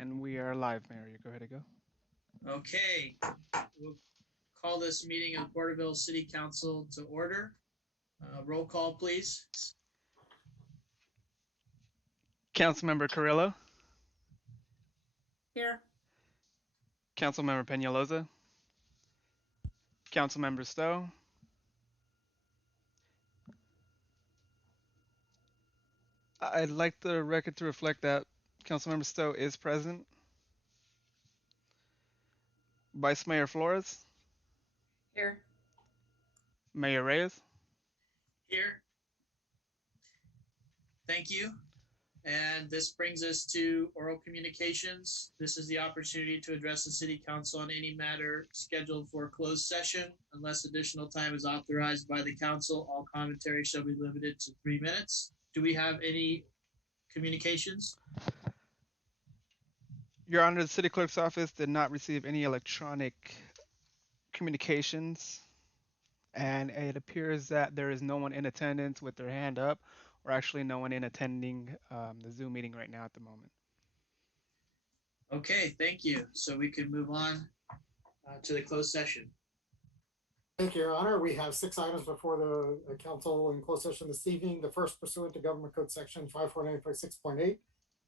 And we are live, Mayor. You go ahead and go. Okay, we'll call this meeting of the Porterville City Council to order. Roll call, please. Councilmember Carrillo, Here. Councilmember Peñalosa, Councilmember Stowe, I'd like the record to reflect that Councilmember Stowe is present. Vice Mayor Flores, Here. Mayor Reyes. Here. Thank you. And this brings us to oral communications. This is the opportunity to address the City Council on any matter scheduled for a closed session. Unless additional time is authorized by the Council, all commentary shall be limited to 3 minutes. Do we have any communications? Your Honor, the City Clerk's office did not receive any electronic communications, and it appears that there is no one in attendance with their hand up, or actually no one in attending the Zoom meeting right now at the moment. Okay, thank you. So we can move on to the closed session. Thank you, Your Honor. We have 6 items before the council in closed session this evening. The first, pursuant to Government Code Section 549.6.8,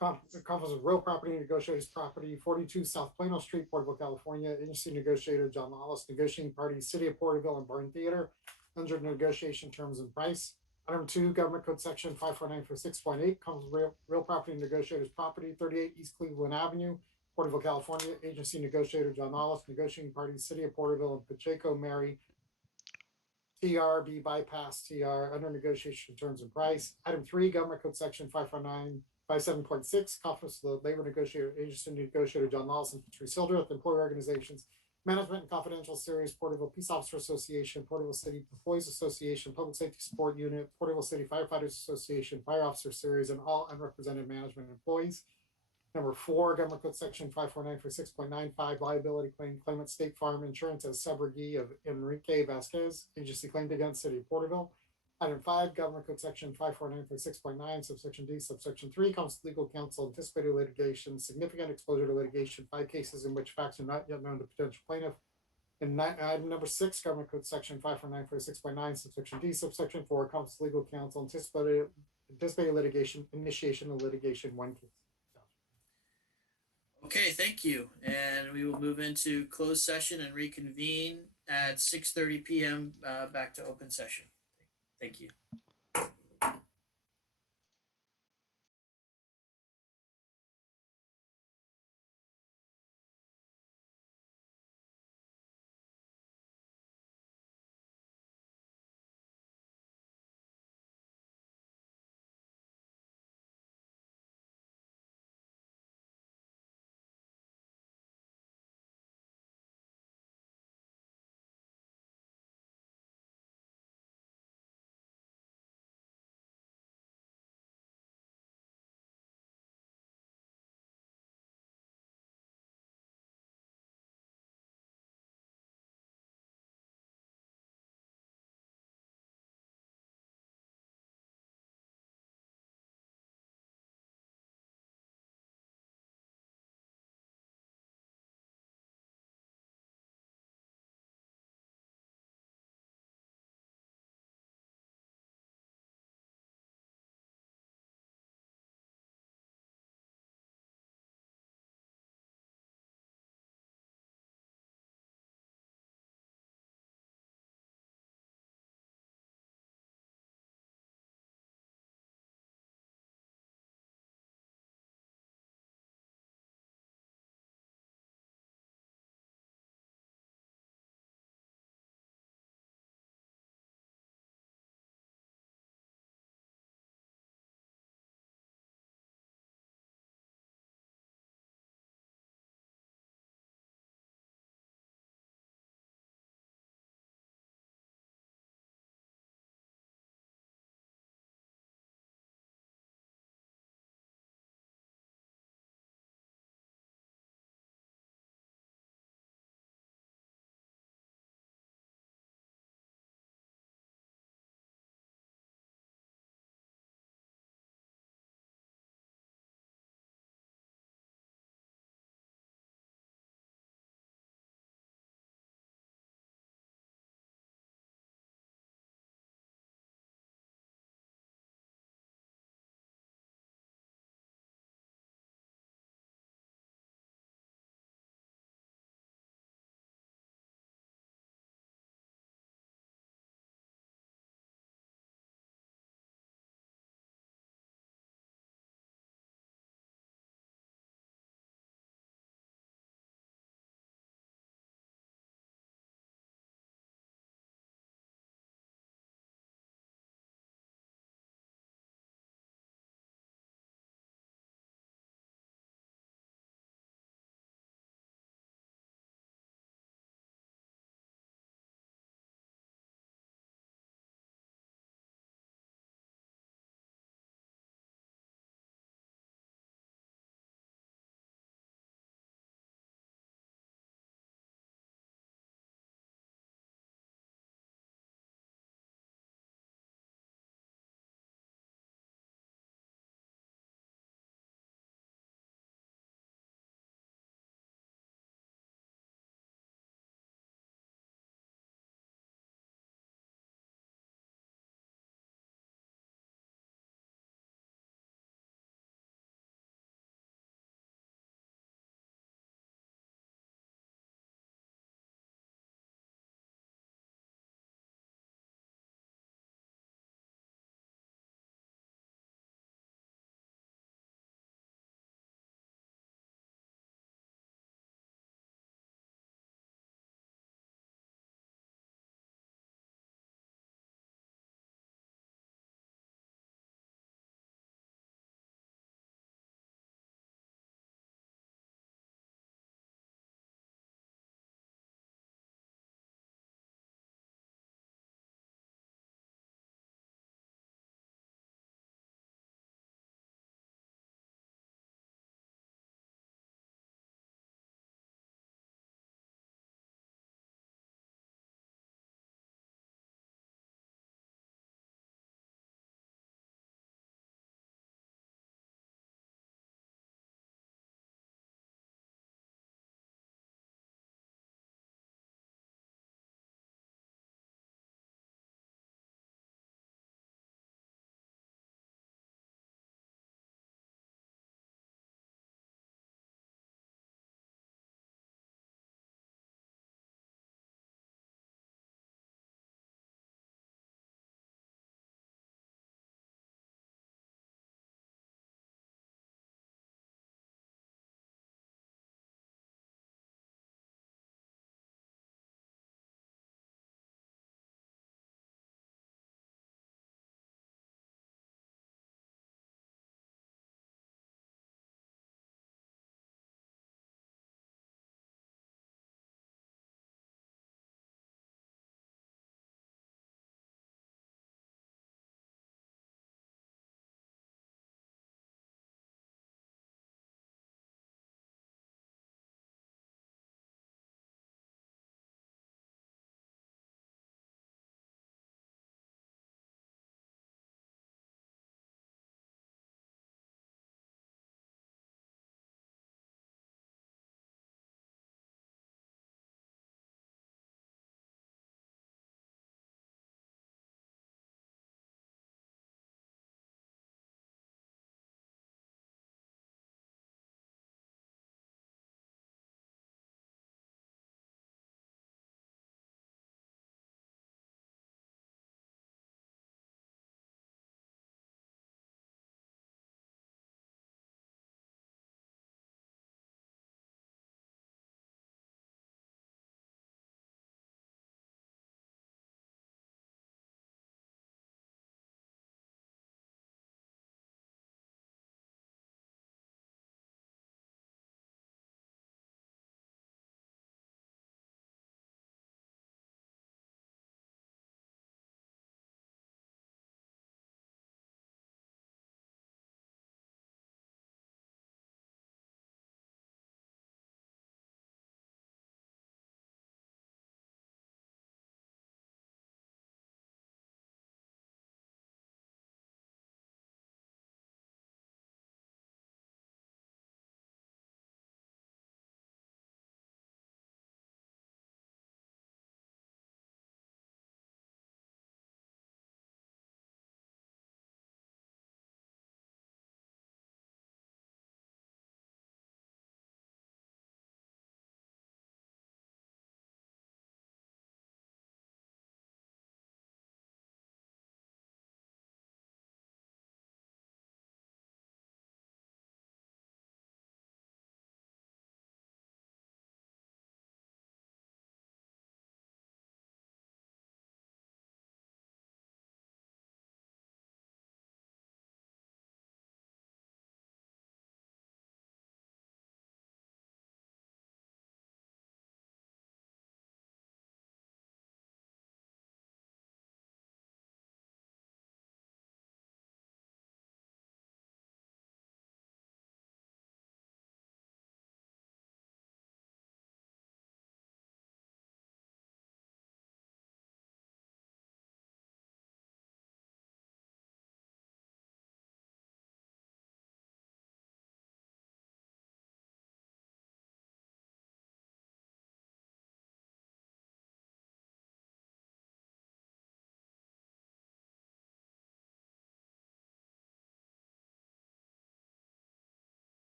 Conference of Real Property Negotiators Property, 42 South Plano Street, Porterville, California. Agency negotiator John Lawless, negotiating party City of Porterville and Barn Theater, under negotiation terms and price. Item 2, Government Code Section 549.6.8, Conference of Real Property Negotiators Property, 38 East Cleveland Avenue, Porterville, California. Agency negotiator John Lawless, negotiating party City of Porterville and Pacheco Mary, TRB bypass TR, under negotiation terms and price. Item 3, Government Code Section 549.57.6, Conference of the Labor Negotiator Agency Negotiator John Lawson, Patrice Hildreth, Employer Organizations, Management and Confidential Series, Porterville Peace Officer Association, Porterville City Employees Association, Public Safety Support Unit, Porterville City Firefighters Association, Fire Officer Series, and all unrepresented management employees. Number 4, Government Code Section 549.6.95, liability claim, claimant State Farm Insurance as subrogee of Enrique Vasquez, agency claimed against City of Porterville. Item 5, Government Code Section 549.6.9, subsection D, subsection 3, legal counsel, anticipated litigation, significant exposure to litigation, 5 cases in which facts are not yet known to potential plaintiff. And item number 6, Government Code Section 549.6.9, subsection D, subsection 4, legal counsel, anticipated litigation, initiation of litigation, 1 case. Okay, thank you. And we will move into closed session and reconvene at 6:30 p.m. Back to open session. Thank you.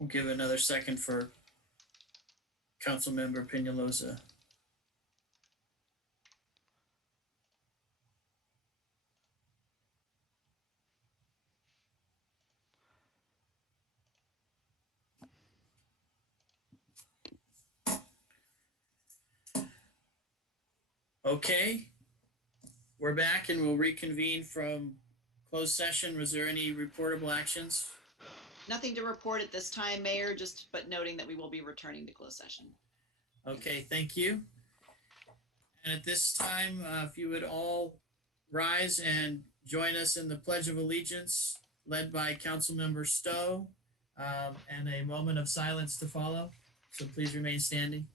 We'll give it another second for Councilmember Peñalosa. Okay, we're back and we'll reconvene from closed session. Was there any reportable actions? Nothing to report at this time, Mayor, but noting that we will be returning to closed session. Okay, thank you. And at this time, if you would all rise and join us in the Pledge of Allegiance, led by Councilmember Stowe, and a moment of silence to follow. So please remain standing.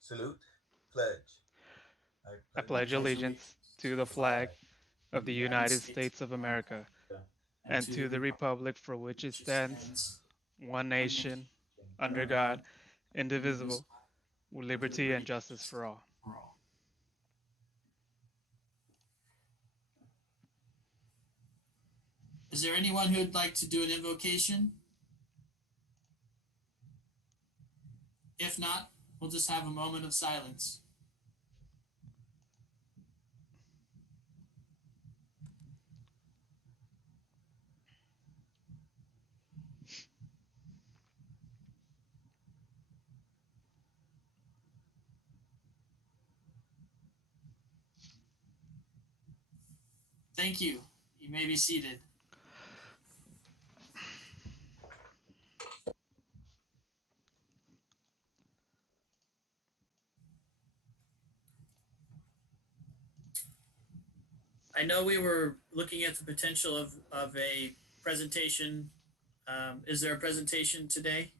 Salute. Pledge. I pledge allegiance to the flag of the United States of America and to the republic for which it stands, one nation, under God, indivisible, with liberty and justice for all. Is there anyone who would like to do an invocation? If not, we'll just have a moment of silence. Thank you. You may be seated. I know we were looking at the potential of a presentation. Is there a presentation today?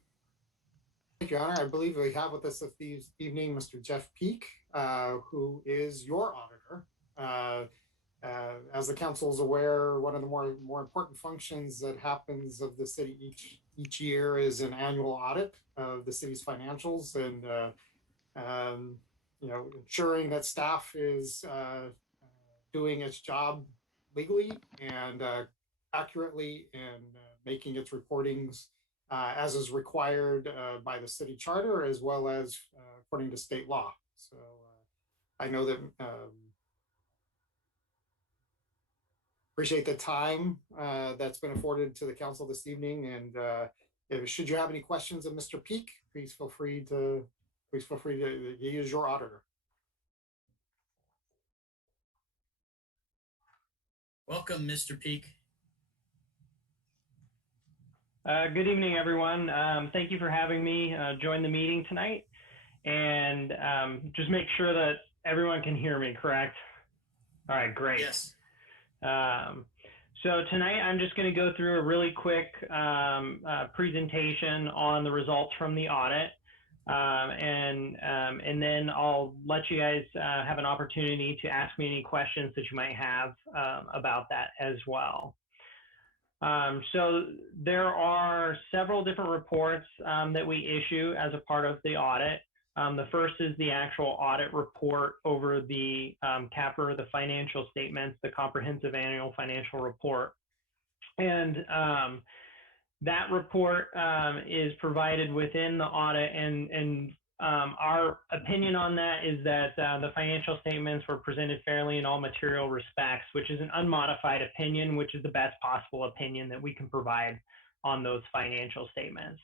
Thank you, Your Honor. I believe we have with us this evening Mr. Jeff Peak, who is your auditor. As the council is aware, one of the more important functions that happens of the city each year is an annual audit of the city's financials, and ensuring that staff is doing its job legally and accurately, and making its reportings as is required by the city charter, as well as according to state law. So I know that appreciate the time that's been afforded to the council this evening. And should you have any questions of Mr. Peak, please feel free to use your auditor. Welcome, Mr. Peak. Good evening, everyone. Thank you for having me join the meeting tonight. And just make sure that everyone can hear me, correct? All right, great. Yes. So tonight I'm just going to go through a really quick presentation on the results from the audit. And then I'll let you guys have an opportunity to ask me any questions that you might have about that as well. So there are several different reports that we issue as a part of the audit. The first is the actual audit report over the CAPR, the financial statements, the comprehensive annual financial report. And that report is provided within the audit, and our opinion on that is that the financial statements were presented fairly in all material respects, which is an unmodified opinion, which is the best possible opinion that we can provide on those financial statements.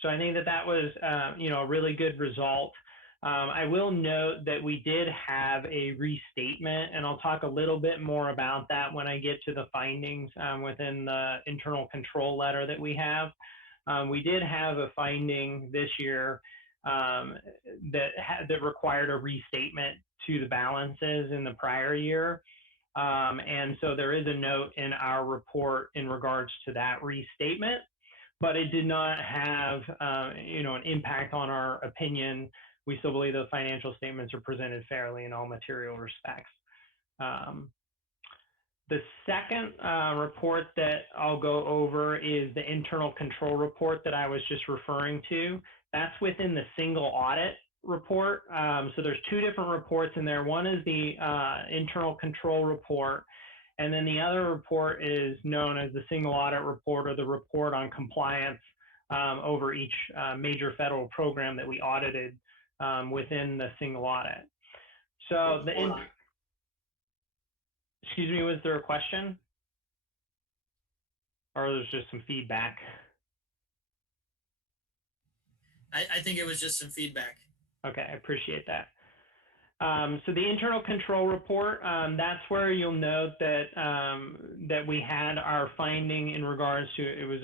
So I think that was, a really good result. I will note that we did have a restatement, and I'll talk a little bit more about that when I get to the findings within the internal control letter that we have. We did have a finding this year that required a restatement to the balances in the prior year. And so there is a note in our report in regards to that restatement, but it did not have, an impact on our opinion. We still believe the financial statements are presented fairly in all material respects. The second report that I'll go over is the internal control report that I was just referring to. That's within the single audit report. So there's two different reports in there. One is the internal control report, And then the other report is known as the single audit report, or the report on compliance over each major federal program that we audited within the single audit. So excuse me, was there a question? Or there's just some feedback? I think it was just some feedback. Okay, I appreciate that. So the internal control report, that's where you'll note that that we had our finding in regards to, it was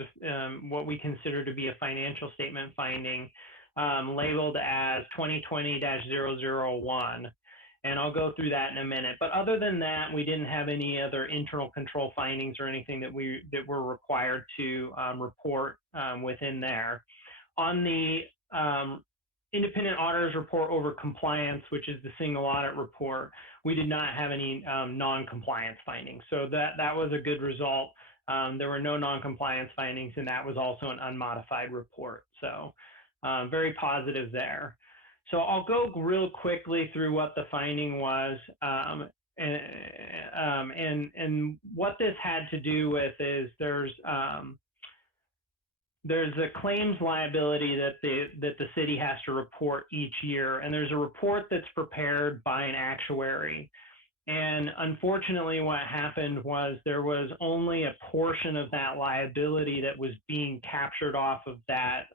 what we consider to be a financial statement finding, labeled as 2020-001. And I'll go through that in a minute. But other than that, we didn't have any other internal control findings or anything that were required to report within there. On the independent auditor's report over compliance, which is the single audit report, we did not have any non-compliance findings. So that was a good result. There were no non-compliance findings, and that was also an unmodified report. So very positive there. So I'll go real quickly through what the finding was, and what this had to do with is there's a claims liability that the city has to report each year, and there's a report that's prepared by an actuary. And unfortunately, what happened was there was only a portion of that liability that was being captured off of that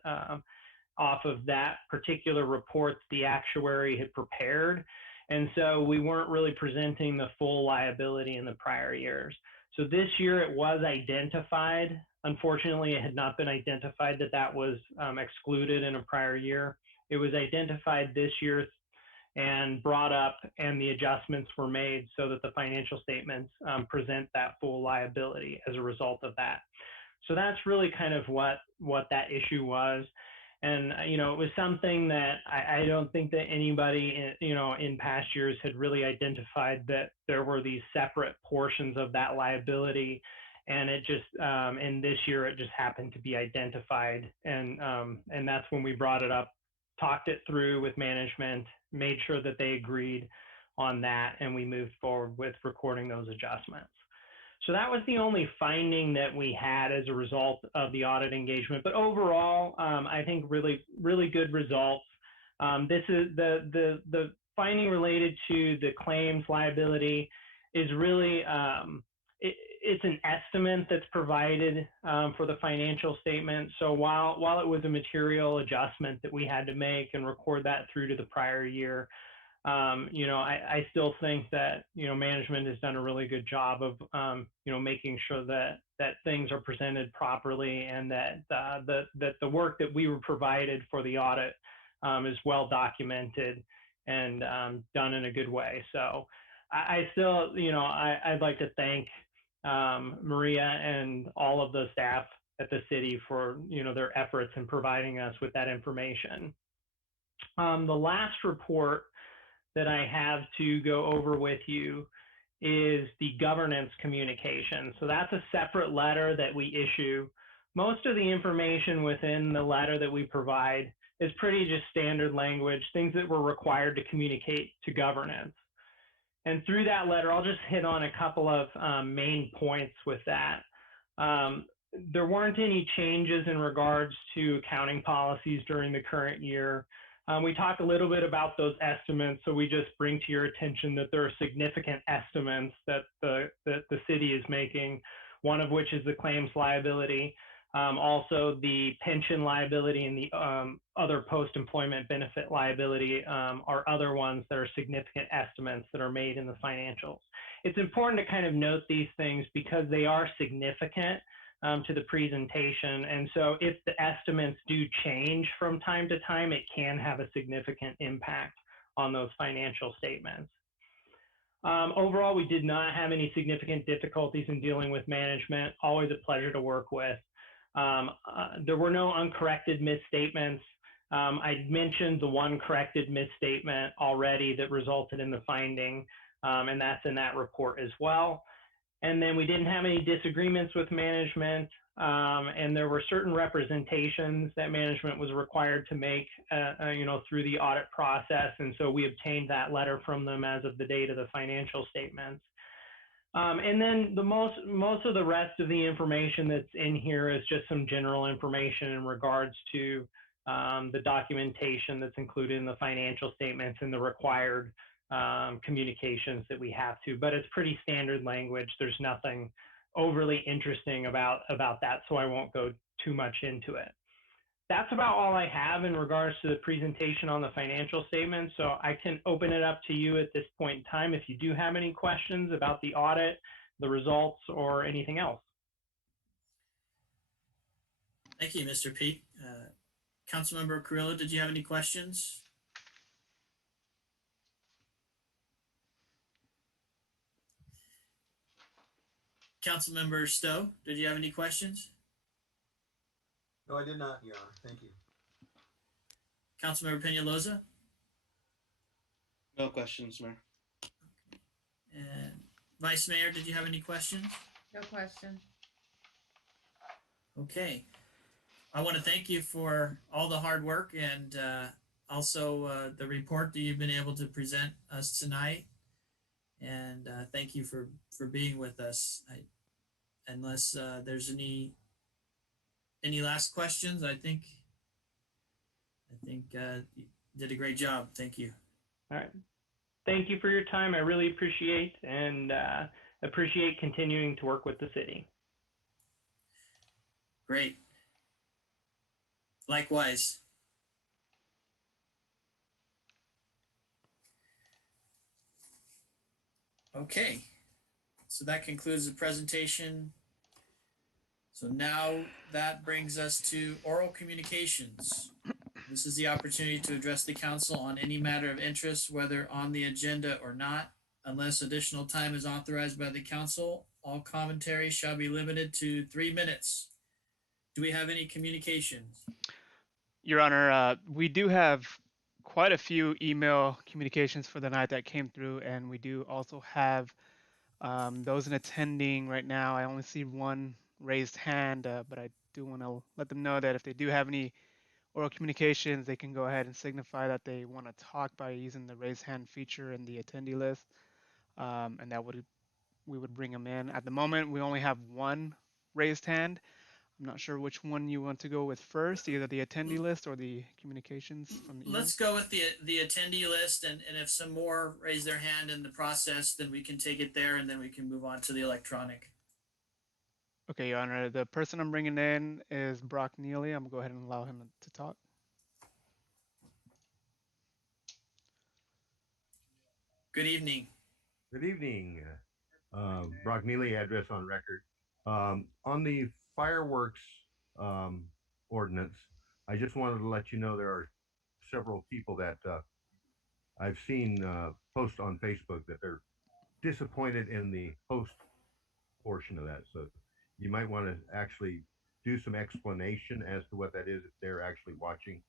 particular report the actuary had prepared. And so we weren't really presenting the full liability in the prior years. So this year it was identified. Unfortunately, it had not been identified that was excluded in a prior year. It was identified this year and brought up, and the adjustments were made so that the financial statements present that full liability as a result of that. So that's really kind of what that issue was. And, it was something that I don't think that anybody, in past years had really identified that there were these separate portions of that liability. And it just, and this year it just happened to be identified. And that's when we brought it up, talked it through with management, made sure that they agreed on that, and we moved forward with recording those adjustments. So that was the only finding that we had as a result of the audit engagement. But overall, I think really, really good results. This is the finding related to the claims liability is really, it's an estimate that's provided for the financial statement. So while it was a material adjustment that we had to make and record that through to the prior year, I still think that, management has done a really good job of, making sure that things are presented properly, and that the work that we were provided for the audit is well documented and done in a good way. So I still, I'd like to thank Maria and all of the staff at the city for, their efforts in providing us with that information. The last report that I have to go over with you is the governance communication. So that's a separate letter that we issue. Most of the information within the letter that we provide is pretty just standard language, things that we're required to communicate to governance. And through that letter, I'll just hit on a couple of main points with that. There weren't any changes in regards to accounting policies during the current year. We talked a little bit about those estimates, so we just bring to your attention that there are significant estimates that the city is making, one of which is the claims liability, also the pension liability, and the other post-employment benefit liability are other ones that are significant estimates that are made in the financials. It's important to kind of note these things because they are significant to the presentation. And so if the estimates do change from time to time, it can have a significant impact on those financial statements. Overall, we did not have any significant difficulties in dealing with management. Always a pleasure to work with. There were no uncorrected misstatements. I mentioned the one corrected misstatement already that resulted in the finding, and that's in that report as well. And then we didn't have any disagreements with management, and there were certain representations that management was required to make, through the audit process. And so we obtained that letter from them as of the date of the financial statements. And then most of the rest of the information that's in here is just some general information in regards to the documentation that's included in the financial statements and the required communications that we have to. But it's pretty standard language. There's nothing overly interesting about that, so I won't go too much into it. That's about all I have in regards to the presentation on the financial statements. So I can open it up to you at this point in time if you do have any questions about the audit, the results, or anything else. Thank you, Mr. Peak. Councilmember Carrillo, did you have any questions? Councilmember Stowe, did you have any questions? No, I did not, Your Honor. Thank you. Councilmember Peñalosa? No questions, Mayor. And Vice Mayor, did you have any questions? No question. Okay. I want to thank you for all the hard work and also the report that you've been able to present us tonight. And thank you for being with us. Unless there's any last questions, I think you did a great job. Thank you. All right. Thank you for your time. I really appreciate continuing to work with the city. Great. Likewise. Okay. So that concludes the presentation. So now that brings us to oral communications. This is the opportunity to address the council on any matter of interest, whether on the agenda or not. Unless additional time is authorized by the council, all commentary shall be limited to 3 minutes. Do we have any communications? Your Honor, we do have quite a few email communications for the night that came through, and we do also have those in attending right now. I only see one raised hand, but I do want to let them know that if they do have any oral communications, they can go ahead and signify that they want to talk by using the raise hand feature in the attendee list, and that we would bring them in. At the moment, we only have one raised hand. I'm not sure which one you want to go with first, either the attendee list or the communications from the email. Let's go with the attendee list, and if some more raise their hand in the process, then we can take it there, and then we can move on to the electronic. Okay, Your Honor. The person I'm bringing in is Brock Neely. I'm going to go ahead and allow him to talk. Good evening. Good evening. Brock Neely, address on record. On the fireworks ordinance, I just wanted to let you know there are several people that I've seen post on Facebook that they're disappointed in the post portion of that. So you might want to actually do some explanation as to what that is if they're actually watching,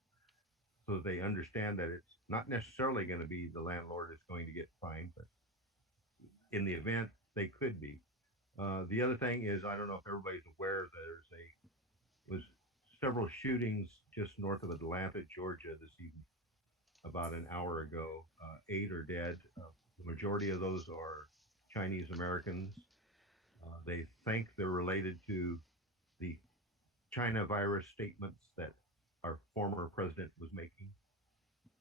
so that they understand that it's not necessarily going to be the landlord is going to get fined, but in the event they could be. The other thing is, I don't know if everybody's aware, was several shootings just north of Atlanta, Georgia this evening, about an hour ago. 8 are dead. The majority of those are Chinese Americans. They think they're related to the China virus statements that our former president was making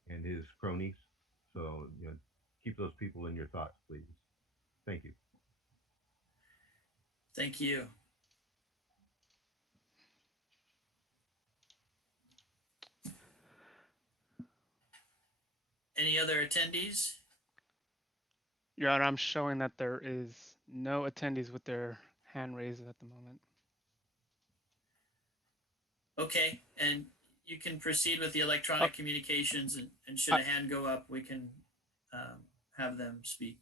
and his cronies. So, keep those people in your thoughts, please. Thank you. Thank you. Any other attendees? Your Honor, I'm showing that there is no attendees with their hand raised at the moment. Okay, and you can proceed with the electronic communications, and should a hand go up, we can have them speak.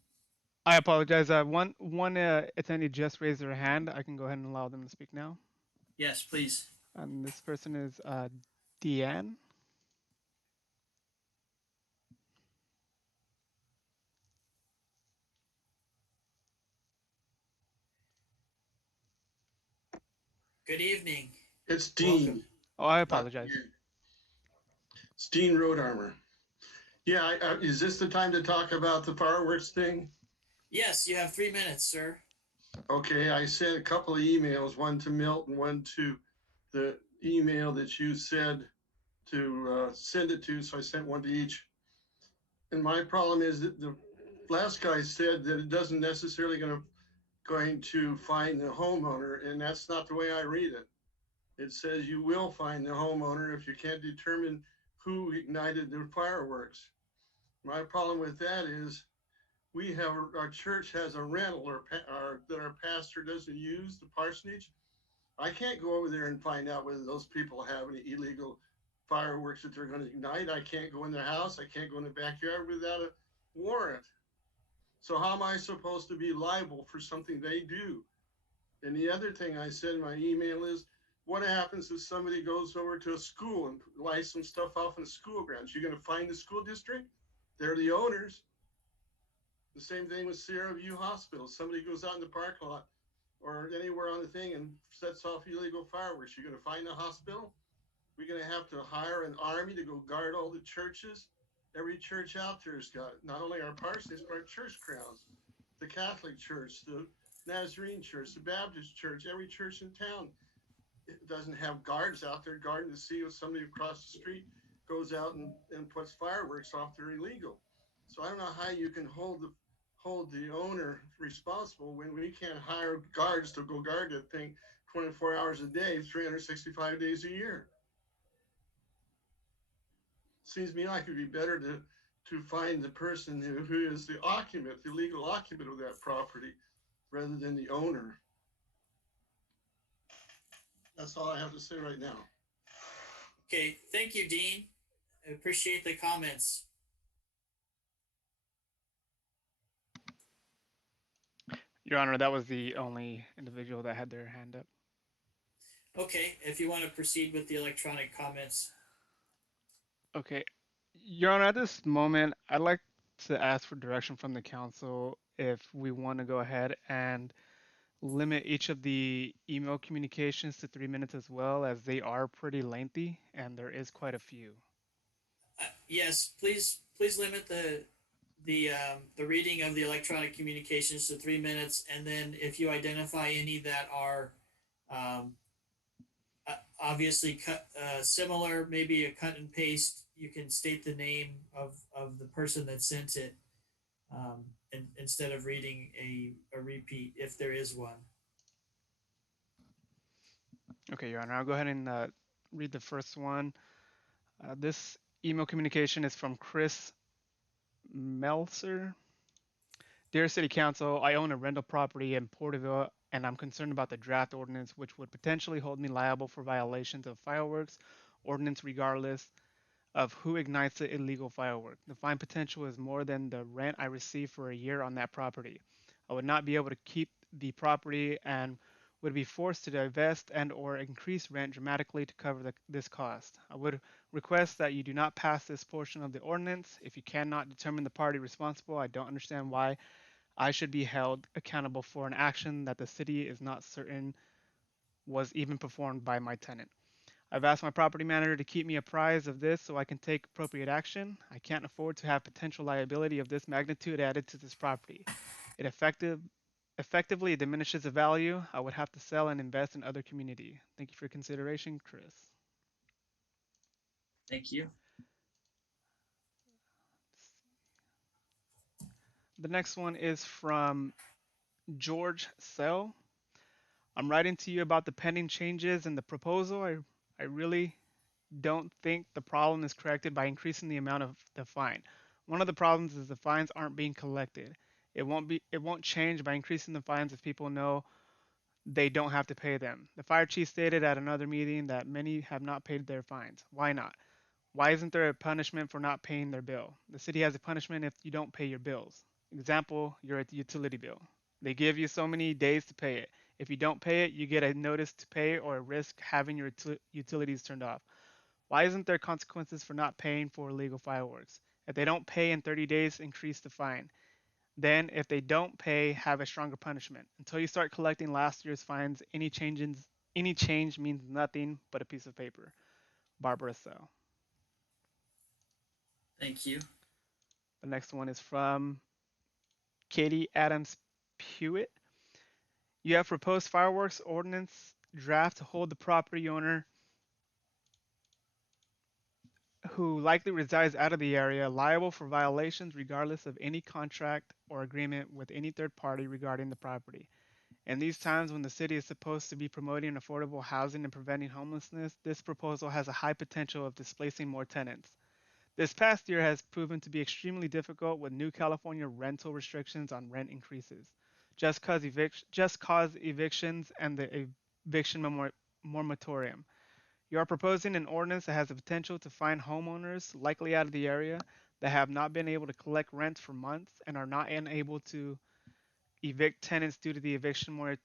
I apologize. One attendee just raised their hand. I can go ahead and allow them to speak now. Yes, please. And this person is Deanne. Good evening. It's Dean. Welcome. Oh, I apologize. It's Dean Road Armor. Yeah, is this the time to talk about the fireworks thing? Yes, you have 3 minutes, sir. Okay, I sent a couple of emails, one to Milton, one to the email that you said to send it to, so I sent one to each. And my problem is that the last guy said that it doesn't necessarily going to find the homeowner, and that's not the way I read it. It says you will find the homeowner if you can't determine who ignited the fireworks. My problem with that is our church has a rental that our pastor doesn't use, the parsonage. I can't go over there and find out whether those people have any illegal fireworks that they're going to ignite. I can't go in their house. I can't go in the backyard without a warrant. So how am I supposed to be liable for something they do? And the other thing I said in my email is, what happens if somebody goes over to a school and lights some stuff off in the school grounds? You're going to find the school district? They're the owners. The same thing with Sierra View Hospital. Somebody goes out in the parking lot or anywhere on the thing and sets off illegal fireworks. You're going to find the hospital? We're going to have to hire an army to go guard all the churches. Every church out there has got not only our parsonage, but our church grounds. The Catholic Church, the Nazarene Church, the Baptist Church, every church in town. It doesn't have guards out there guarding to see if somebody across the street goes out and puts fireworks off. They're illegal. So I don't know how you can hold the owner responsible when we can't hire guards to go guard that thing 24 hours a day, 365 days a year. Seems to me like it'd be better to find the person who is the occupant, the legal occupant of that property, rather than the owner. That's all I have to say right now. Okay, thank you, Dean. I appreciate the comments. Your Honor, that was the only individual that had their hand up. Okay, if you want to proceed with the electronic comments. Okay. Your Honor, at this moment, I'd like to ask for direction from the council if we want to go ahead and limit each of the email communications to 3 minutes as well, as they are pretty lengthy and there is quite a few. Yes, please limit the reading of the electronic communications to 3 minutes, and then if you identify any that are obviously similar, maybe a cut and paste, you can state the name of the person that sent it, instead of reading a repeat if there is one. Okay, Your Honor, I'll go ahead and read the first one. This email communication is from Chris Meltzer. Dear City Council, I own a rental property in Porterville and I'm concerned about the draft ordinance which would potentially hold me liable for violations of fireworks ordinance regardless of who ignites the illegal firework. The fine potential is more than the rent I receive for a year on that property. I would not be able to keep the property and would be forced to divest and or increase rent dramatically to cover this cost. I would request that you do not pass this portion of the ordinance. If you cannot determine the party responsible, I don't understand why I should be held accountable for an action that the city is not certain was even performed by my tenant. I've asked my property manager to keep me apprised of this so I can take appropriate action. I can't afford to have potential liability of this magnitude added to this property. It effectively diminishes the value. I would have to sell and invest in other community. Thank you for your consideration, Chris. Thank you. The next one is from George Sell. I'm writing to you about the pending changes in the proposal. I really don't think the problem is corrected by increasing the amount of the fine. One of the problems is the fines aren't being collected. It won't change by increasing the fines if people know they don't have to pay them. The fire chief stated at another meeting that many have not paid their fines. Why not? Why isn't there a punishment for not paying their bill? The city has a punishment if you don't pay your bills. Example, your utility bill. They give you so many days to pay it. If you don't pay it, you get a notice to pay or risk having your utilities turned off. Why isn't there consequences for not paying for illegal fireworks? If they don't pay in 30 days, increase the fine. Then, if they don't pay, have a stronger punishment. Until you start collecting last year's fines, any change means nothing but a piece of paper. Barbara Sell. Thank you. The next one is from Katie Adams Pewitt. You have proposed fireworks ordinance draft to hold the property owner who likely resides out of the area liable for violations regardless of any contract or agreement with any third party regarding the property. In these times when the city is supposed to be promoting affordable housing and preventing homelessness, this proposal has a high potential of displacing more tenants. This past year has proven to be extremely difficult with new California rental restrictions on rent increases. Just cause evictions and the eviction moratorium. You are proposing an ordinance that has the potential to fine homeowners, likely out of the area, that have not been able to collect rent for months and are not unable to evict tenants due to the eviction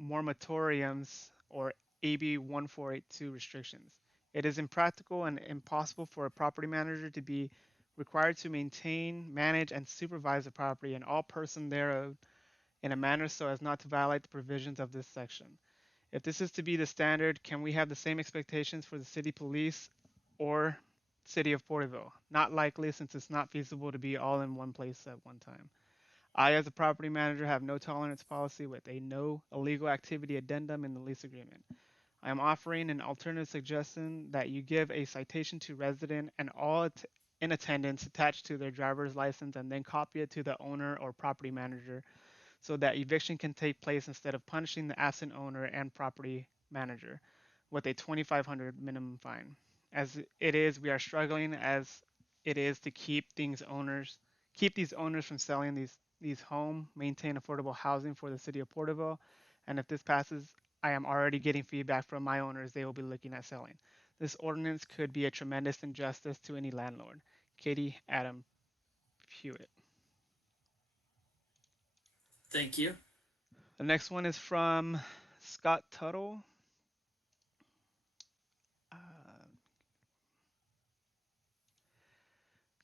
moratoriums or AB 1482 restrictions. It is impractical and impossible for a property manager to be required to maintain, manage, and supervise the property and all person thereof in a manner so as not to violate the provisions of this section. If this is to be the standard, can we have the same expectations for the city police or city of Porterville? Not likely, since it's not feasible to be all in one place at one time. I, as a property manager, have no tolerance policy with a no illegal activity addendum in the lease agreement. I am offering an alternative suggestion that you give a citation to resident and all in attendance attached to their driver's license and then copy it to the owner or property manager so that eviction can take place instead of punishing the absent owner and property manager with a $2,500 minimum fine. As it is, we are struggling as it is to keep these owners from selling these home, maintain affordable housing for the city of Porterville, and if this passes, I am already getting feedback from my owners they will be looking at selling. This ordinance could be a tremendous injustice to any landlord. Katie Adam Hewitt. Thank you. The next one is from Scott Tuttle.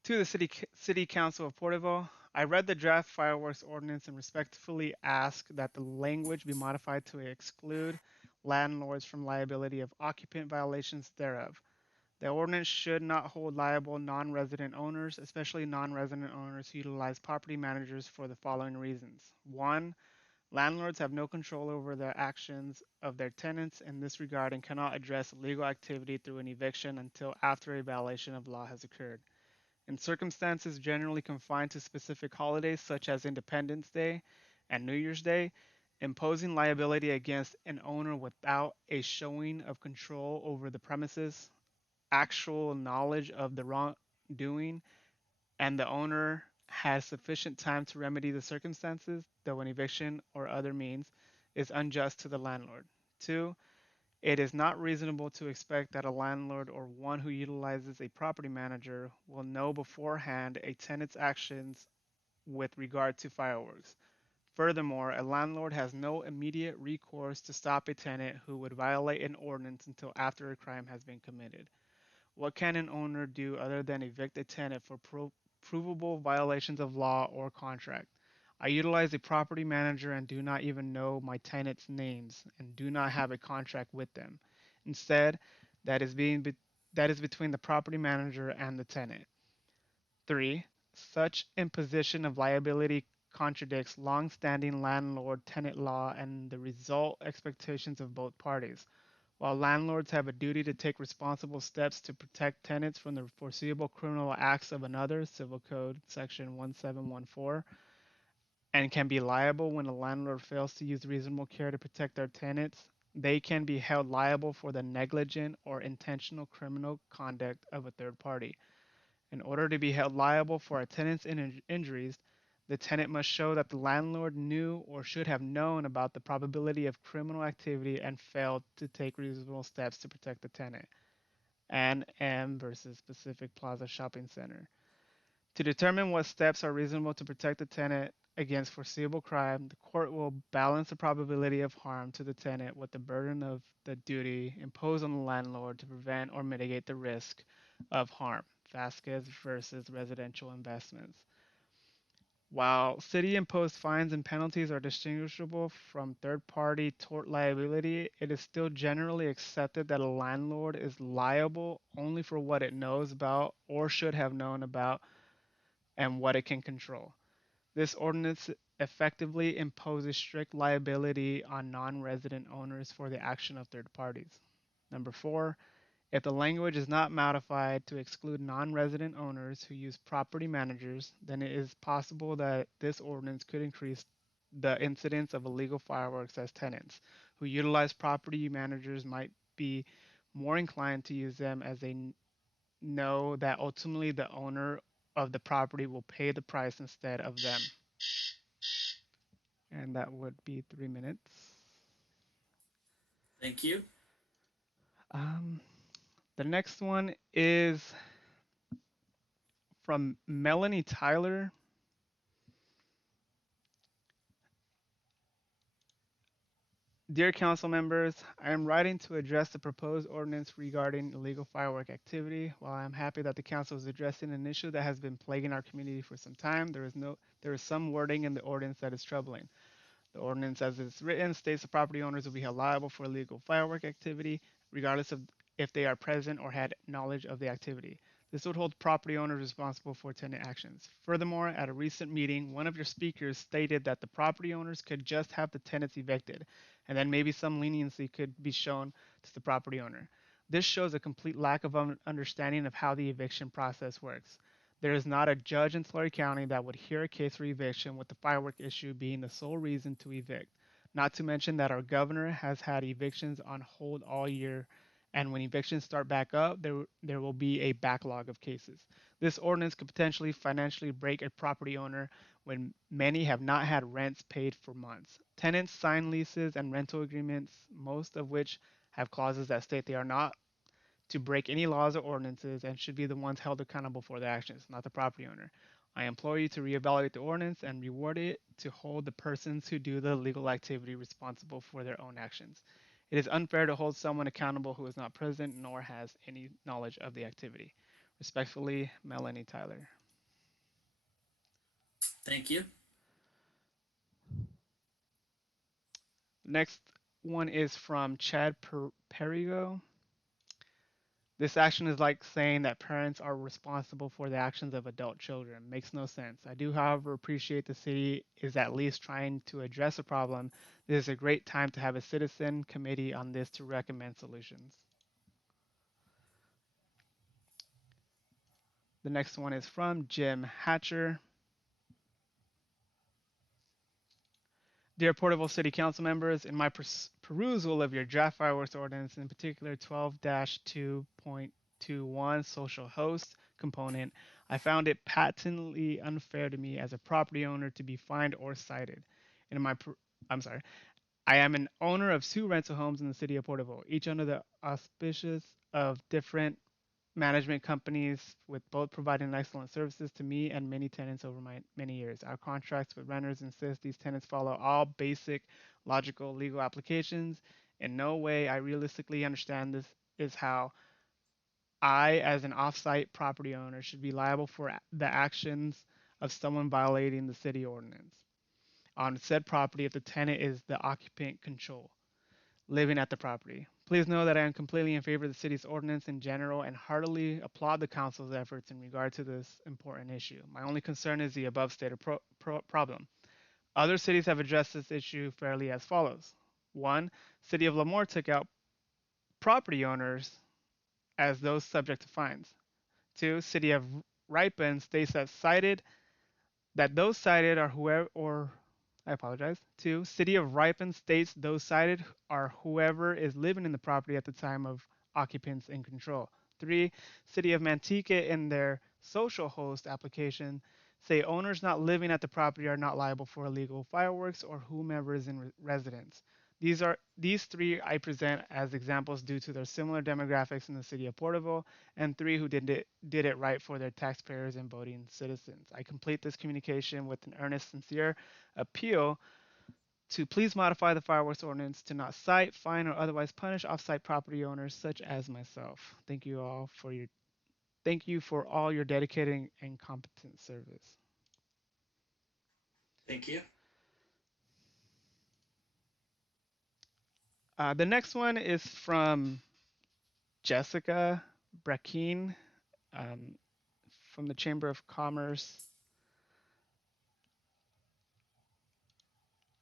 To the City Council of Porterville, I read the draft fireworks ordinance and respectfully ask that the language be modified to exclude landlords from liability of occupant violations thereof. The ordinance should not hold liable non-resident owners, especially non-resident owners who utilize property managers for the following reasons. 1. Landlords have no control over the actions of their tenants in this regard and cannot address illegal activity through an eviction until after a violation of law has occurred. In circumstances generally confined to specific holidays such as Independence Day and New Year's Day, imposing liability against an owner without a showing of control over the premises, actual knowledge of the wrongdoing, and the owner has sufficient time to remedy the circumstances, though an eviction or other means, is unjust to the landlord. 2. It is not reasonable to expect that a landlord or one who utilizes a property manager will know beforehand a tenant's actions with regard to fireworks. Furthermore, a landlord has no immediate recourse to stop a tenant who would violate an ordinance until after a crime has been committed. What can an owner do other than evict a tenant for provable violations of law or contract? I utilize a property manager and do not even know my tenants' names and do not have a contract with them. Instead, that is between the property manager and the tenant. 3. Such imposition of liability contradicts long-standing landlord-tenant law and the result expectations of both parties. While landlords have a duty to take responsible steps to protect tenants from the foreseeable criminal acts of another, Civil Code Section 1714, and can be liable when a landlord fails to use reasonable care to protect their tenants, they can be held liable for the negligent or intentional criminal conduct of a third party. In order to be held liable for a tenant's injuries, the tenant must show that the landlord knew or should have known about the probability of criminal activity and failed to take reasonable steps to protect the tenant. Ann M. versus Pacific Plaza Shopping Center. To determine what steps are reasonable to protect the tenant against foreseeable crime, the court will balance the probability of harm to the tenant with the burden of the duty imposed on the landlord to prevent or mitigate the risk of harm. Vasquez versus Residential Investments. While city-imposed fines and penalties are distinguishable from third-party tort liability, it is still generally accepted that a landlord is liable only for what it knows about or should have known about and what it can control. This ordinance effectively imposes strict liability on non-resident owners for the action of third parties. Number 4, if the language is not modified to exclude non-resident owners who use property managers, then it is possible that this ordinance could increase the incidence of illegal fireworks as tenants who utilize property managers might be more inclined to use them as they know that ultimately the owner of the property will pay the price instead of them. And that would be 3 minutes. Thank you. Um, the next one is from Melanie Tyler. Dear council members, I am writing to address the proposed ordinance regarding illegal firework activity. While I am happy that the council is addressing an issue that has been plaguing our community for some time, there is some wording in the ordinance that is troubling. The ordinance as it's written states the property owners will be held liable for illegal firework activity, regardless of if they are present or had knowledge of the activity. This would hold property owners responsible for tenant actions. Furthermore, at a recent meeting, one of your speakers stated that the property owners could just have the tenants evicted, and then maybe some leniency could be shown to the property owner. This shows a complete lack of understanding of how the eviction process works. There is not a judge in Tulare County that would hear a case for eviction with the firework issue being the sole reason to evict. Not to mention that our governor has had evictions on hold all year, and when evictions start back up, there will be a backlog of cases. This ordinance could potentially financially break a property owner when many have not had rents paid for months. Tenants sign leases and rental agreements, most of which have clauses that state they are not to break any laws or ordinances and should be the ones held accountable for their actions, not the property owner. I implore you to reevaluate the ordinance and reward it to hold the persons who do the legal activity responsible for their own actions. It is unfair to hold someone accountable who is not present nor has any knowledge of the activity. Respectfully, Melanie Tyler. Thank you. Next one is from Chad Perigo. This action is like saying that parents are responsible for the actions of adult children. Makes no sense. I do, however, appreciate the city is at least trying to address a problem. This is a great time to have a citizen committee on this to recommend solutions. The next one is from Jim Hatcher. Dear Porterville City Council members, in my perusal of your draft fireworks ordinance, in particular 12-2.21 social host component, I found it patently unfair to me as a property owner to be fined or cited. I am an owner of 2 rental homes in the city of Porterville, each under the auspices of different management companies, with both providing excellent services to me and many tenants over my many years. Our contracts with renters insist these tenants follow all basic logical legal applications. In no way I realistically understand this is how I, as an off-site property owner, should be liable for the actions of someone violating the city ordinance on said property if the tenant is the occupant control living at the property. Please know that I am completely in favor of the city's ordinance in general and heartily applaud the council's efforts in regard to this important issue. My only concern is the above stated problem. Other cities have addressed this issue fairly as follows. 1. City of Lemoore took out property owners as those subject to fines. 2. City of Ripon states that those cited are whoever, or I apologize. 2. City of Ripon states those cited are whoever is living in the property at the time of occupants in control. 3. City of Manteca in their social host application say owners not living at the property are not liable for illegal fireworks or whomever is in residence. These 3 I present as examples due to their similar demographics in the city of Porterville, and 3 who did it right for their taxpayers and voting citizens. I complete this communication with an earnest, sincere appeal to please modify the fireworks ordinance to not cite, fine, or otherwise punish off-site property owners such as myself. Thank you for all your dedicated and competent service. Thank you. The next one is from Jessica Brackeen from the Chamber of Commerce.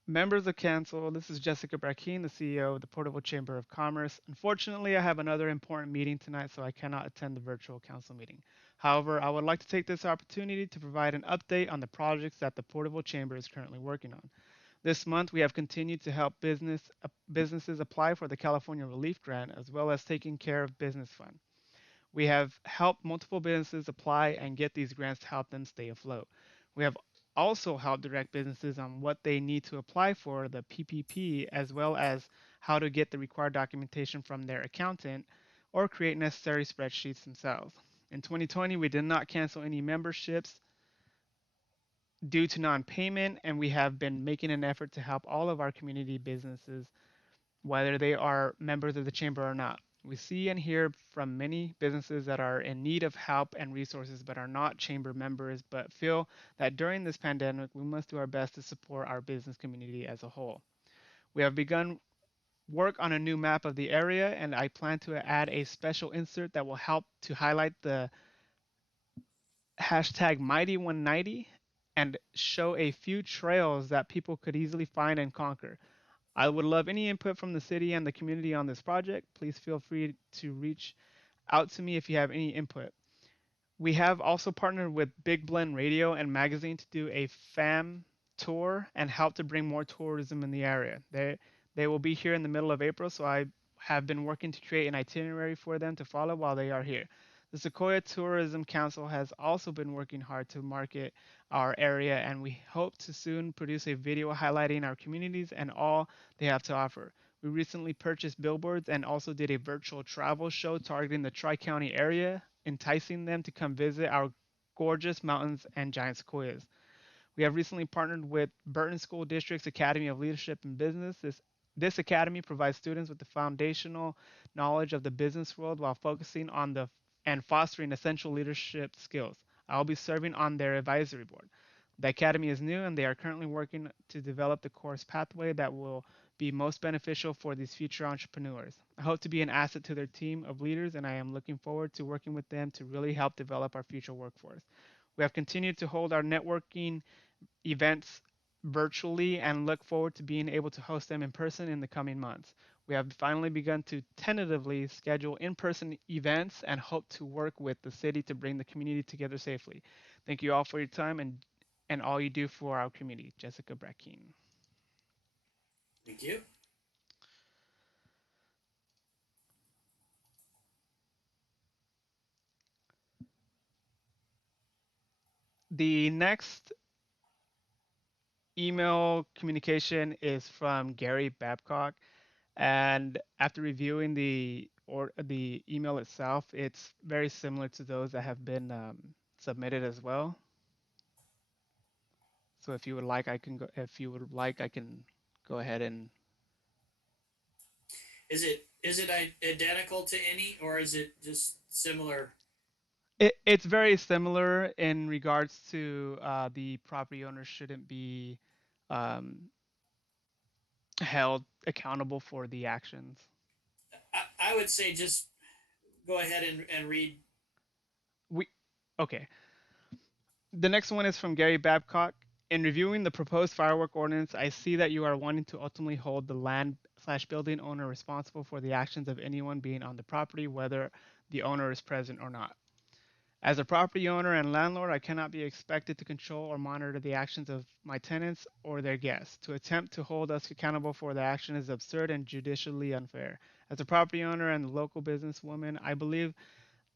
Members of Council, this is Jessica Brackeen, the CEO of the Portable Chamber of Commerce. Unfortunately, I have another important meeting tonight, so I cannot attend the virtual council meeting. However, I would like to take this opportunity to provide an update on the projects that the Portable Chamber is currently working on. This month, we have continued to help businesses apply for the California Relief Grant, as well as taking care of Business Fund. We have helped multiple businesses apply and get these grants to help them stay afloat. We have also helped direct businesses on what they need to apply for the PPP, as well as how to get the required documentation from their accountant or create necessary spreadsheets themselves. In 2020, we did not cancel any memberships due to non-payment, and we have been making an effort to help all of our community businesses, whether they are members of the chamber or not. We see and hear from many businesses that are in need of help and resources but are not chamber members, but feel that during this pandemic, we must do our best to support our business community as a whole. We have begun work on a new map of the area, and I plan to add a special insert that will help to highlight the hashtag Mighty190 and show a few trails that people could easily find and conquer. I would love any input from the city and the community on this project. Please feel free to reach out to me if you have any input. We have also partnered with Big Blend Radio and Magazine to do a FAM tour and help to bring more tourism in the area. They will be here in the middle of April, so I have been working to create an itinerary for them to follow while they are here. The Sequoia Tourism Council has also been working hard to market our area, and we hope to soon produce a video highlighting our communities and all they have to offer. We recently purchased billboards and also did a virtual travel show targeting the Tri-County area, enticing them to come visit our gorgeous mountains and giant sequoias. We have recently partnered with Burton School District's Academy of Leadership and Business. This academy provides students with the foundational knowledge of the business world while focusing on the and fostering essential leadership skills. I'll be serving on their advisory board. The academy is new and they are currently working to develop the course pathway that will be most beneficial for these future entrepreneurs. I hope to be an asset to their team of leaders, and I am looking forward to working with them to really help develop our future workforce. We have continued to hold our networking events virtually and look forward to being able to host them in person in the coming months. We have finally begun to tentatively schedule in-person events and hope to work with the city to bring the community together safely. Thank you all for your time and all you do for our community. Jessica Brackeen. Thank you. The next email communication is from Gary Babcock, and after reviewing the email itself, it's very similar to those that have been submitted as well. So if you would like, I can go. If you would like, I can go ahead and. Is it identical to any, or is it just similar? It's very similar in regards to the property owner shouldn't be um, held accountable for the actions. I would say just go ahead and read. Okay. The next one is from Gary Babcock. In reviewing the proposed firework ordinance, I see that you are wanting to ultimately hold the land/building owner responsible for the actions of anyone being on the property, whether the owner is present or not. As a property owner and landlord, I cannot be expected to control or monitor the actions of my tenants or their guests. To attempt to hold us accountable for the action is absurd and judicially unfair. As a property owner and local businesswoman, I believe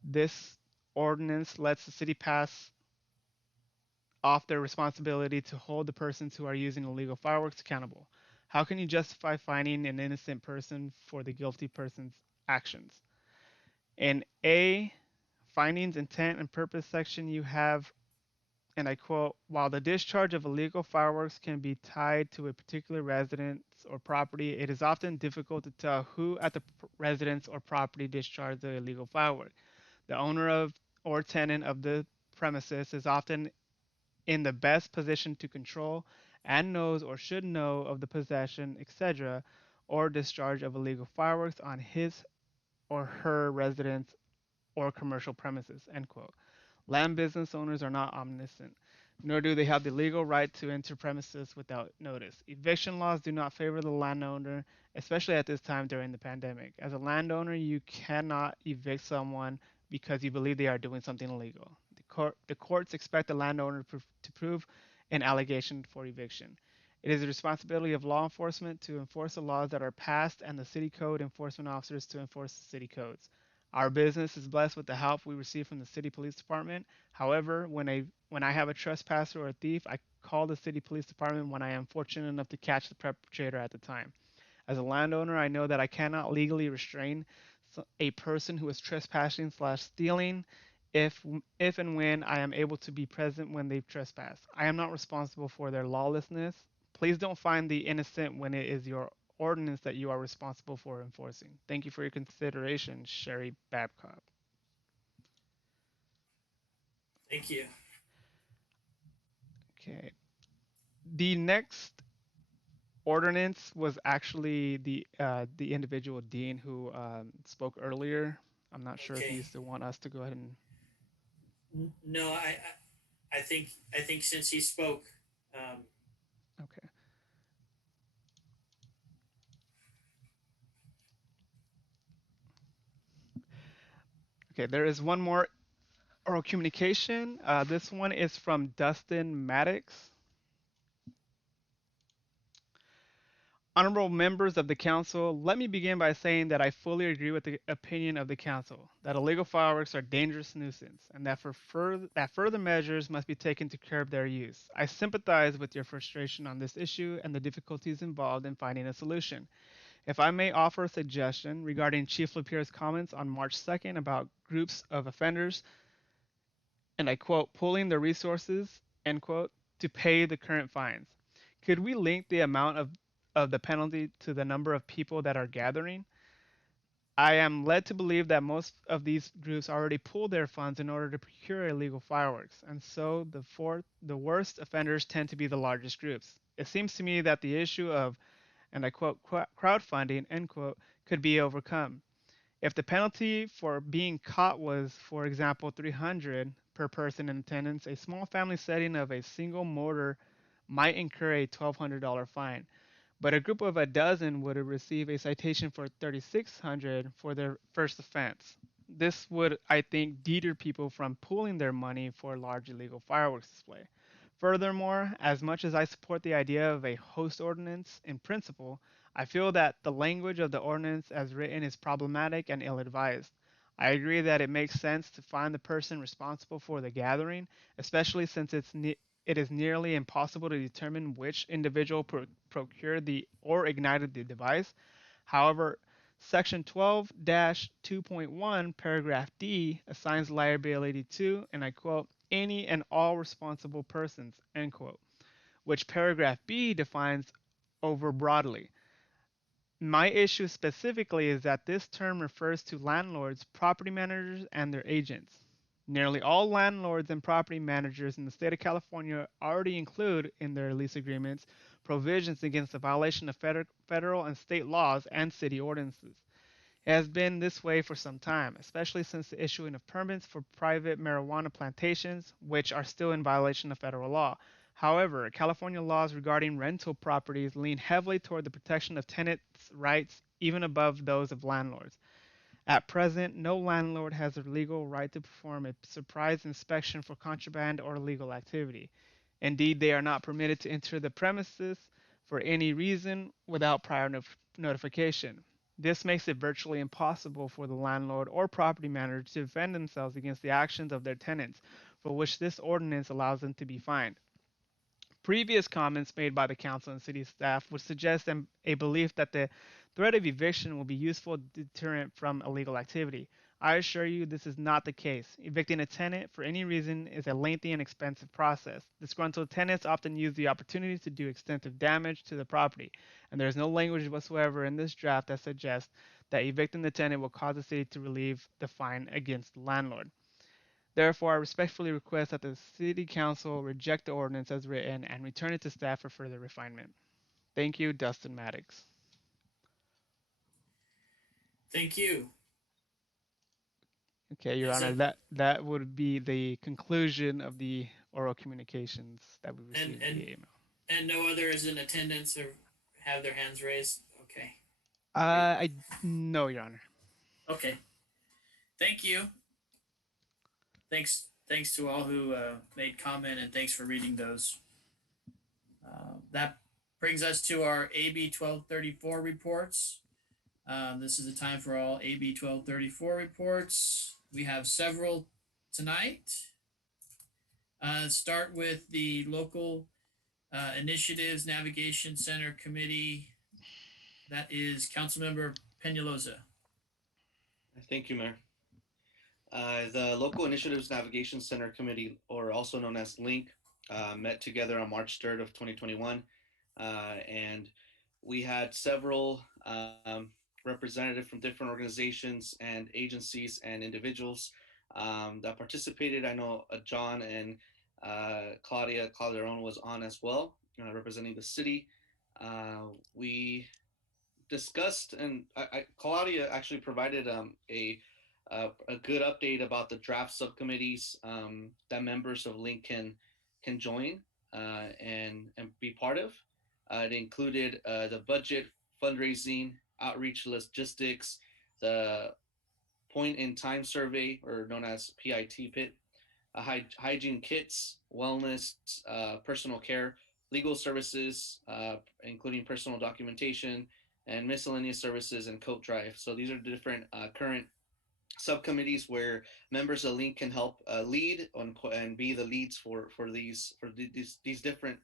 this ordinance lets the city pass off their responsibility to hold the persons who are using illegal fireworks accountable. How can you justify fining an innocent person for the guilty person's actions? In A, findings, intent, and purpose section, you have, and I quote, while the discharge of illegal fireworks can be tied to a particular residence or property, it is often difficult to tell who at the residence or property discharged the illegal firework. The owner of or tenant of the premises is often in the best position to control and knows or should know of the possession, etc., or discharge of illegal fireworks on his or her residence or commercial premises, end quote. Land business owners are not omniscient. nor do they have the legal right to enter premises without notice. Eviction laws do not favor the landowner, especially at this time during the pandemic. As a landowner, you cannot evict someone because you believe they are doing something illegal. The courts expect the landowner to prove an allegation for eviction. It is the responsibility of law enforcement to enforce the laws that are passed and the city code enforcement officers to enforce the city codes. Our business is blessed with the help we receive from the city police department. However, when I have a trespasser or a thief, I call the city police department when I am fortunate enough to catch the perpetrator at the time. As a landowner, I know that I cannot legally restrain a person who is trespassing slash stealing if and when I am able to be present when they've trespassed. I am not responsible for their lawlessness. Please don't find the innocent when it is your ordinance that you are responsible for enforcing. Thank you for your consideration, Sherry Babcock. Thank you. Okay. The next ordinance was actually the individual Dean who spoke earlier. I'm not sure if Okay. you still want us to go ahead and. No, I think since he spoke, Okay. Okay, there is one more oral communication. This one is from Dustin Maddox. Honorable members of the council, let me begin by saying that I fully agree with the opinion of the council that illegal fireworks are a dangerous nuisance and that further measures must be taken to curb their use. I sympathize with your frustration on this issue and the difficulties involved in finding a solution. If I may offer a suggestion regarding Chief Lapierre's comments on March 2nd about groups of offenders, and I quote, pooling their resources, end quote, to pay the current fines. Could we link the amount of the penalty to the number of people that are gathering? I am led to believe that most of these groups already pool their funds in order to procure illegal fireworks, and so the worst offenders tend to be the largest groups. It seems to me that the issue of, and I quote, crowdfunding, end quote, could be overcome. If the penalty for being caught was, for example, 300 per person in attendance, a small family setting of a single motor might incur a $1,200 fine, but a group of a dozen would receive a citation for 3,600 for their first offense. This would, I think, deter people from pooling their money for a large illegal fireworks display. Furthermore, as much as I support the idea of a host ordinance in principle, I feel that the language of the ordinance as written is problematic and ill advised. I agree that it makes sense to find the person responsible for the gathering, especially since it is nearly impossible to determine which individual procured or ignited the device. However, Section 12-2.1, paragraph D, assigns liability to, and I quote, any and all responsible persons, end quote, which paragraph B defines over broadly. My issue specifically is that this term refers to landlords, property managers, and their agents. Nearly all landlords and property managers in the state of California already include in their lease agreements provisions against the violation of federal and state laws and city ordinances. It has been this way for some time, especially since the issuing of permits for private marijuana plantations, which are still in violation of federal law. However, California laws regarding rental properties lean heavily toward the protection of tenants' rights, even above those of landlords. At present, no landlord has a legal right to perform a surprise inspection for contraband or illegal activity. Indeed, they are not permitted to enter the premises for any reason without prior notification. This makes it virtually impossible for the landlord or property manager to defend themselves against the actions of their tenants, for which this ordinance allows them to be fined. Previous comments made by the council and city staff would suggest a belief that the threat of eviction will be useful deterrent from illegal activity. I assure you this is not the case. Evicting a tenant for any reason is a lengthy and expensive process. Disgruntled tenants often use the opportunity to do extensive damage to the property, and there is no language whatsoever in this draft that suggests that evicting the tenant will cause the city to relieve the fine against the landlord. Therefore, I respectfully request that the City Council reject the ordinance as written and return it to staff for further refinement. Thank you, Dustin Maddox. thank you. Okay, Your Is Honor, it- that would be the conclusion of the oral communications that we received and via email. and no other is in attendance or have their hands raised. Okay. I no, Your Honor. Okay. Thank you. Thanks to all who made comment, and thanks for reading those. That brings us to our AB 1234 reports. This is the time for all AB 1234 reports. We have several tonight. Start with the local initiatives navigation center committee. That is Councilmember Peñalosa. Thank you, Mayor. The Local Initiatives Navigation Center Committee, or also known as LINK, met together on March 3rd of 2021. And we had several representatives from different organizations and agencies and individuals that participated. I know John and Claudia Calderon was on as well, representing the city. We discussed, and Claudia actually provided a good update about the draft subcommittees that members of LINK can join and be part of. It included the budget, fundraising, outreach, logistics, the point in time survey, or known as PIT, hygiene kits, wellness, personal care, legal services, including personal documentation, and miscellaneous services, and coat drive. So these are different current subcommittees where members of LINK can help lead and be the leads for these different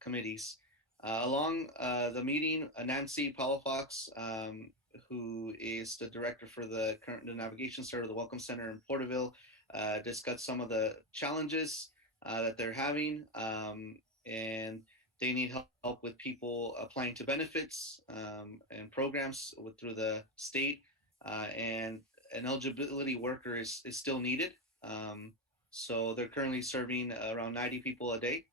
committees. Along the meeting, Nancy Palafox, who is the director for the navigation center, the Welcome Center in Porterville, discussed some of the challenges that they're having, and they need help with people applying to benefits and programs through the state, and an eligibility worker is still needed. So they're currently serving around 90 people a day.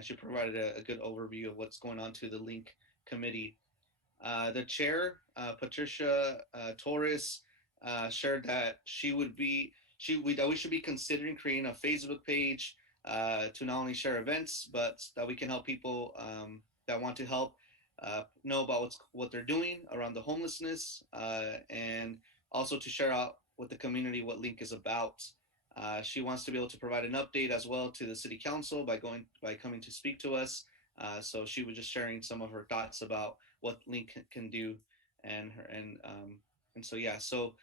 She provided a good overview of what's going on to the LINK committee. The chair, Patricia Torres, shared that we should be considering creating a Facebook page to not only share events, but that we can help people that want to help know about what they're doing around the homelessness, and also to share out with the community what LINK is about. She wants to be able to provide an update as well to the city council by coming to speak to us. So she was just sharing some of her thoughts about what LINK can do, and so yeah. So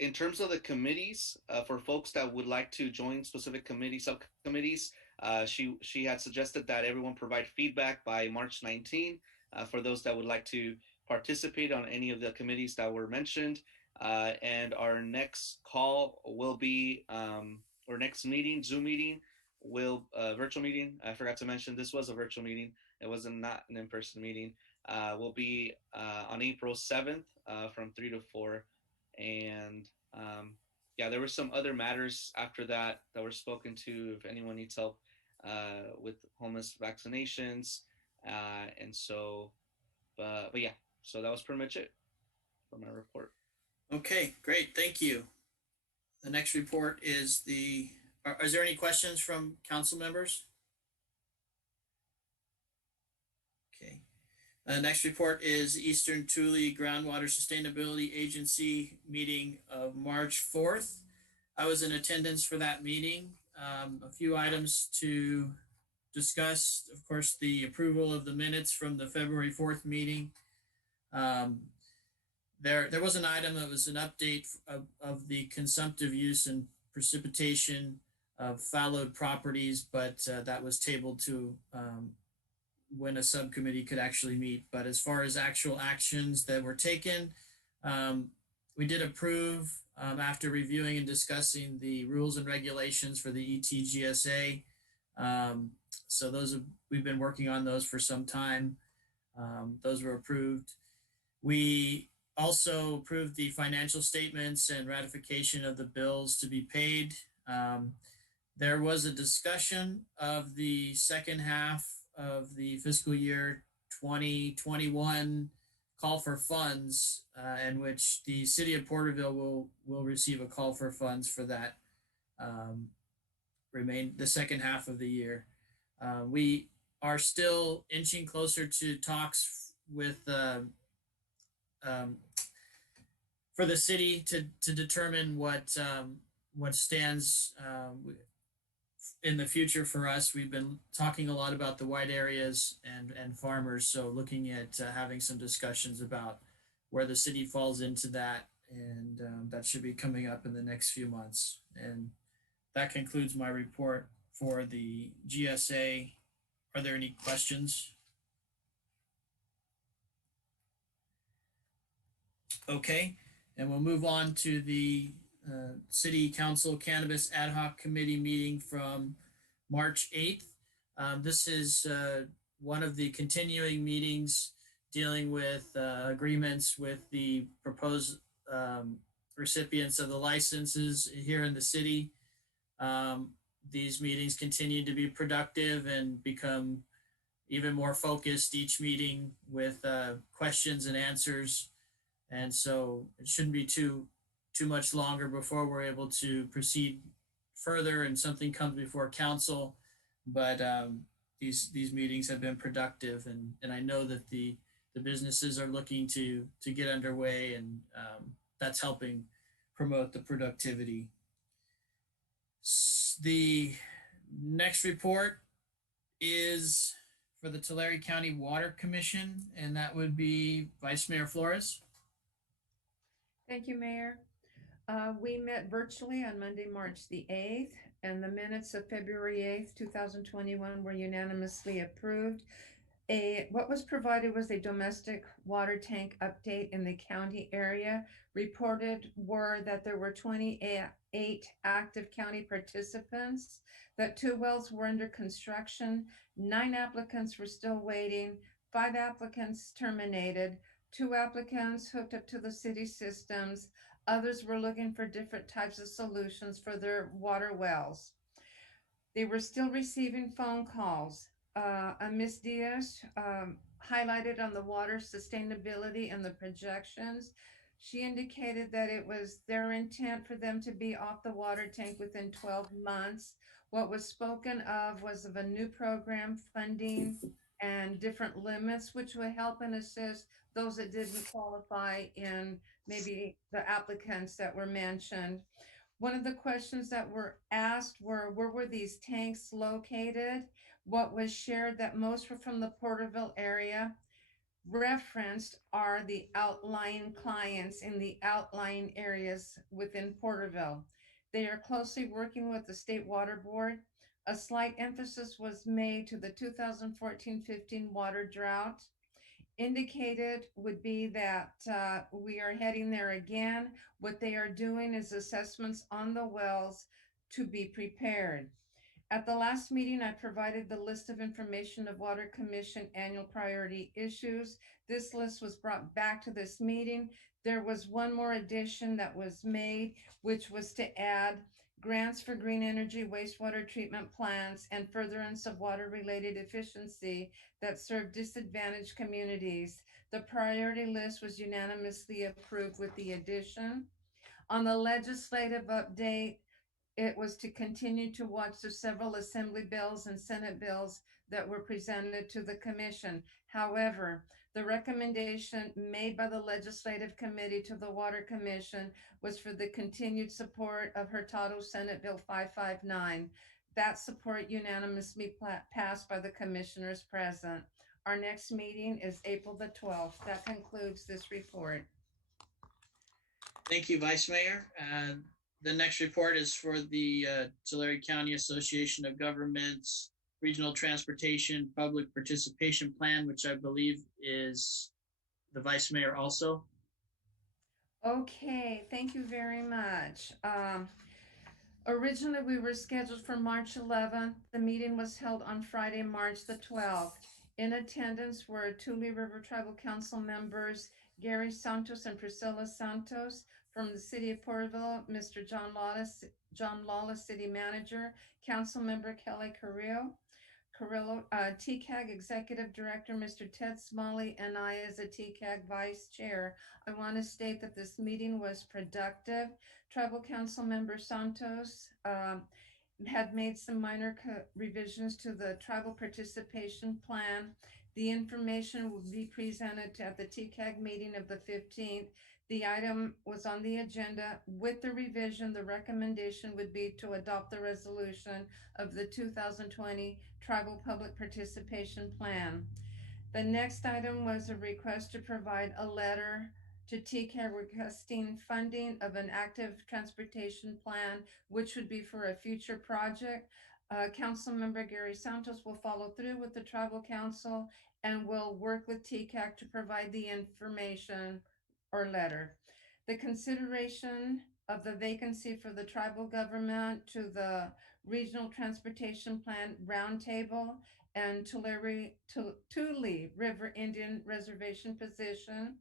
in terms of the committees, for folks that would like to join specific subcommittees, she had suggested that everyone provide feedback by March 19 for those that would like to participate on any of the committees that were mentioned. And our next call will be, or next meeting, Zoom meeting, virtual meeting. I forgot to mention this was a virtual meeting. It was not an in-person meeting. Will be on April 7th from 3 to 4. And yeah, there were some other matters after that were spoken to, if anyone needs help with homeless vaccinations. And so, but yeah, so that was pretty much it for my report. Okay, great. Thank you. The next report is is there any questions from council members? Okay. Next report is Eastern Tule Groundwater Sustainability Agency meeting of March 4th. I was in attendance for that meeting. A few items to discuss. Of course, the approval of the minutes from the February 4th meeting. There was an item that was an update of the consumptive use and precipitation of fallowed properties, but that was tabled to when a subcommittee could actually meet. But as far as actual actions that were taken, we did approve after reviewing and discussing the rules and regulations for the ETGSA. So we've been working on those for some time. Those were approved. We also approved the financial statements and ratification of the bills to be paid. There was a discussion of the second half of the fiscal year 2021 call for funds, in which the city of Porterville will receive a call for funds for that the second half of the year. We are still inching closer to talks with for the city to determine what stands in the future for us. We've been talking a lot about the white areas and farmers, so looking at having some discussions about where the city falls into that, and that should be coming up in the next few months. And that concludes my report for the GSA. Are there any questions? Okay, and we'll move on to the City Council Cannabis Ad Hoc Committee meeting from March 8th. This is one of the continuing meetings dealing with agreements with the proposed recipients of the licenses here in the city. These meetings continue to be productive and become even more focused each meeting with questions and answers. And so it shouldn't be too much longer before we're able to proceed further and something comes before council. But these meetings have been productive, and I know that the businesses are looking to get underway, and that's helping promote the productivity. The next report is for the Tulare County Water Commission, and that would be Vice Mayor Flores. Thank you, Mayor. We met virtually on Monday, March the 8th, and the minutes of February 8th, 2021 were unanimously approved. What was provided was a domestic water tank update in the county area. Reported were that there were 28 active county participants, that 2 wells were under construction, 9 applicants were still waiting, 5 applicants terminated, 2 applicants hooked up to the city systems. Others were looking for different types of solutions for their water wells. They were still receiving phone calls. Ms. Diaz highlighted on the water sustainability and the projections. She indicated that it was their intent for them to be off the water tank within 12 months. What was spoken of was of a new program, funding, and different limits, which would help and assist those that didn't qualify in maybe the applicants that were mentioned. One of the questions that were asked were, where were these tanks located? What was shared that most were from the Porterville area. Referenced are the outlying clients in the outlying areas within Porterville. They are closely working with the State Water Board. A slight emphasis was made to the 2014-15 water drought. Indicated would be that we are heading there again. What they are doing is assessments on the wells to be prepared. At the last meeting, I provided the list of information of Water Commission annual priority issues. This list was brought back to this meeting. There was one more addition that was made, which was to add grants for green energy, wastewater treatment plants, and furtherance of water-related efficiency that serve disadvantaged communities. The priority list was unanimously approved with the addition. On the legislative update, it was to continue to watch the several Assembly bills and Senate bills that were presented to the Commission. However, the recommendation made by the Legislative Committee to the Water Commission was for the continued support of Hurtado Senate Bill 559. That support unanimously passed by the commissioners present. Our next meeting is April the 12th. That concludes this report. Thank you, Vice Mayor. The next report is for the Tulare County Association of Governments Regional Transportation Public Participation Plan, which I believe is the Vice Mayor also. Okay, thank you very much. Originally, we were scheduled for March 11th. The meeting was held on Friday, March the 12th. In attendance were Tule River Tribal Council members Gary Santos and Priscilla Santos. From the City of Porterville, Mr. John Lawless, City Manager, Councilmember Kelly Carrillo, TCAG Executive Director, Mr. Ted Smalley, and I as a TCAG Vice Chair. I want to state that this meeting was productive. Tribal Council Member Santos had made some minor revisions to the tribal participation plan. The information will be presented at the TCAG meeting of the 15th. The item was on the agenda. With the revision, the recommendation would be to adopt the resolution of the 2020 Tribal Public Participation Plan. The next item was a request to provide a letter to TCAG requesting funding of an active transportation plan, which would be for a future project. Councilmember Gary Santos will follow through with the tribal council and will work with TCAG to provide the information or letter. The consideration of the vacancy for the tribal government to the Regional Transportation Plan Roundtable and Tule River Indian Reservation position,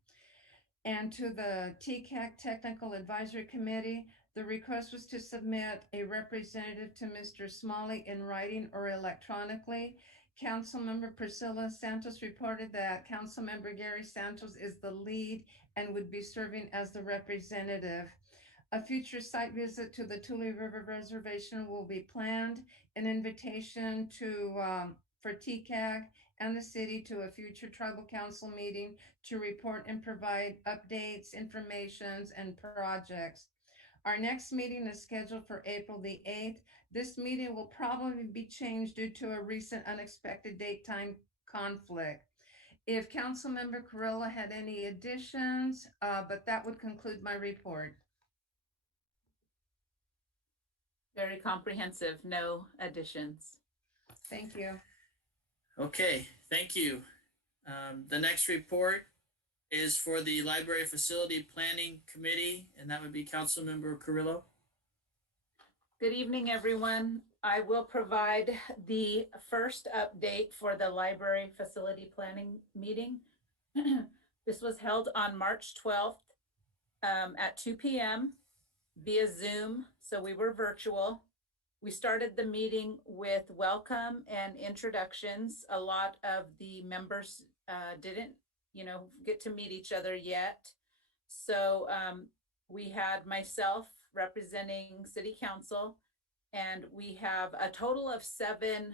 and to the TCAG Technical Advisory Committee. The request was to submit a representative to Mr. Smalley in writing or electronically. Councilmember Priscilla Santos reported that Councilmember Gary Santos is the lead and would be serving as the representative. A future site visit to the Tule River Reservation will be planned. An invitation for TCAG and the city to a future tribal council meeting to report and provide updates, informations, and projects. Our next meeting is scheduled for April the 8th. This meeting will probably be changed due to a recent unexpected date-time conflict. If Councilmember Carrillo had any additions, but that would conclude my report. Very comprehensive, no additions. Thank you. Okay, thank you. The next report is for the Library Facility Planning Committee, and that would be Councilmember Carrillo. Good evening, everyone. I will provide the first update for the Library Facility Planning meeting. This was held on March 12th at 2 p.m. via Zoom, so we were virtual. We started the meeting with welcome and introductions. A lot of the members didn't, get to meet each other yet. So we had myself representing City Council, and we have a total of 7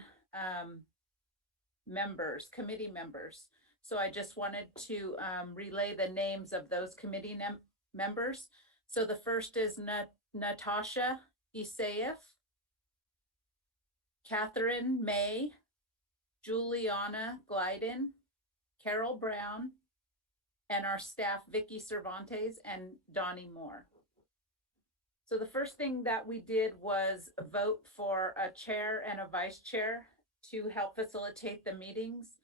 members, committee members. So I just wanted to relay the names of those committee members. So the first is Natasha Isaev, Catherine May, Juliana Glyden, Carol Brown, and our staff, Vicky Cervantes and Donnie Moore. So the first thing that we did was vote for a chair and a vice chair to help facilitate the meetings.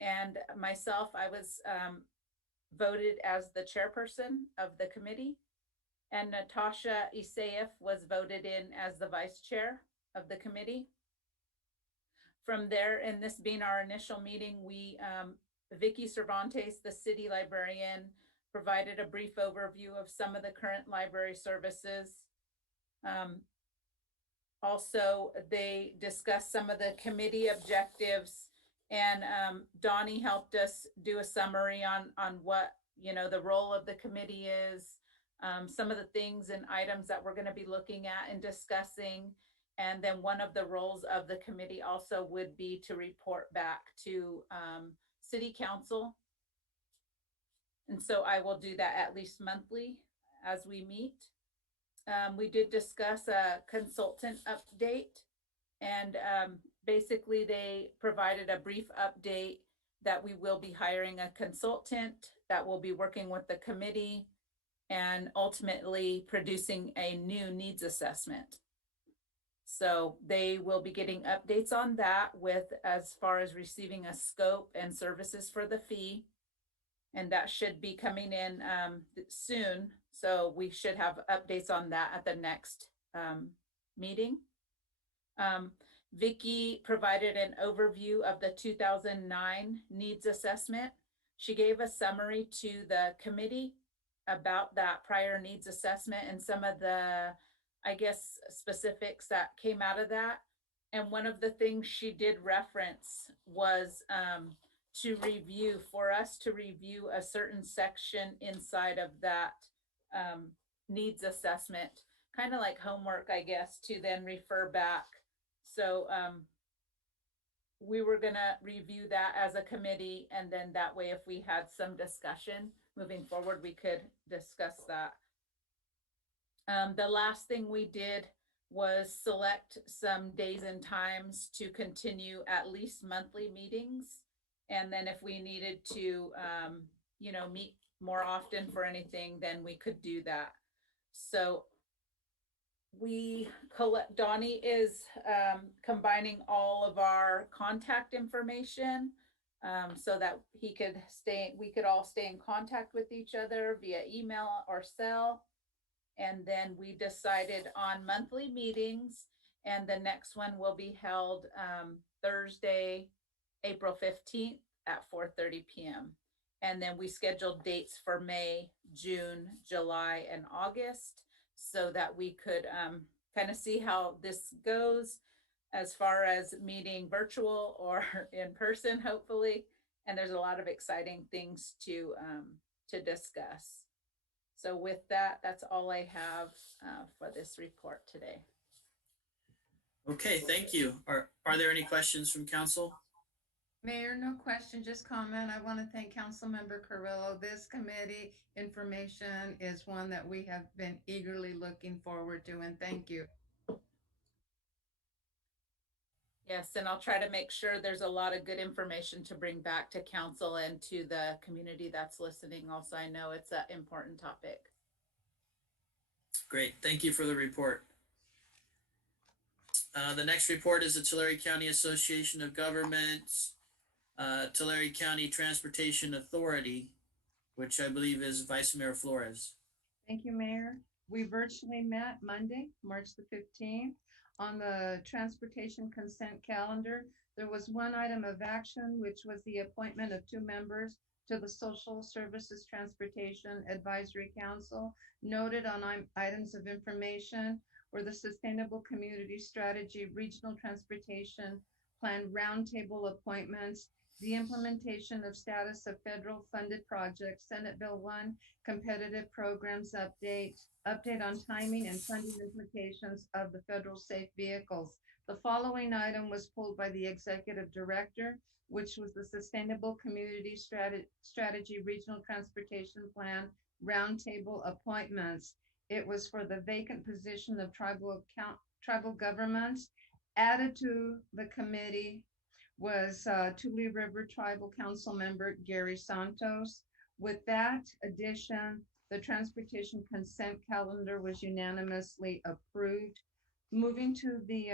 And myself, I was voted as the chairperson of the committee, and Natasha Isaev was voted in as the vice chair of the committee. From there, and this being our initial meeting, we, Vicky Cervantes, the city librarian, provided a brief overview of some of the current library services. Also, they discussed some of the committee objectives, and Donnie helped us do a summary on what, the role of the committee is, some of the things and items that we're going to be looking at and discussing. And then one of the roles of the committee also would be to report back to City Council. And so I will do that at least monthly as we meet. We did discuss a consultant update, and basically they provided a brief update that we will be hiring a consultant that will be working with the committee and ultimately producing a new needs assessment. So they will be getting updates on that with as far as receiving a scope and services for the fee. And that should be coming in soon. So we should have updates on that at the next meeting. Vicky provided an overview of the 2009 needs assessment. She gave a summary to the committee about that prior needs assessment and some of the, I guess, specifics that came out of that. And one of the things she did reference was for us to review a certain section inside of that needs assessment kind of like homework, I guess, to then refer back. So we were gonna review that as a committee, and then that way, if we had some discussion moving forward, we could discuss that. The last thing we did was select some days and times to continue at least monthly meetings. And then if we needed to, meet more often for anything, then we could do that. So Donnie is combining all of our contact information so that we could all stay in contact with each other via email or cell. And then we decided on monthly meetings, and the next one will be held Thursday, April 15th at 4:30 p.m. And then we scheduled dates for May, June, July, and August so that we could kind of see how this goes as far as meeting virtual or in person, hopefully. And there's a lot of exciting things to discuss. So with that, that's all I have for this report today. Okay, thank you. Are there any questions from council? Mayor, no question, just comment. I want to thank Councilmember Carrillo. This committee information is one that we have been eagerly looking forward to, and thank you. Yes, and I'll try to make sure there's a lot of good information to bring back to council and to the community that's listening. Also, I know it's an important topic. Great, thank you for the report. The next report is the Tulare County Association of Governments, Tulare County Transportation Authority, which I believe is Vice Mayor Flores. Thank you, Mayor. We virtually met Monday, March the 15th. On the transportation consent calendar, there was one item of action, which was the appointment of 2 members to the Social Services Transportation Advisory Council. Noted on items of information were the Sustainable Community Strategy Regional Transportation Plan Roundtable appointments, the implementation of status of federal funded projects, Senate Bill 1, competitive programs update on timing and funding implications of the federal safe vehicles. The following item was pulled by the executive director, which was the Sustainable Community Strategy Regional Transportation Plan Roundtable appointments. It was for the vacant position of tribal governments. Added to the committee was Tule River Tribal Council member Gary Santos. With that addition, the transportation consent calendar was unanimously approved. Moving to the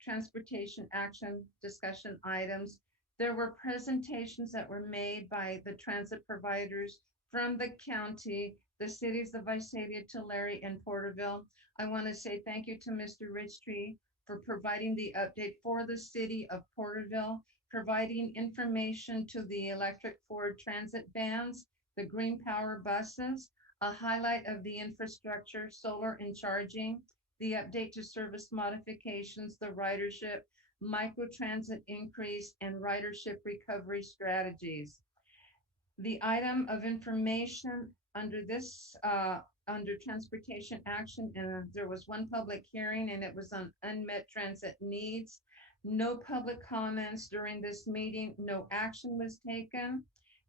transportation action discussion items, there were presentations that were made by the transit providers from the county, the cities of Visalia, Tulare, and Porterville. I want to say thank you to Mr. Richtree for providing the update for the city of Porterville, providing information to the electric Ford Transit vans, the green power buses, a highlight of the infrastructure, solar and charging, the update to service modifications, the ridership, microtransit increase, and ridership recovery strategies. The item of information under this, under transportation action, and there was one public hearing, and it was on unmet transit needs. No public comments during this meeting. No action was taken.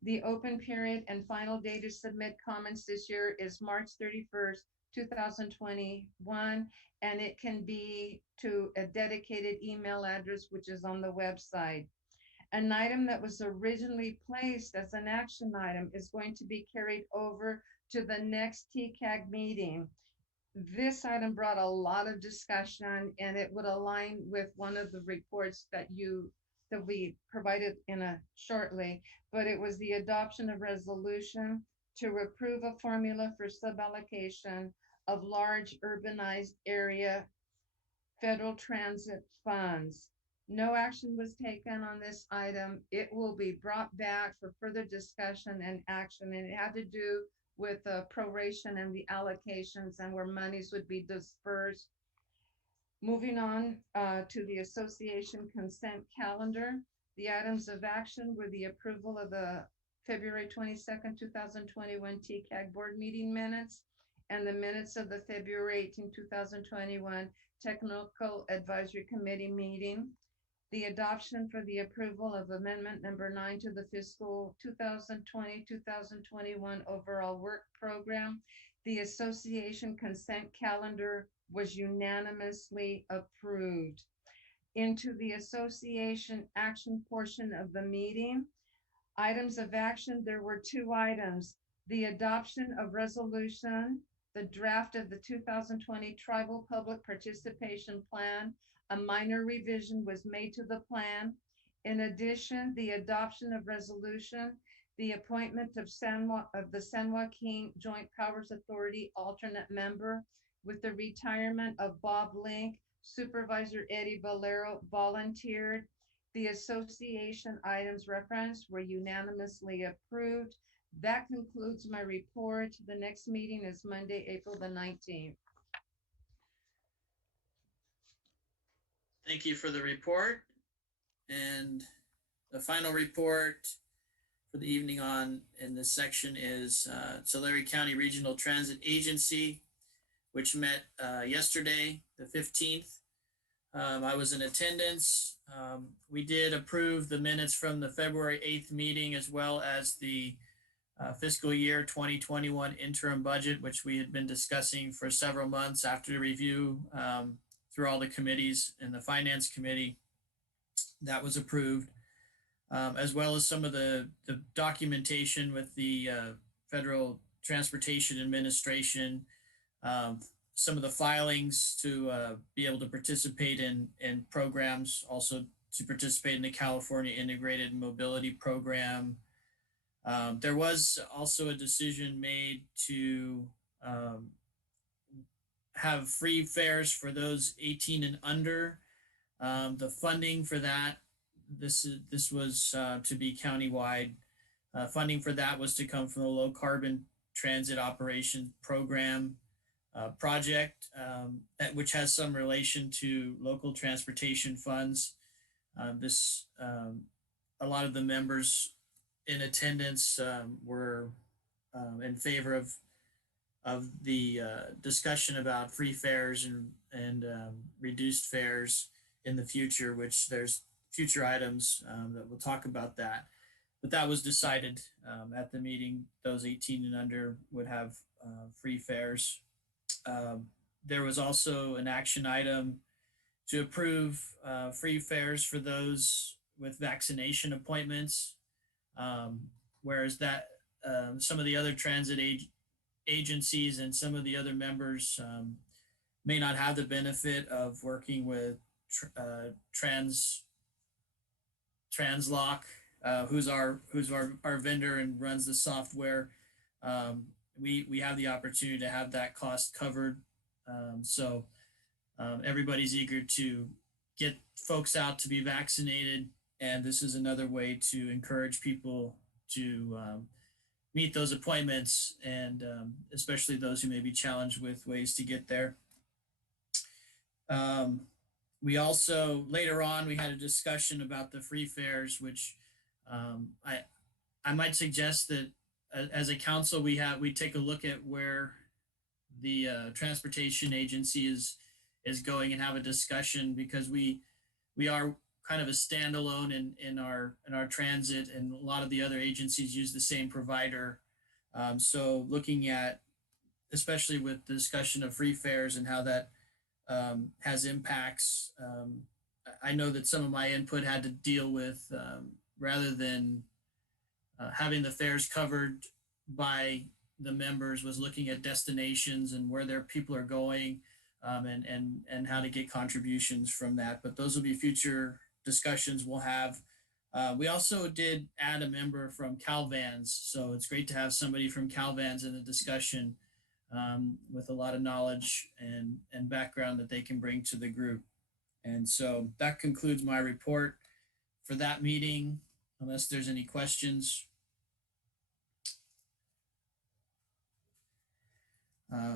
The open period and final day to submit comments this year is March 31st, 2021, and it can be to a dedicated email address, which is on the website. An item that was originally placed as an action item is going to be carried over to the next TCAG meeting. This item brought a lot of discussion, and it would align with one of the reports that we provided shortly, but it was the adoption of resolution to approve a formula for suballocation of large urbanized area federal transit funds. No action was taken on this item. It will be brought back for further discussion and action, and it had to do with the proration and the allocations and where monies would be dispersed. Moving on to the association consent calendar, the items of action were the approval of the February 22nd, 2021 TCAG board meeting minutes and the minutes of the February 18, 2021 Technical Advisory Committee meeting, the adoption for the approval of amendment number 9 to the fiscal 2020-2021 overall work program. The association consent calendar was unanimously approved. Into the association action portion of the meeting. Items of action, there were 2 items. The adoption of resolution, the draft of the 2020 Tribal Public Participation Plan. A minor revision was made to the plan. In addition, the adoption of resolution, the appointment of the San Joaquin Joint Powers Authority alternate member with the retirement of Bob Link. Supervisor Eddie Valero volunteered. The association items referenced were unanimously approved. That concludes my report. The next meeting is Monday, April the 19th. Thank you for the report. And the final report for the evening on in this section is Tulare County Regional Transit Agency, which met yesterday, the 15th. I was in attendance. We did approve the minutes from the February 8th meeting, as well as the fiscal year 2021 interim budget, which we had been discussing for several months after the review through all the committees and the Finance Committee. That was approved, as well as some of the documentation with the Federal Transportation Administration, some of the filings to be able to participate in programs, also to participate in the California Integrated Mobility Program. There was also a decision made to have free fares for those 18 and under. The funding for that, this was to be countywide. Funding for that was to come from the Low Carbon Transit Operation Program project, which has some relation to local transportation funds. A lot of the members in attendance were in favor of the discussion about free fares and reduced fares in the future, which there's future items that we'll talk about that. But that was decided at the meeting. Those 18 and under would have free fares. There was also an action item to approve free fares for those with vaccination appointments, whereas that some of the other transit agencies and some of the other members may not have the benefit of working with Translock, who's our vendor and runs the software. We have the opportunity to have that cost covered. So everybody's eager to get folks out to be vaccinated. And this is another way to encourage people to meet those appointments, and especially those who may be challenged with ways to get there. We also, later on, we had a discussion about the free fares, which I might suggest that as a council, we take a look at where the transportation agency is going and have a discussion, because we are kind of a standalone in our transit, and a lot of the other agencies use the same provider. So looking at, especially with the discussion of free fares and how that has impacts, I know that some of my input had to deal with rather than having the fares covered by the members, was looking at destinations and where their people are going, and how to get contributions from that. But those will be future discussions we'll have. We also did add a member from CalVans, so it's great to have somebody from CalVans in the discussion with a lot of knowledge and background that they can bring to the group. And so that concludes my report for that meeting, unless there's any questions.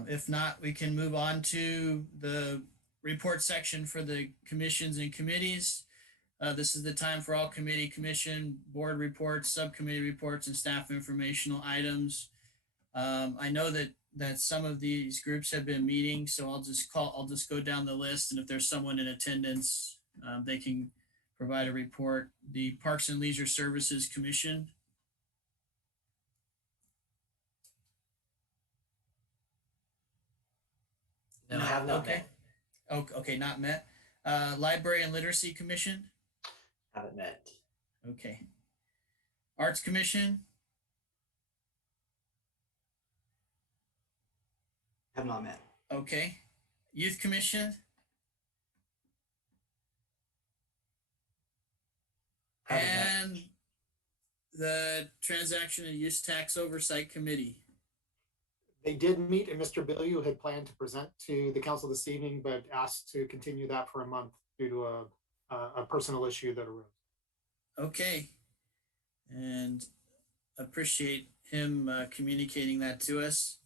If not, we can move on to the report section for the commissions and committees. This is the time for all committee, commission, board reports, subcommittee reports, and staff informational items. I know that that some of these groups have been meeting, so I'll just go down the list, and if there's someone in attendance, they can provide a report. The Parks and Leisure Services Commission. No, have not okay. met. Oh, okay, not met. Library and Literacy Commission. Haven't met. Okay. Arts Commission. Have not met. Okay. Youth Commission. Haven't met. And the Transaction and Use Tax Oversight Committee. They did meet, and Mr. Bilyeu had planned to present to the council this evening, but asked to continue that for a month due to a personal issue that arose. Okay. And appreciate him communicating that to us.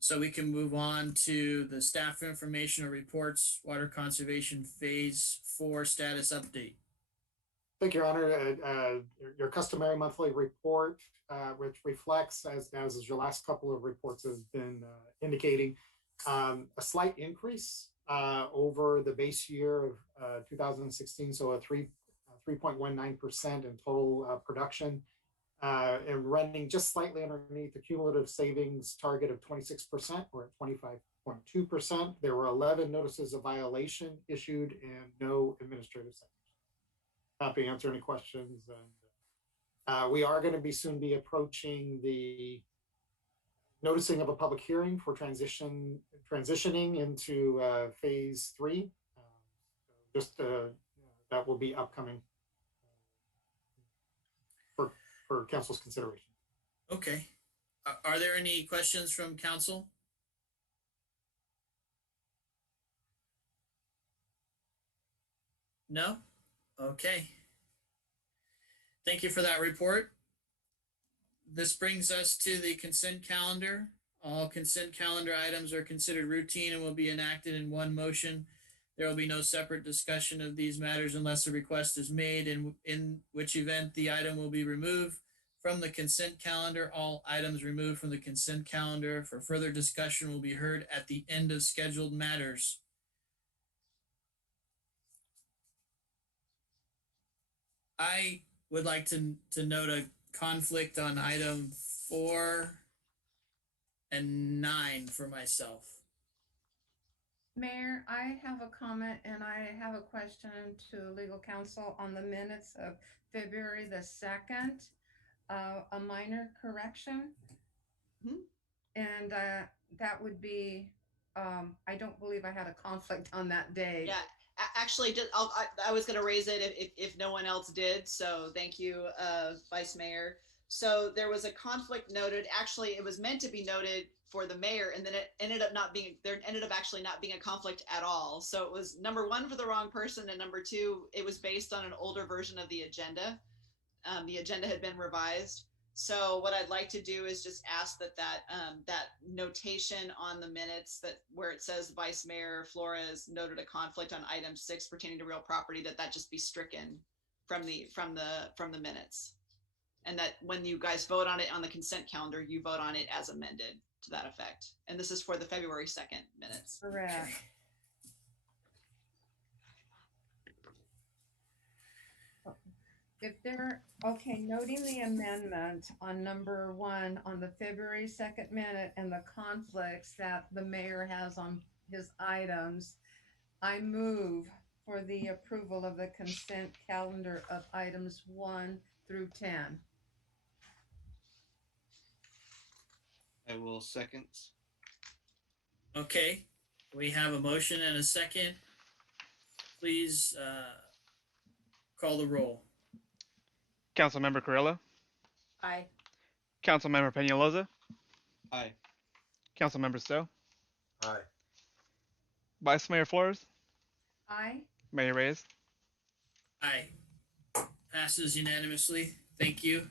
So we can move on to the staff informational reports, Water Conservation Phase 4 status update. Thank you, Your Honor. Your customary monthly report, which reflects, as your last couple of reports have been indicating, a slight increase over the base year of 2016, so a 3.19% in total production, and running just slightly underneath the cumulative savings target of 26%. We're at 25.2%. There were 11 notices of violation issued and no administrative sanctions. Happy to answer any questions. And we are going to soon be approaching the noticing of a public hearing for transitioning into phase 3. That will be upcoming for council's consideration. Okay. Are there any questions from council? No? Okay. Thank you for that report. This brings us to the consent calendar. All consent calendar items are considered routine and will be enacted in one motion. There will be no separate discussion of these matters unless a request is made, in which event the item will be removed from the consent calendar. All items removed from the consent calendar for further discussion will be heard at the end of scheduled matters. I would like to note a conflict on item 4 and 9 for myself. Mayor, I have a comment and I have a question to legal counsel on the minutes of February the 2nd, a minor correction. And that would be, I don't believe I had a conflict on that day. Yeah, actually, I was going to raise it if no one else did. So thank you, Vice Mayor. So there was a conflict noted. Actually, it was meant to be noted for the mayor, and then it ended up actually not being a conflict at all. So it was number 1 for the wrong person, and number 2, it was based on an older version of the agenda. The agenda had been revised. So what I'd like to do is just ask that notation on the minutes that where it says Vice Mayor Flores noted a conflict on item 6 pertaining to real property, that just be stricken from the minutes, and that when you guys vote on it on the consent calendar, you vote on it as amended to that effect. And this is for the February 2nd minutes. Correct. Noting the amendment on number 1 on the February 2nd minute and the conflicts that the mayor has on his items, I move for the approval of the consent calendar of items 1 through 10. I will second. Okay, we have a motion and a second. Please call the roll. Councilmember Carrillo. Aye. Councilmember Peñalosa. Aye. Councilmember Stowe. Aye. Vice Mayor Flores. Aye. Mayor Reyes. Aye. Passes unanimously. Thank you.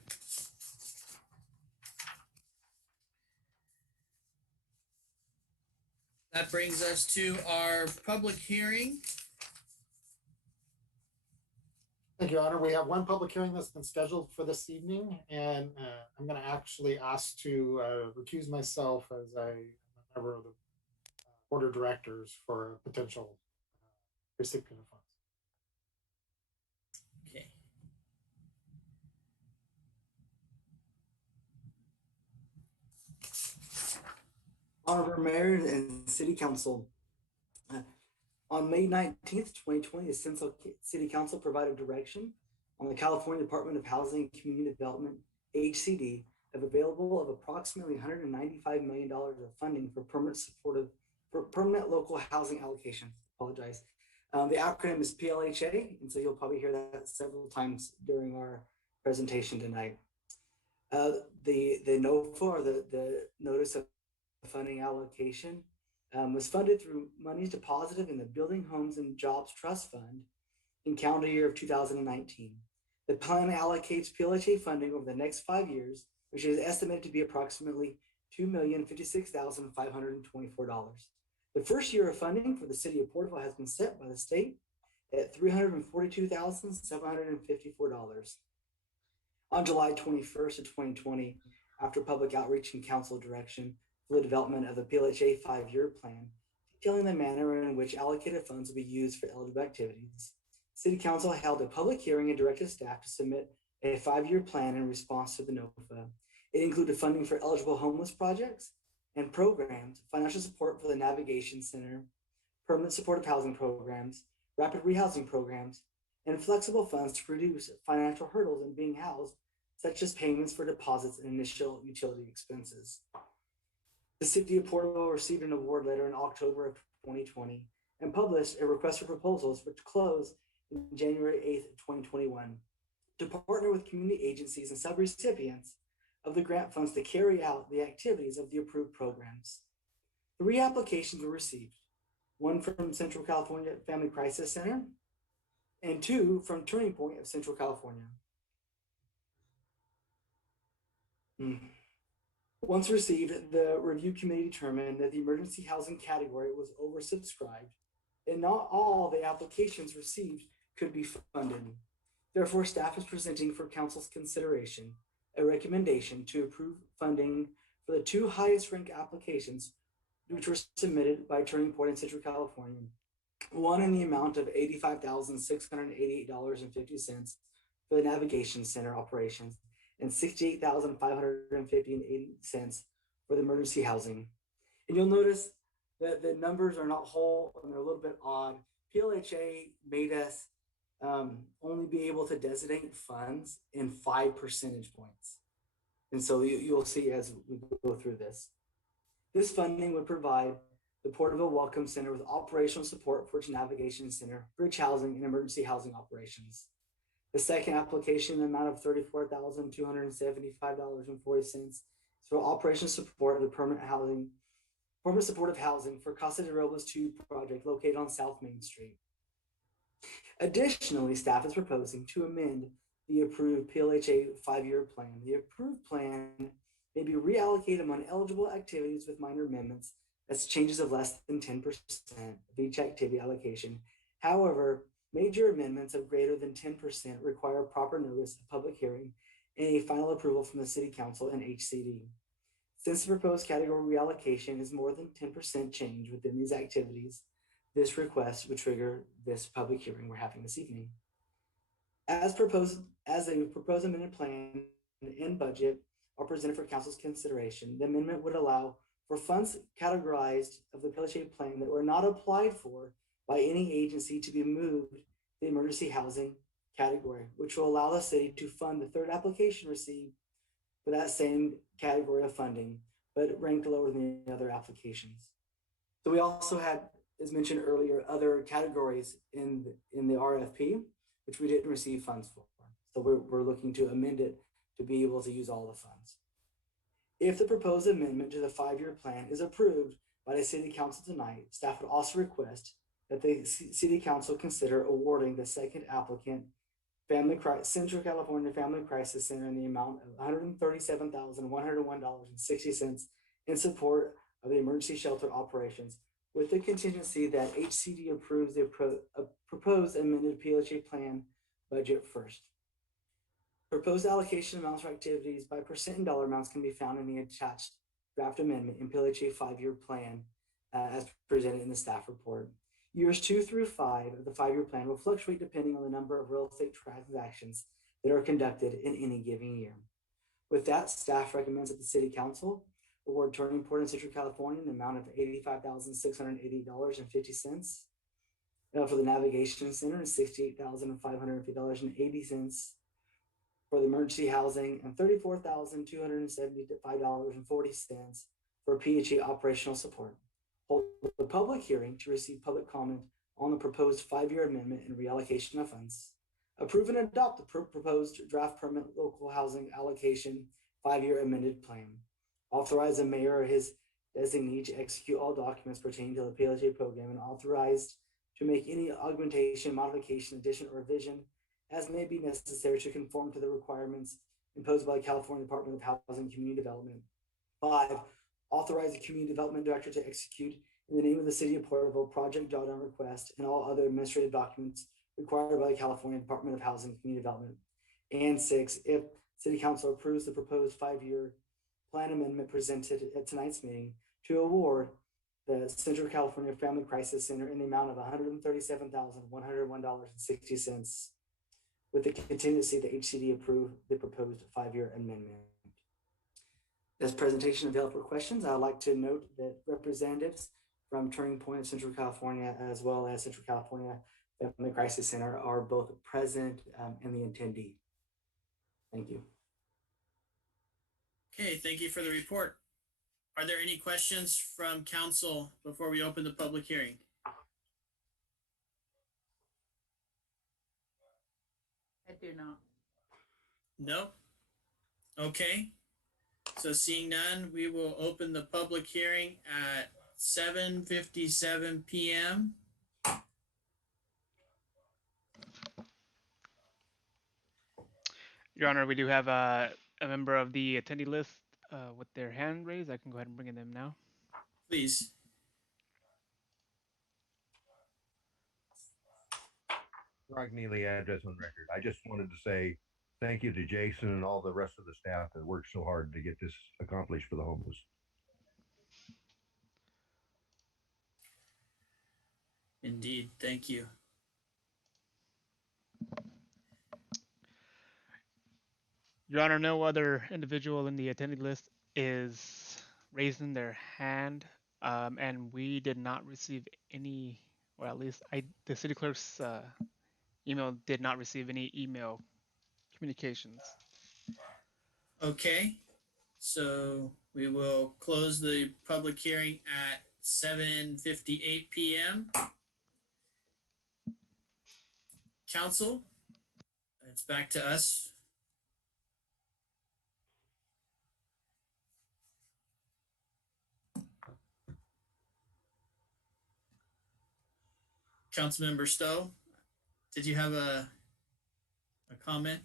That brings us to our public hearing. Thank you, Your Honor. We have one public hearing that's been scheduled for this evening, and I'm going to actually ask to recuse myself as a member of the board of directors for a potential recipient of funds. Okay. Honorable Mayor and City Council. On May 19th, 2020, the Central City Council provided direction on the California Department of Housing and Community Development, HCD, of approximately $195 million of funding for permanent local housing allocation. Apologize. The acronym is PLHA, and so you'll probably hear that several times during our presentation tonight. The NOFA, or the Notice of Funding Allocation, was funded through monies deposited in the Building Homes and Jobs Trust Fund in calendar year of 2019. The plan allocates PLHA funding over the next 5 years, which is estimated to be approximately $2,056,524. The first year of funding for the city of Porterville has been set by the state at $342,754. On July 21st of 2020, after public outreach and council direction for the development of the PLHA 5-year plan, detailing the manner in which allocated funds will be used for eligible activities, City Council held a public hearing and directed staff to submit a 5-year plan in response to the NOFA. It included funding for eligible homeless projects and programs, financial support for the Navigation Center, permanent supportive housing programs, rapid rehousing programs, and flexible funds to reduce financial hurdles in being housed, such as payments for deposits and initial utility expenses. The City of Porterville received an award letter in October of 2020 and published a request for proposals which closed on January 8th, 2021, to partner with community agencies and subrecipients of the grant funds to carry out the activities of the approved programs. 3 applications were received, one from Central California Family Crisis Center and 2 from Turning Point of Central California. Once received, the review committee determined that the emergency housing category was oversubscribed and not all the applications received could be funded. Therefore, staff is presenting for council's consideration a recommendation to approve funding for the 2 highest ranked applications which were submitted by Turning Point in Central California. One in the amount of $85,688.50 for the Navigation Center operations and $68,550.80 for the emergency housing. And you'll notice that the numbers are not whole and they're a little bit odd. PLHA made us only be able to designate funds in 5 percentage points. And so you'll see as we go through this. This funding would provide the Porterville Welcome Center with operational support for its Navigation Center, bridge housing, and emergency housing operations. The second application, an amount of $34,275.40, is for operational support of the permanent supportive housing for Casa de Robles 2 project located on South Main Street. Additionally, staff is proposing to amend the approved PLHA 5-year plan. The approved plan may be reallocated among eligible activities with minor amendments as changes of less than 10% of each activity allocation. However, major amendments of greater than 10% require proper notice of public hearing and a final approval from the City Council and HCD. Since the proposed category reallocation is more than 10% change within these activities, this request would trigger this public hearing we're having this evening. As a proposed amended plan and budget are presented for council's consideration, the amendment would allow for funds categorized of the PLHA plan that were not applied for by any agency to be moved to the emergency housing category, which will allow the city to fund the 3rd application received for that same category of funding, but ranked lower than the other applications. So we also had, as mentioned earlier, other categories in the RFP, which we didn't receive funds for. So we're looking to amend it to be able to use all the funds. If the proposed amendment to the 5-year plan is approved by the City Council tonight, staff would also request that the City Council consider awarding the second applicant, Central California Family Crisis Center, in the amount of $137,101.60 in support of the emergency shelter operations, with the contingency that HCD approves the proposed amended PLHA plan budget first. Proposed allocation amounts for activities by percent and dollar amounts can be found in the attached draft amendment in PLHA 5-year plan as presented in the staff report. Years 2 through 5 of the 5-year plan will fluctuate depending on the number of real estate transactions that are conducted in any given year. With that, staff recommends that the City Council award Turning Point in Central California in the amount of $85,680.50 for the Navigation Center and $68,550.80 for the emergency housing and $34,275.40 for PHE operational support. Hold a public hearing to receive public comment on the proposed 5-year amendment and reallocation of funds. Approve and adopt the proposed draft permanent local housing allocation 5-year amended plan. Authorize the mayor or his designee to execute all documents pertaining to the PLHA program and authorized to make any augmentation, modification, addition, or revision as may be necessary to conform to the requirements imposed by the California Department of Housing and Community Development. 5, authorize the Community Development Director to execute in the name of the City of Porterville project drawdown request and all other administrative documents required by the California Department of Housing and Community Development. And 6, if City Council approves the proposed 5-year plan amendment presented at tonight's meeting, to award the Central California Family Crisis Center in the amount of $137,101.60, with the contingency that HCD approve the proposed 5-year amendment. This presentation available for questions. I would like to note that representatives from Turning Point of Central California as well as Central California Family Crisis Center are both present in the attendee. Thank you. Okay, thank you for the report. Are there any questions from council before we open the public hearing? I do not. No? Okay. So seeing none, we will open the public hearing at 7:57 p.m. Your Honor, we do have a member of the attendee list with their hand raised. I can go ahead and bring in them now. Please. Rock Neely, address on record. I just wanted to say thank you to Jason and all the rest of the staff that worked so hard to get this accomplished for the homeless. Indeed, thank you. Your Honor, no other individual in the attendee list is raising their hand, and we did not receive any, or at least the city clerk's email did not receive any email communications. Okay, so we will close the public hearing at 7:58 p.m. Council, it's back to us. Councilmember Stowe, did you have a comment?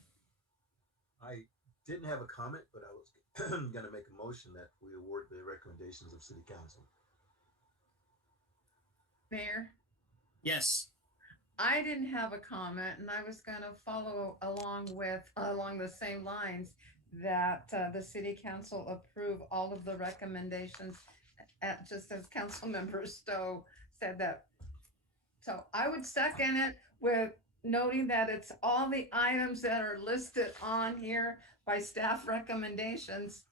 I didn't have a comment, but I was going to make a motion that we award the recommendations of City Council. Mayor, Yes. I didn't have a comment, and I was going to follow along the same lines that the city council approve all of the recommendations, just as Councilmember Stowe said that. So I would second it with noting that it's all the items that are listed on here by staff recommendations.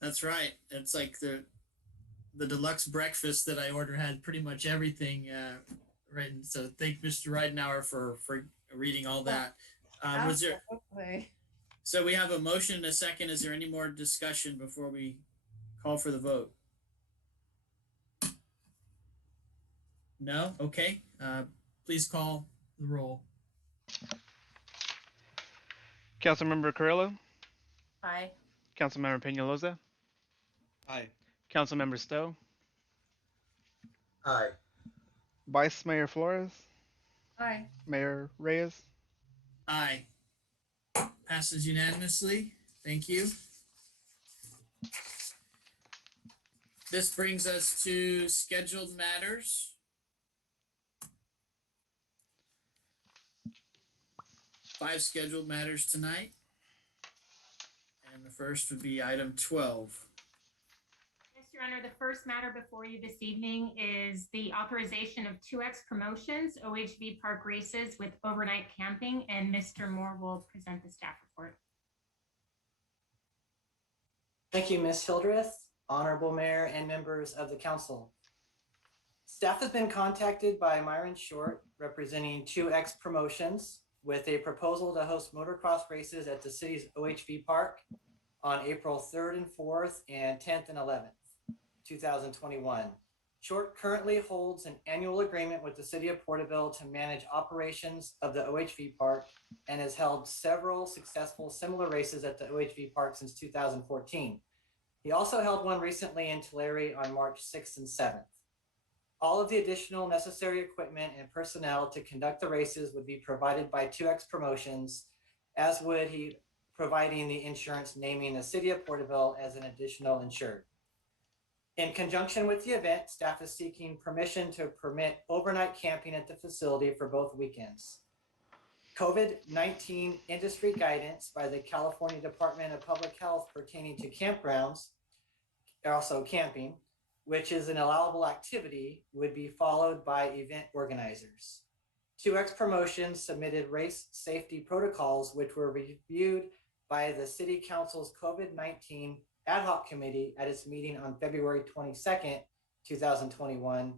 That's right. It's like the deluxe breakfast that I ordered had pretty much everything written. So thank Mr. Ridenauer for reading all that. So we have a motion and a second. Is there any more discussion before we call for the vote? No? Okay. Please call the roll. Councilmember Carrillo, Aye. Councilmember Peñalosa, Aye. Councilmember Stowe, Aye. Vice Mayor Flores, Aye. Mayor Reyes. Aye. Passes unanimously. Thank you. This brings us to scheduled matters. 5 scheduled matters tonight. And the first would be item 12. Yes, Your Honor, the first matter before you this evening is the authorization of 2X Promotions, OHV Park Races with overnight camping, and Mr. Moore will present the staff report. Thank you, Ms. Hildreth, Honorable Mayor, and members of the council. Staff has been contacted by Myron Short, representing 2X Promotions, with a proposal to host motocross races at the city's OHV Park on April 3rd and 4th and 10th and 11th, 2021. Short currently holds an annual agreement with the city of Porterville to manage operations of the OHV Park and has held several successful similar races at the OHV Park since 2014. He also held one recently in Tulare on March 6th and 7th. All of the additional necessary equipment and personnel to conduct the races would be provided by 2X Promotions, as would he providing the insurance, naming the city of Porterville as an additional insured. In conjunction with the event, staff is seeking permission to permit overnight camping at the facility for both weekends. COVID-19 industry guidance by the California Department of Public Health pertaining to campgrounds, also camping, which is an allowable activity, would be followed by event organizers. 2X Promotions submitted race safety protocols, which were reviewed by the City Council's COVID-19 Ad Hoc Committee at its meeting on February 22nd, 2021,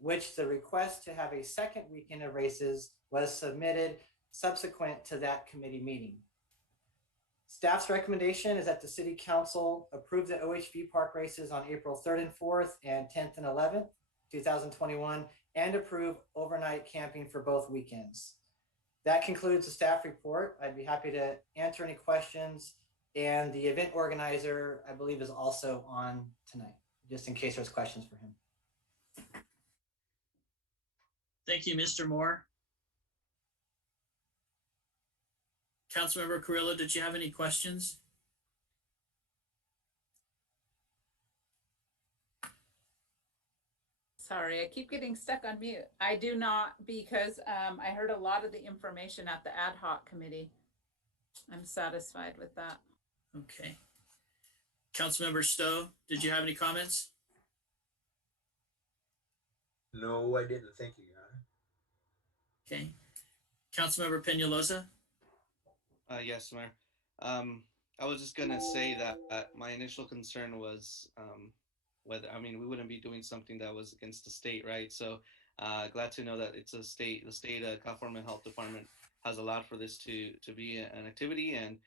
which the request to have a second weekend of races was submitted subsequent to that committee meeting. Staff's recommendation is that the City Council approve the OHV Park races on April 3rd and 4th and 10th and 11th, 2021, and approve overnight camping for both weekends. That concludes the staff report. I'd be happy to answer any questions. And the event organizer, I believe, is also on tonight, just in case there's questions for him. Thank you, Mr. Moore. Councilmember Carrillo, did you have any questions? Sorry, I keep getting stuck on mute. I do not, because I heard a lot of the information at the ad hoc committee. I'm satisfied with that. Okay. Councilmember Stowe, did you have any comments? No, I didn't. Thank you, Your Honor. Okay. Councilmember Peñalosa? Yes, Mayor. I was just gonna say that my initial concern was whether, I mean, we wouldn't be doing something that was against the state, right? So glad to know that it's a state, the state California Health Department has allowed for this to be an activity, and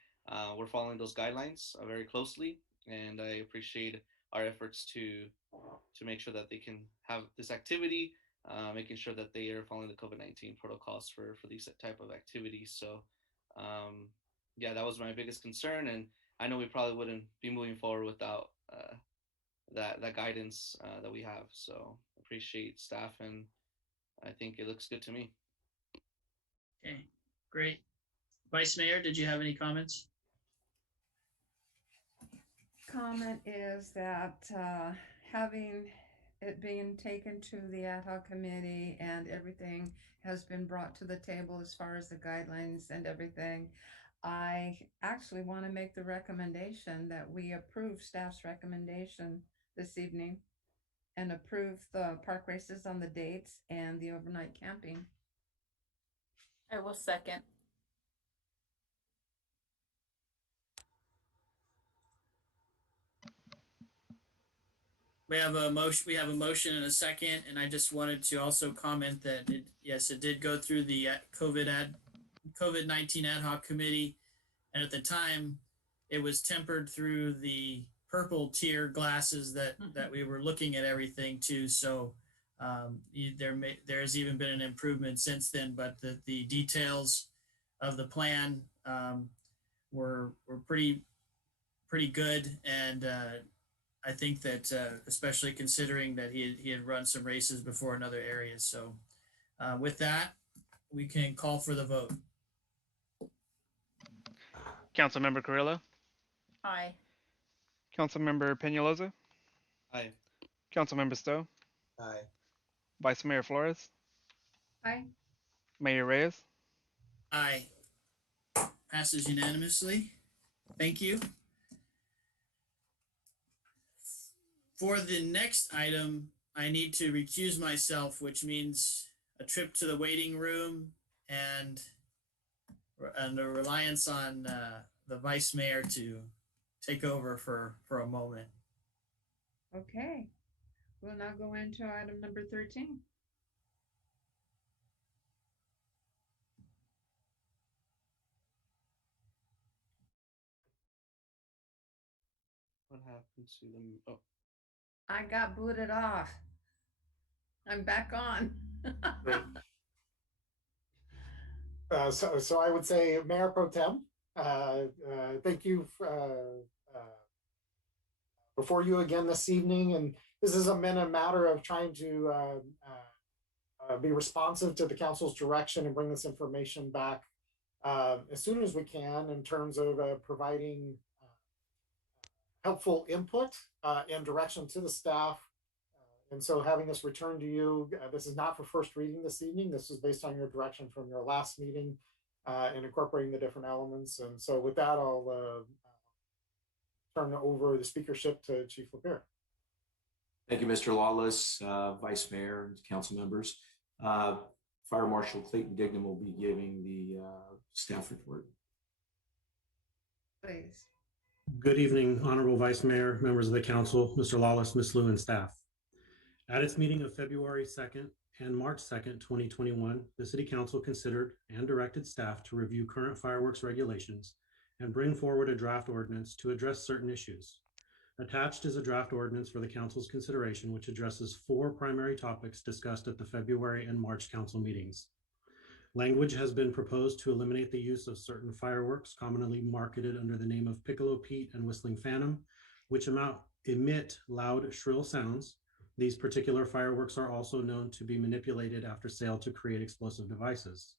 we're following those guidelines very closely. And I appreciate our efforts to make sure that they can have this activity, making sure that they are following the COVID-19 protocols for these type of activities. So yeah, that was my biggest concern, and I know we probably wouldn't be moving forward without that guidance that we have. So appreciate staff, and I think it looks good to me. Okay, great. Vice Mayor, did you have any comments? Comment is that having it being taken to the ad hoc committee and everything has been brought to the table as far as the guidelines and everything, I actually want to make the recommendation that we approve staff's recommendation this evening and approve the park races on the dates and the overnight camping. I will second. We have a motion and a second, and I just wanted to also comment that it did go through the COVID-19 ad hoc committee, and at the time it was tempered through the purple tier glasses that we were looking at everything to. So there's even been an improvement since then, but the details of the plan were pretty good, and I think that especially considering that he had run some races before in other areas. So with that, we can call for the vote. Councilmember Carrillo? Aye. Councilmember Peñalosa? Aye. Councilmember Stowe? Aye. Vice Mayor Flores? Aye. Mayor Reyes? Aye. Passes unanimously. Thank you. For the next item, I need to recuse myself, which means a trip to the waiting room and a reliance on the vice mayor to take over for a moment. Okay, we'll now go into item number 13. What happened to them? Oh, I got booted off. I'm back on. So I would say Mayor Pro Tem, thank you before you again this evening. And this is a matter of trying to be responsive to the council's direction and bring this information back as soon as we can in terms of providing helpful input and direction to the staff. And so having this return to you, this is not for first reading this evening. This is based on your direction from your last meeting and incorporating the different elements. And so with that, I'll turn over the speakership to Chief Lapierre. Thank you, Mr. Lawless, Vice Mayor and council members. Fire Marshal Clayton Dignam will be giving the staff report. Please. Good evening, Honorable Vice Mayor, members of the council, Mr. Lawless, Ms. Liu, and staff. At its meeting of February 2nd and March 2nd, 2021, the City Council considered and directed staff to review current fireworks regulations and bring forward a draft ordinance to address certain issues. Attached is a draft ordinance for the Council's consideration, which addresses 4 primary topics discussed at the February and March Council meetings. Language has been proposed to eliminate the use of certain fireworks commonly marketed under the name of Piccolo Pete and Whistling Phantom, which emit loud, shrill sounds. These particular fireworks are also known to be manipulated after sale to create explosive devices.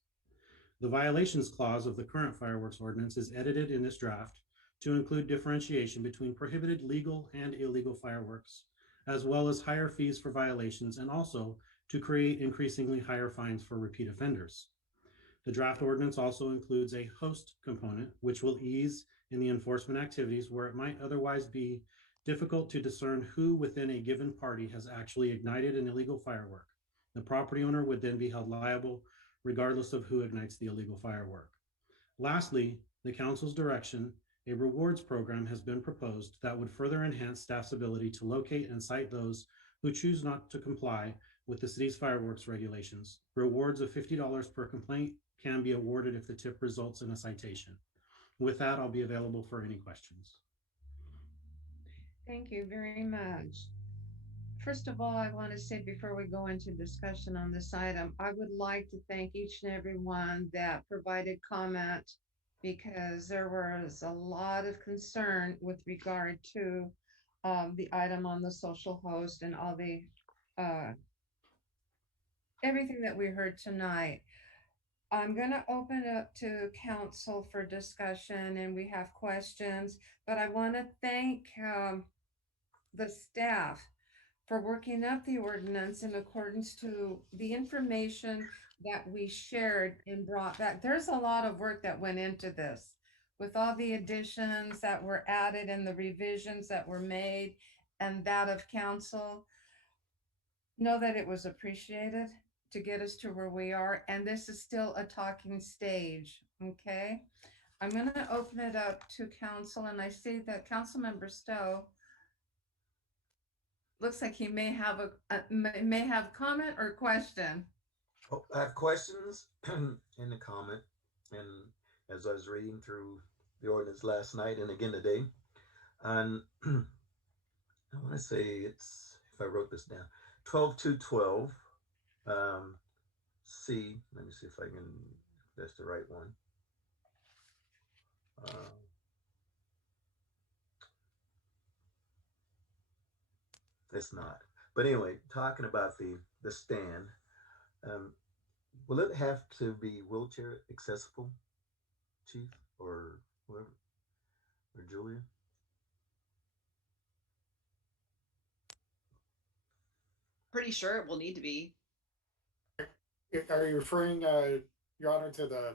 The violations clause of the current fireworks ordinance is edited in this draft to include differentiation between prohibited legal and illegal fireworks, as well as higher fees for violations, and also to create increasingly higher fines for repeat offenders. The draft ordinance also includes a host component, which will ease in the enforcement activities where it might otherwise be difficult to discern who within a given party has actually ignited an illegal firework. The property owner would then be held liable regardless of who ignites the illegal firework. Lastly, the council's direction, a rewards program has been proposed that would further enhance staff's ability to locate and cite those who choose not to comply with the city's fireworks regulations. Rewards of $50 per complaint can be awarded if the tip results in a citation. With that, I'll be available for any questions. Thank you very much. First of all, I want to say before we go into discussion on this item, I would like to thank each and every one that provided comment, because there was a lot of concern with regard to the item on the social host and all the everything that we heard tonight. I'm going to open it up to council for discussion and we have questions, but I want to thank the staff for working up the ordinance in accordance to the information that we shared and brought back. There's a lot of work that went into this with all the additions that were added and the revisions that were made and that of council. Know that it was appreciated to get us to where we are. And this is still a talking stage, okay? I'm gonna open it up to council, and I see that Councilmember Stowe looks like he may have may have comment or question. Oh, I have questions and a comment. And as I was reading through the ordinance last night and again today, and I want to say it's, if I wrote this down, 12.2.12. C, let me see if I can, if that's the right one. It's not. But anyway, talking about the stand, will it have to be wheelchair accessible, Chief, or whoever, or Julia? Pretty sure it will need to be. Are you referring, Your Honor, to the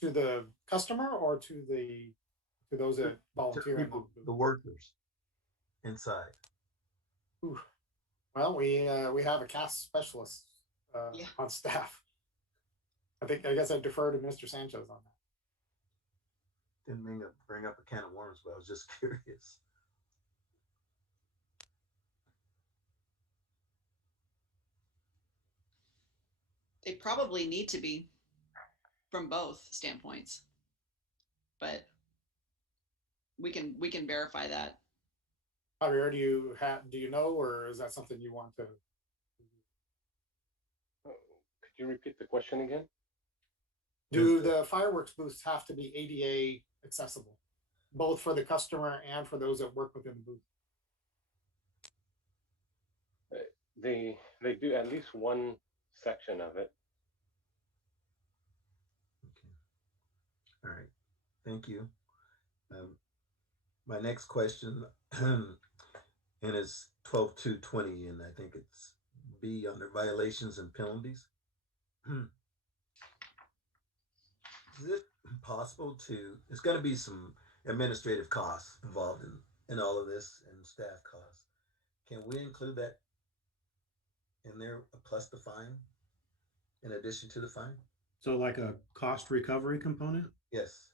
to the customer or to those that volunteer? People, the workers inside. Ooh. Well, we have a cast specialist on staff. I guess I'd defer to Mr. Sanchez on that. Didn't mean to bring up a can of worms, but I was just curious. They probably need to be from both standpoints, but we can verify that. Javier, do you know, or is that something you want to? Could you repeat the question again? Do the fireworks booths have to be ADA accessible, both for the customer and for those that work within the booth? They do at least one section of it. Okay. All right. Thank you. My next question, and it's 12.2.20, and I think it's B under violations and penalties. Is it possible to? There's going to be some administrative costs involved in all of this and staff costs. Can we include that in there plus the fine, in addition to the fine? So like a cost recovery component? Yes.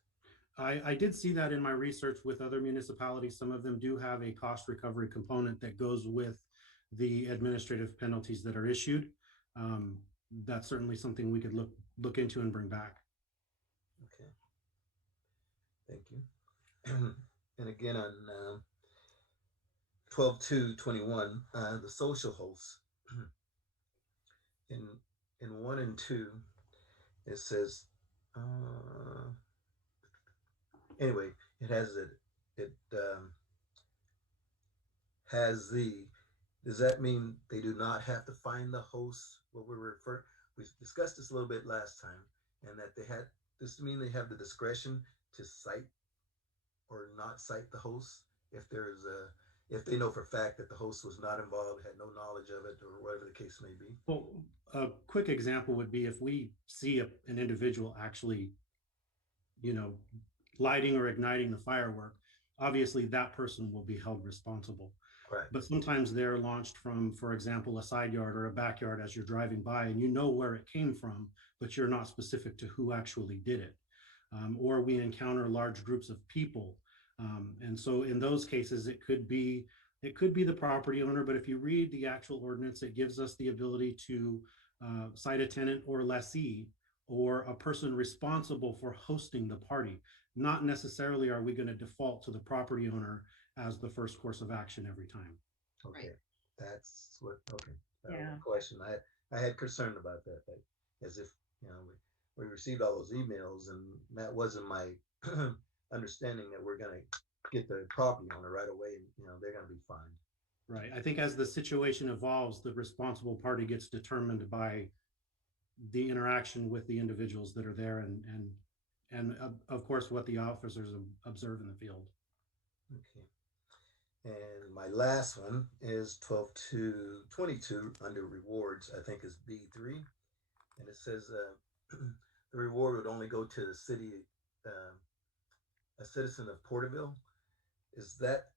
I did see that in my research with other municipalities. Some of them do have a cost recovery component that goes with the administrative penalties that are issued. That's certainly something we could look into and bring back. Okay. Thank you. And again on 12.2.21, the social hosts. In 1 and 2, it says. Anyway, it has does that mean they do not have to find the host? We discussed this a little bit last time, and that this mean they have the discretion to cite or not cite the host if they know for a fact that the host was not involved, had no knowledge of it, or whatever the case may be. Well, a quick example would be if we see an individual actually, lighting or igniting the firework, obviously that person will be held responsible. Right. But sometimes they're launched from, for example, a side yard or a backyard as you're driving by, and you know where it came from, but you're not specific to who actually did it. Or we encounter large groups of people. And so in those cases, it could be the property owner, but if you read the actual ordinance, it gives us the ability to cite a tenant or lessee or a person responsible for hosting the party. Not necessarily are we going to default to the property owner as the first course of action every time. Okay, that's what. Okay, Yeah. Question. I had concern about that, as if we received all those emails, and that wasn't my understanding that we're going to get the property owner right away. They're going to be fine. Right. I think as the situation evolves, the responsible party gets determined by the interaction with the individuals that are there, and of course what the officers observe in the field. Okay. And my last one is 12.2.22 under rewards. I think is B3, and it says the reward would only go to the city, a citizen of Porterville. Is that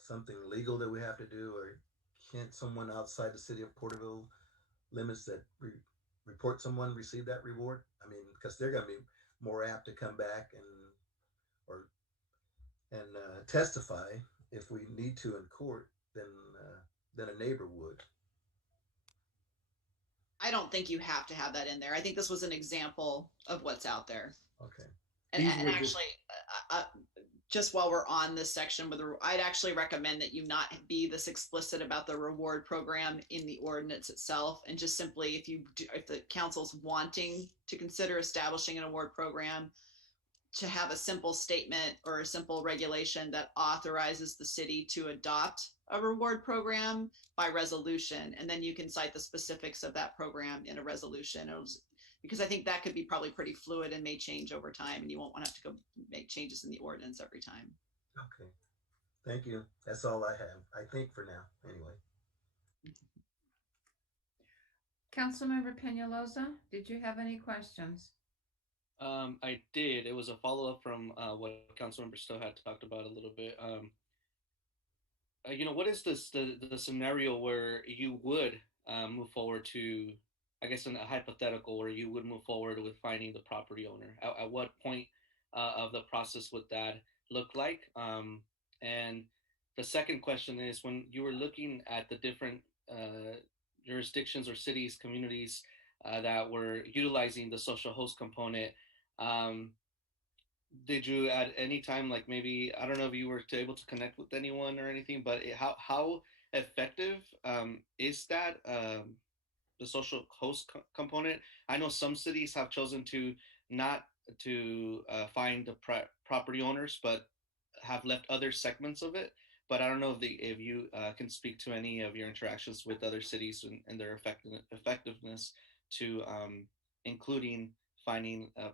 something legal that we have to do, or can't someone outside the city of Porterville limits that report someone receive that reward? I mean, because they're going to be more apt to come back and testify if we need to in court than a neighbor would. I don't think you have to have that in there. I think this was an example of what's out there. Okay. And actually, just while we're on this section, I'd actually recommend that you not be this explicit about the reward program in the ordinance itself, and just simply if the council's wanting to consider establishing an award program, to have a simple statement or a simple regulation that authorizes the city to adopt a reward program by resolution, and then you can cite the specifics of that program in a resolution. Because I think that could be probably pretty fluid and may change over time, and you won't want to have to go make changes in the ordinance every time. Okay. Thank you. That's all I have, I think, for now, anyway. Councilmember Peñalosa, did you have any questions? I did. It was a follow up from what Councilmember Stowe had talked about a little bit. What is the scenario where you would move forward to, I guess, in a hypothetical where you would move forward with finding the property owner? At what point of the process would that look like? And the second question is, when you were looking at the different jurisdictions or cities, communities that were utilizing the social host component, um, did you at any time, like maybe, I don't know if you were able to connect with anyone or anything, but how effective is that, the social host component? I know some cities have chosen to not to find the property owners, but have left other segments of it. But I don't know if you can speak to any of your interactions with other cities and their effectiveness to including finding a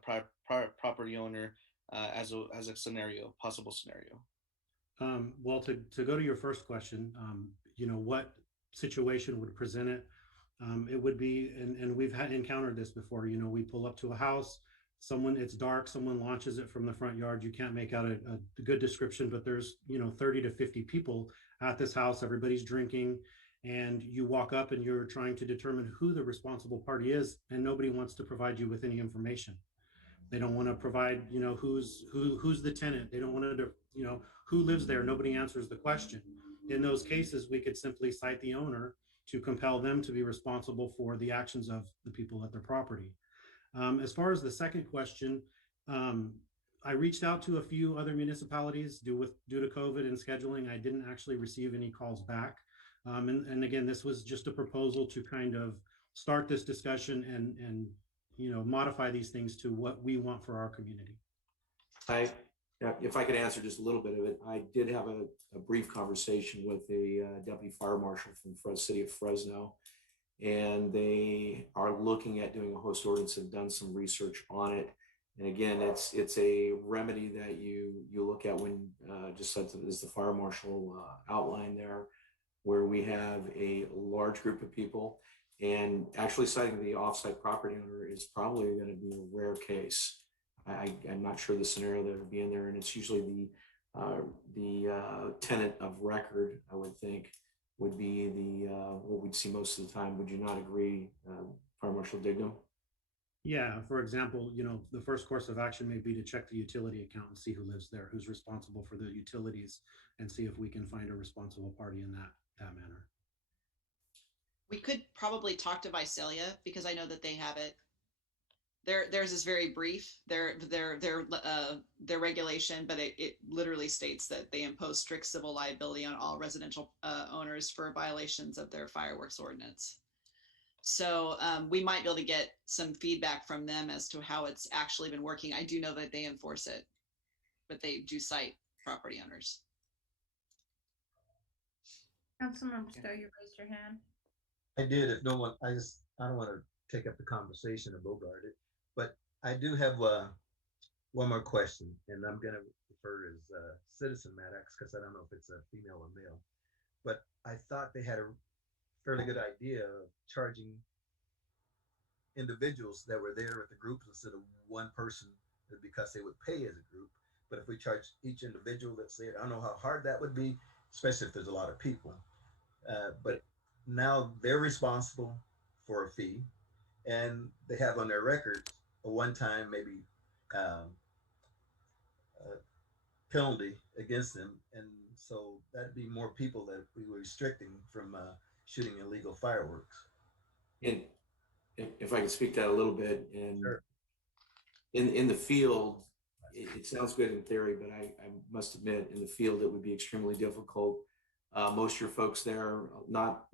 property owner as a scenario, possible scenario. Well, to go to your first question, what situation would present it? It would be, and we've encountered this before. We pull up to a house, it's dark, someone launches it from the front yard. You can't make out a good description, but there's 30 to 50 people at this house. Everybody's drinking, and you walk up and you're trying to determine who the responsible party is, and nobody wants to provide you with any information. They don't want to provide, who's the tenant. They don't want to, who lives there. Nobody answers the question. In those cases, we could simply cite the owner to compel them to be responsible for the actions of the people at their property. As far as the second question, I reached out to a few other municipalities due to COVID and scheduling. I didn't actually receive any calls back. And again, this was just a proposal to kind of start this discussion and modify these things to what we want for our community. If I could answer just a little bit of it, I did have a brief conversation with a deputy fire marshal from the city of Fresno, and they are looking at doing a host ordinance, have done some research on it. And again, it's a remedy that you look at when, just as the fire marshal outlined there, where we have a large group of people, and actually citing the offsite property owner is probably going to be a rare case. I'm not sure the scenario that would be in there, and it's usually the tenant of record, I would think, would be what we'd see most of the time. Would you not agree, Fire Marshal Dignam? Yeah, for example, the first course of action may be to check the utility account and see who lives there, who's responsible for the utilities, and see if we can find a responsible party in that manner. We could probably talk to Visalia because I know that they have it. Theirs is very brief. Their regulation, but it literally states that they impose strict civil liability on all residential owners for violations of their fireworks ordinance. So we might be able to get some feedback from them as to how it's actually been working. I do know that they enforce it, but they do cite property owners. Councilmember Stowe, you raised your hand. I did. If no one, I don't want to take up the conversation and bogart it, but I do have one more question, and I'm going to refer as Citizen Maddox because I don't know if it's a female or male, but I thought they had a fairly good idea of charging individuals that were there with the groups instead of one person because they would pay as a group. But if we charge each individual that's there, I don't know how hard that would be, especially if there's a lot of people. But now they're responsible for a fee, and they have on their records a one-time maybe penalty against them, and so that'd be more people that we were restricting from shooting illegal fireworks. And if I could speak to that a little bit, and sure. in the field, it sounds good in theory, but I must admit, in the field, it would be extremely difficult. Most of your folks there,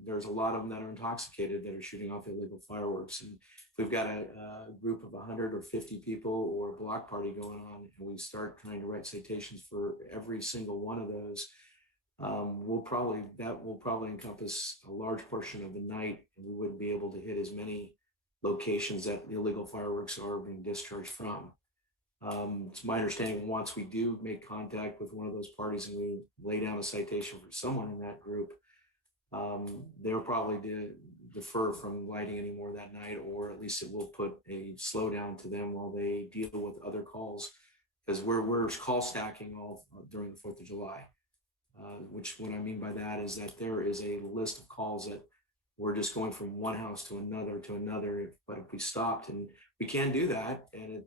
there's a lot of them that are intoxicated that are shooting off illegal fireworks. And if we've got a group of 100 or 50 people or a block party going on, and we start trying to write citations for every single one of those, that will probably encompass a large portion of the night, and we wouldn't be able to hit as many locations that illegal fireworks are being discharged from. It's my understanding once we do make contact with one of those parties and we lay down a citation for someone in that group, they'll probably defer from lighting anymore that night, or at least it will put a slowdown to them while they deal with other calls, because we're call stacking all during the 4th of July. Which what I mean by that is that there is a list of calls that we're just going from one house to another. But if we stopped, and we can do that, and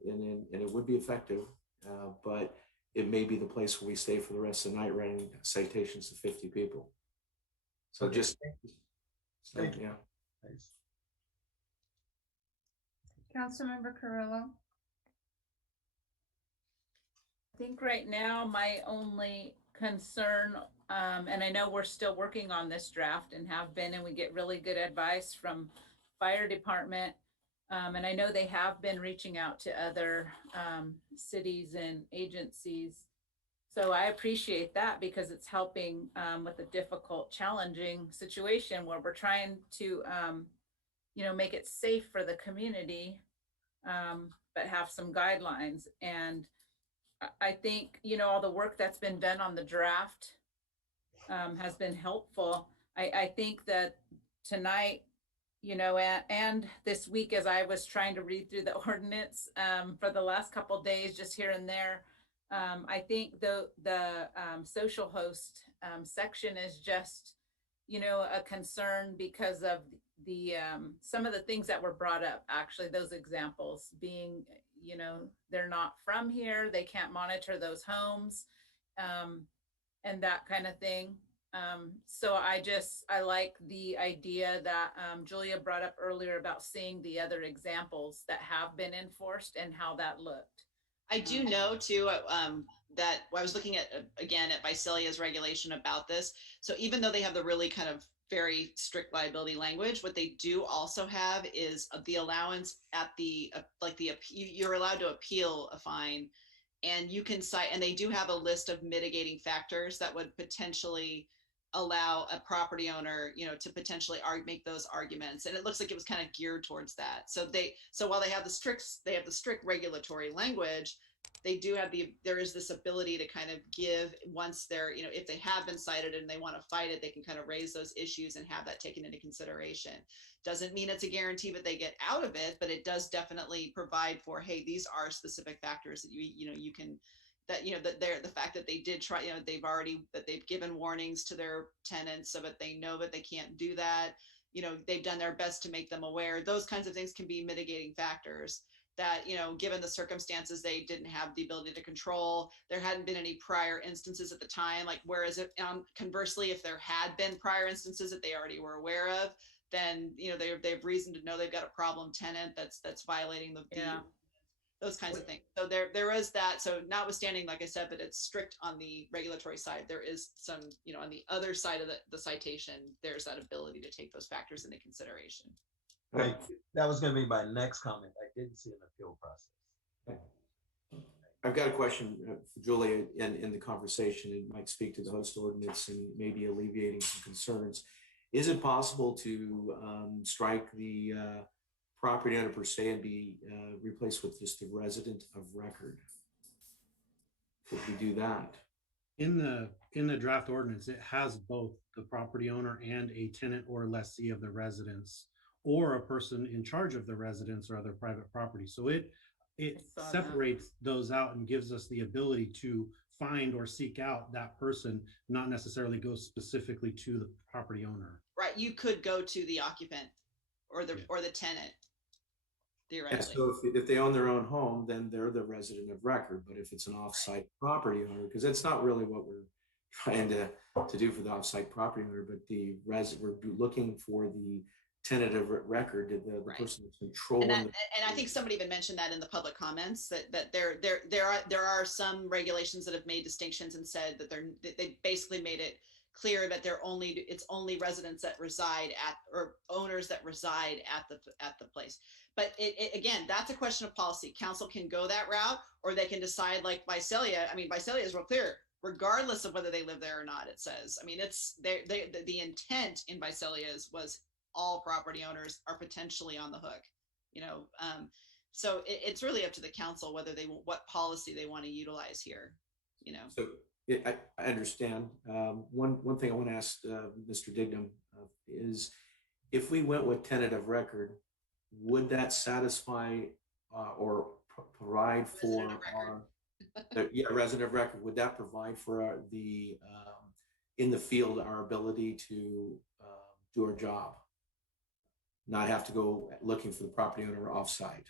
it would be effective, but it may be the place where we stay for the rest of the night writing citations to 50 people. So Okay. just Thank you. yeah. Thanks. Councilmember Carrillo. I think right now my only concern, and I know we're still working on this draft and have been, and we get really good advice from fire department. And I know they have been reaching out to other cities and agencies. So I appreciate that, because it's helping with a difficult, challenging situation where we're trying to, make it safe for the community, but have some guidelines. And I think, all the work that's been done on the draft has been helpful. I think that tonight, and this week, as I was trying to read through the ordinance for the last couple of days, just here and there, I think the social host section is just, a concern because of the some of the things that were brought up. Actually, those examples being, they're not from here, they can't monitor those homes, and that kind of thing. So I like the idea that Julia brought up earlier about seeing the other examples that have been enforced and how that looked. I do know too that I was looking at again at Visalia's regulation about this. So even though they have the really kind of very strict liability language, what they do also have is the allowance at the you're allowed to appeal a fine, and you can cite, and they do have a list of mitigating factors that would potentially allow a property owner, to potentially make those arguments. And it looks like it was kind of geared towards that. So while they have the strict regulatory language, they do have there is this ability to kind of give, once they're, if they have been cited and they want to fight it, they can kind of raise those issues and have that taken into consideration. Doesn't mean it's a guarantee that they get out of it, but it does definitely provide for, hey, these are specific factors that you can, that the fact that they did try, they've given warnings to their tenants so that they know that they can't do that, they've done their best to make them aware. Those kinds of things can be mitigating factors that, given the circumstances, they didn't have the ability to control. There hadn't been any prior instances at the time, whereas conversely, if there had been prior instances that they already were aware of, then they have reason to know they've got a problem tenant that's violating those kinds of things. So there is that. So notwithstanding, like I said, that it's strict on the regulatory side, there is some, on the other side of the citation, there's that ability to take those factors into consideration. Right. That was going to be my next comment. I didn't see an appeal process. I've got a question for Julia in the conversation. It might speak to the host ordinance and maybe alleviating some concerns. Is it possible to strike the property owner per se and be replaced with just the resident of record? Could we do that? In the draft ordinance, it has both the property owner and a tenant or lessee of the residence, or a person in charge of the residence or other private property. So it separates those out and gives us the ability to find or seek out that person, not necessarily go specifically to the property owner. Right. You could go to the occupant or the tenant, theoretically. And so if they own their own home, then they're the resident of record. But if it's an offsite property owner, because that's not really what we're trying to do for the offsite property owner, but we're looking for the tenant of record, the person that's controlling. And I think somebody even mentioned that in the public comments, that there are some regulations that have made distinctions and said that they basically made it clear that it's only residents that reside at, or owners that reside at the place. But again, that's a question of policy. Council can go that route, or they can decide, like Visalia. I mean, Visalia is real clear, regardless of whether they live there or not. It says, I mean, it's the intent in Visalia was all property owners are potentially on the hook, so it's really up to the council whether what policy they want to utilize here, So I understand. One thing I want to ask Mr. Dignam is if we went with tentative record, would that satisfy or provide for our resident of record? Would that provide for the in the field our ability to do our job, not have to go looking for the property owner offsite?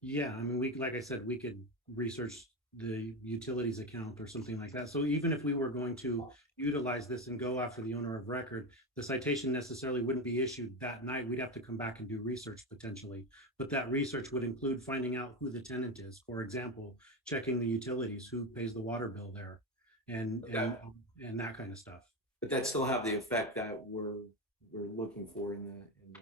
Yeah, I mean, like I said, we could research the utilities account or something like that. So even if we were going to utilize this and go after the owner of record, the citation necessarily wouldn't be issued that night. We'd have to come back and do research potentially. But that research would include finding out who the tenant is. For example, checking the utilities, who pays the water bill there, and that kind of stuff. But that still have the effect that we're looking for in the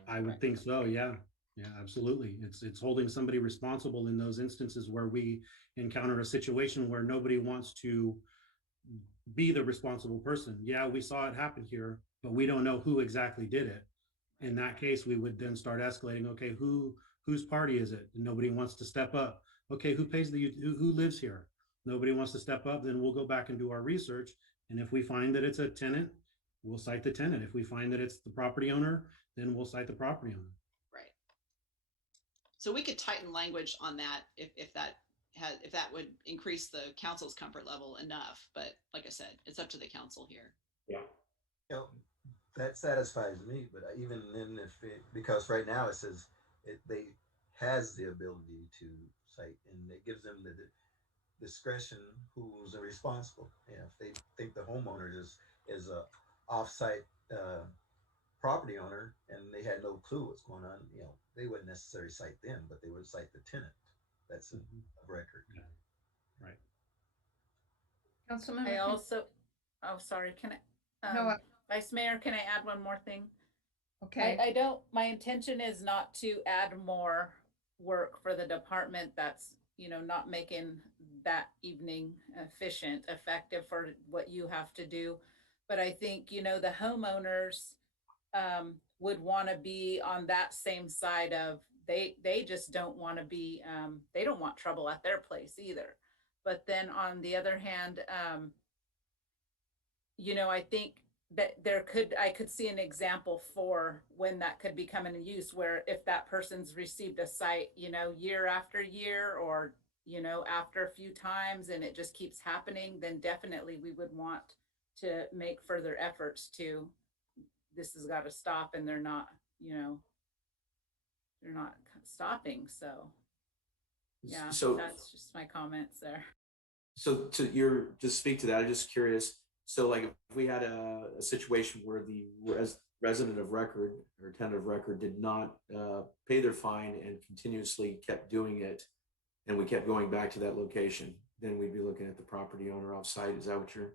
I would think so, yeah. Yeah, absolutely. It's holding somebody responsible in those instances where we encounter a situation where nobody wants to be the responsible person. Yeah, we saw it happen here, but we don't know who exactly did it. In that case, we would then start escalating. Okay, whose party is it? And nobody wants to step up. Okay, who pays who lives here? Nobody wants to step up. Then we'll go back and do our research. And if we find that it's a tenant, we'll cite the tenant. If we find that it's the property owner, then we'll cite the property owner. Right. So we could tighten language on that if that would increase the council's comfort level enough. But like I said, it's up to the council here. Yeah. You know, that satisfies me, but even then, because right now it says they has the ability to cite, and it gives them the discretion who's responsible. Yeah, if they think the homeowner is a offsite property owner and they had no clue what's going on, they wouldn't necessarily cite them, but they would cite the tenant. That's a record. Yeah. Right. Councilman. I also, oh, sorry, can I, No, Vice Mayor, can I add one more thing? okay. I don't, my intention is not to add more work for the department that's, not making that evening effective for what you have to do. But I think, the homeowners would want to be on that same side of, they just don't want to be, they don't want trouble at their place either. But then on the other hand, I think that I could see an example for when that could become in use, where if that person's received a site, year after year, or, after a few times, and it just keeps happening, then definitely we would want to make further efforts to, this has got to stop, and they're not stopping. So yeah, So that's just my comments there. So just speak to that. I'm just curious. So like if we had a situation where the resident of record or tenant of record did not pay their fine and continuously kept doing it, and we kept going back to that location, then we'd be looking at the property owner offsite. Is that what you're?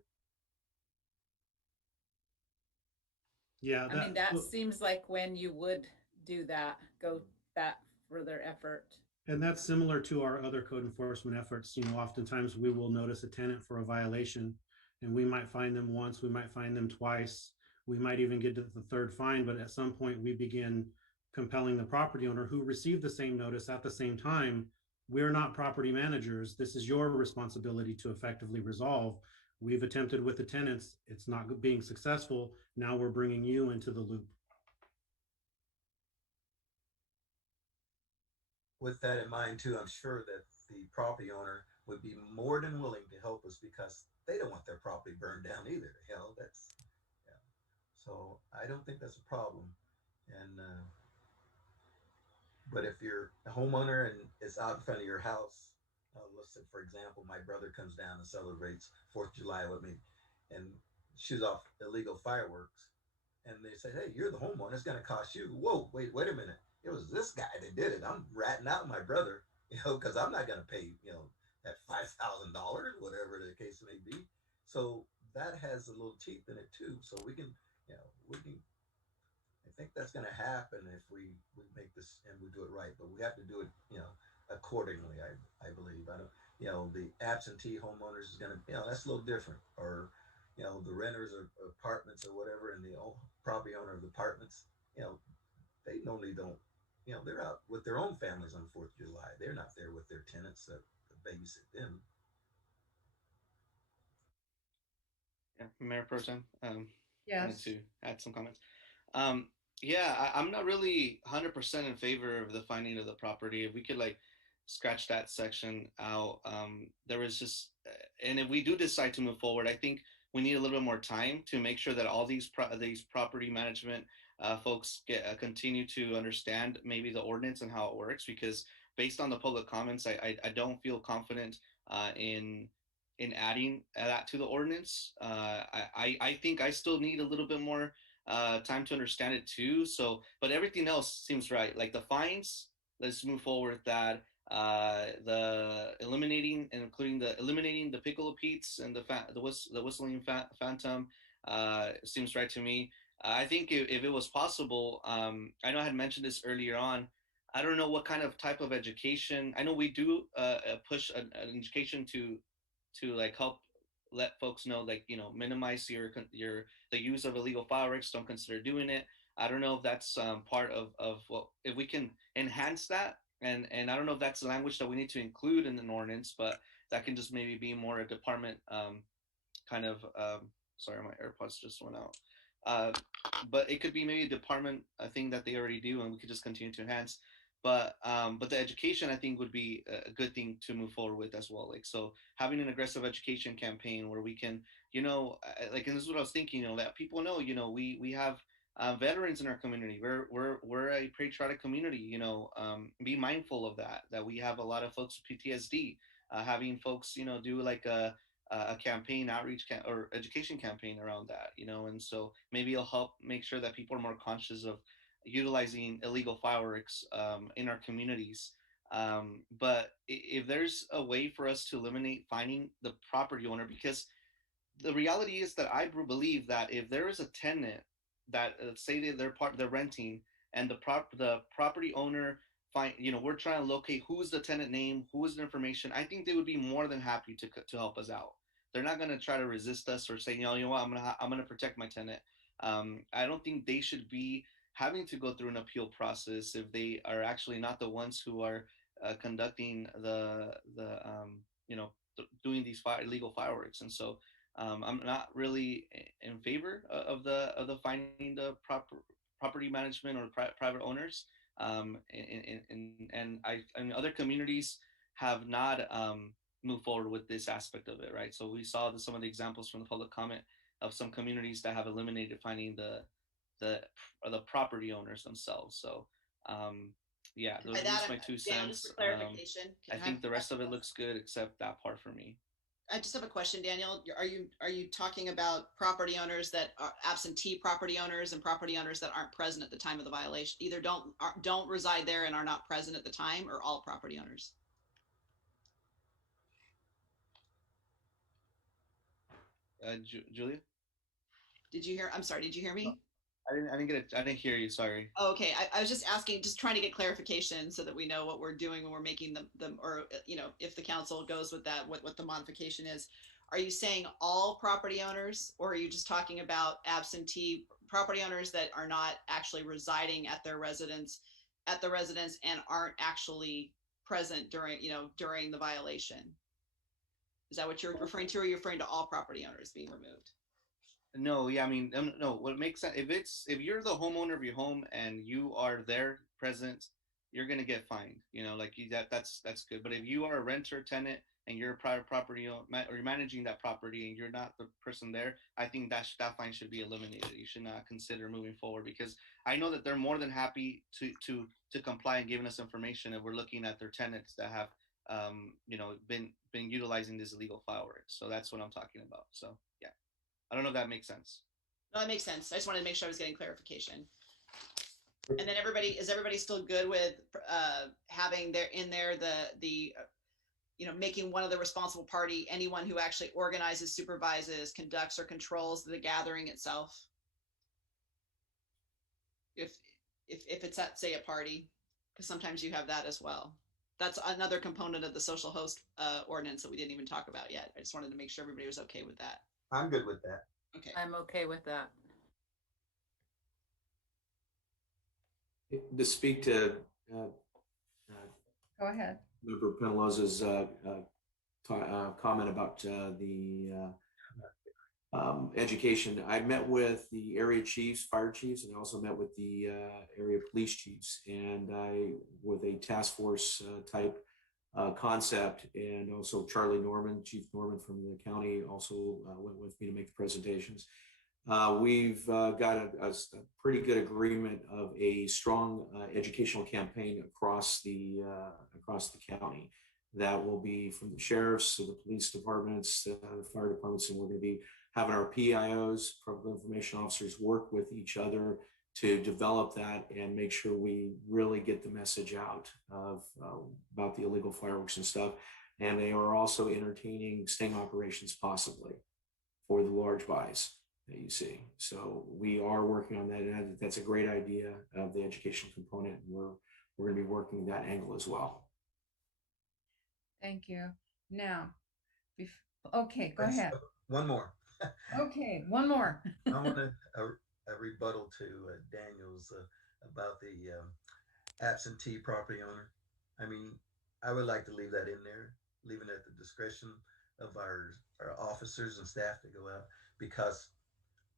Yeah. I mean, that seems like when you would do that, go that further effort. And that's similar to our other code enforcement efforts. Oftentimes we will notice a tenant for a violation, and we might find them once, we might find them twice, we might even get to the third fine, but at some point we begin compelling the property owner who received the same notice at the same time. We're not property managers. This is your responsibility to effectively resolve. We've attempted with the tenants. It's not being successful. Now we're bringing you into the loop. With that in mind too, I'm sure that the property owner would be more than willing to help us, because they don't want their property burned down either. So I don't think that's a problem. And but if you're a homeowner and it's out in front of your house, let's say for example, my brother comes down and celebrates 4th of July with me and shoots off illegal fireworks, and they say, hey, you're the homeowner, it's going to cost you. Whoa, wait a minute. It was this guy that did it. I'm ratting out my brother, because I'm not going to pay, that $5,000, whatever the case may be. So that has a little teeth in it too. So we can, I think that's going to happen if we make this and we do it right, but we have to do it, accordingly. I believe. I don't, the absentee homeowners is going to, that's a little different. Or, the renters of apartments or whatever, and the property owner of the apartments, they normally don't. They're out with their own families on 4th of July. They're not there with their tenants that babysit them. Yeah, Mayor Pro Tem, yes. wanted to add some comments. Yeah, I'm not really 100% in favor of the finding of the property. If we could like scratch that section out, there was just, and if we do decide to move forward, I think we need a little bit more time to make sure that all these property management folks continue to understand maybe the ordinance and how it works. Because based on the public comments, I don't feel confident in adding that to the ordinance. I think I still need a little bit more time to understand it too. So, but everything else seems right. Like the fines, let's move forward with that. The eliminating and including the eliminating the Piccolo Pete's and the whistling phantom seems right to me. I think if it was possible, I know I had mentioned this earlier on. I don't know what kind of type of education. I know we do push an education to like help let folks know, like, you know, minimize your the use of illegal fireworks. Don't consider doing it. I don't know if that's part of what, if we can enhance that, and I don't know if that's the language that we need to include in an ordinance, but that can just maybe be more a department kind of sorry, my AirPods just went out. But it could be maybe a department thing that they already do, and we could just continue to enhance. But the education, I think, would be a good thing to move forward with as well. Like, so having an aggressive education campaign where we can, you know, like, and this is what I was thinking, you know, let people know, you know, we have veterans in our community. We're a patriotic community, you know. Be mindful of that we have a lot of folks with PTSD. Having folks, you know, do like a campaign outreach or education campaign around that, you know. And so maybe it'll help make sure that people are more conscious of utilizing illegal fireworks in our communities. But if there's a way for us to eliminate finding the property owner, because the reality is that I believe that if there is a tenant that say that they're renting, and the property owner find, you know, we're trying to locate who's the tenant name, who is the information, I think they would be more than happy to help us out. They're not going to try to resist us or say, you know what, I'm gonna protect my tenant. I don't think they should be having to go through an appeal process if they are actually not the ones who are conducting the you know, doing these illegal fireworks. And so I'm not really in favor of the finding the property management or private owners. And other communities have not moved forward with this aspect of it, right? So we saw some of the examples from the public comment of some communities that have eliminated finding the property owners themselves. So yeah, those are just my 2 cents. Just for clarification, I think the rest of it looks good except that part for me. I just have a question, Daniel. Are you talking about property owners that are absentee property owners and property owners that aren't present at the time of the violation? Either don't reside there and are not present at the time, or all property owners? Julia? Did you hear? I'm sorry. Did you hear me? I didn't get it. I didn't hear you. Sorry. Oh, okay. I was just asking, just trying to get clarification so that we know what we're doing when we're making them, or, you know, if the council goes with that, what the modification is. Are you saying all property owners, or are you just talking about absentee property owners that are not actually residing at their residence, and aren't actually present during the violation? Is that what you're referring to, or are you referring to all property owners being removed? No, yeah, I mean, no. What makes sense, if you're the homeowner of your home and you are there present, you're gonna get fined. You know, like that's good. But if you are a renter tenant and you're a private property owner, or you're managing that property and you're not the person there, I think that fine should be eliminated. You should not consider moving forward, because I know that they're more than happy to comply and giving us information if we're looking at their tenants that have you know, been utilizing these illegal fireworks. So that's what I'm talking about. So yeah. I don't know if that makes sense. No, that makes sense. I just wanted to make sure I was getting clarification. And then is everybody still good with having the you know, making one of the responsible party anyone who actually organizes, supervises, conducts, or controls the gathering itself? If it's at, say, a party, because sometimes you have that as well. That's another component of the social host ordinance that we didn't even talk about yet. I just wanted to make sure everybody was okay with that. I'm good with that. Okay. I'm okay with that. To speak to Go ahead. Member Penaloza's comment about the education. I met with the area chiefs, fire chiefs, and I also met with the area police chiefs, and with a task force type concept, and also Charlie Norman, Chief Norman from the county, also went with me to make the presentations. We've got a pretty good agreement of a strong educational campaign across the county that will be from the sheriffs to the police departments, the fire departments, and we're going to be having our PIOs, public information officers, work with each other to develop that and make sure we really get the message out of about the illegal fireworks and stuff. And they are also entertaining sting operations possibly for the large buys that you see. So we are working on that, and I think that's a great idea of the educational component. And we're going to be working that angle as well. Thank you. Now, okay, go ahead. One more. Okay, one more. I want a rebuttal to Daniel's about the absentee property owner. I mean, I would like to leave that in there, leaving it at the discretion of our officers and staff to go out, because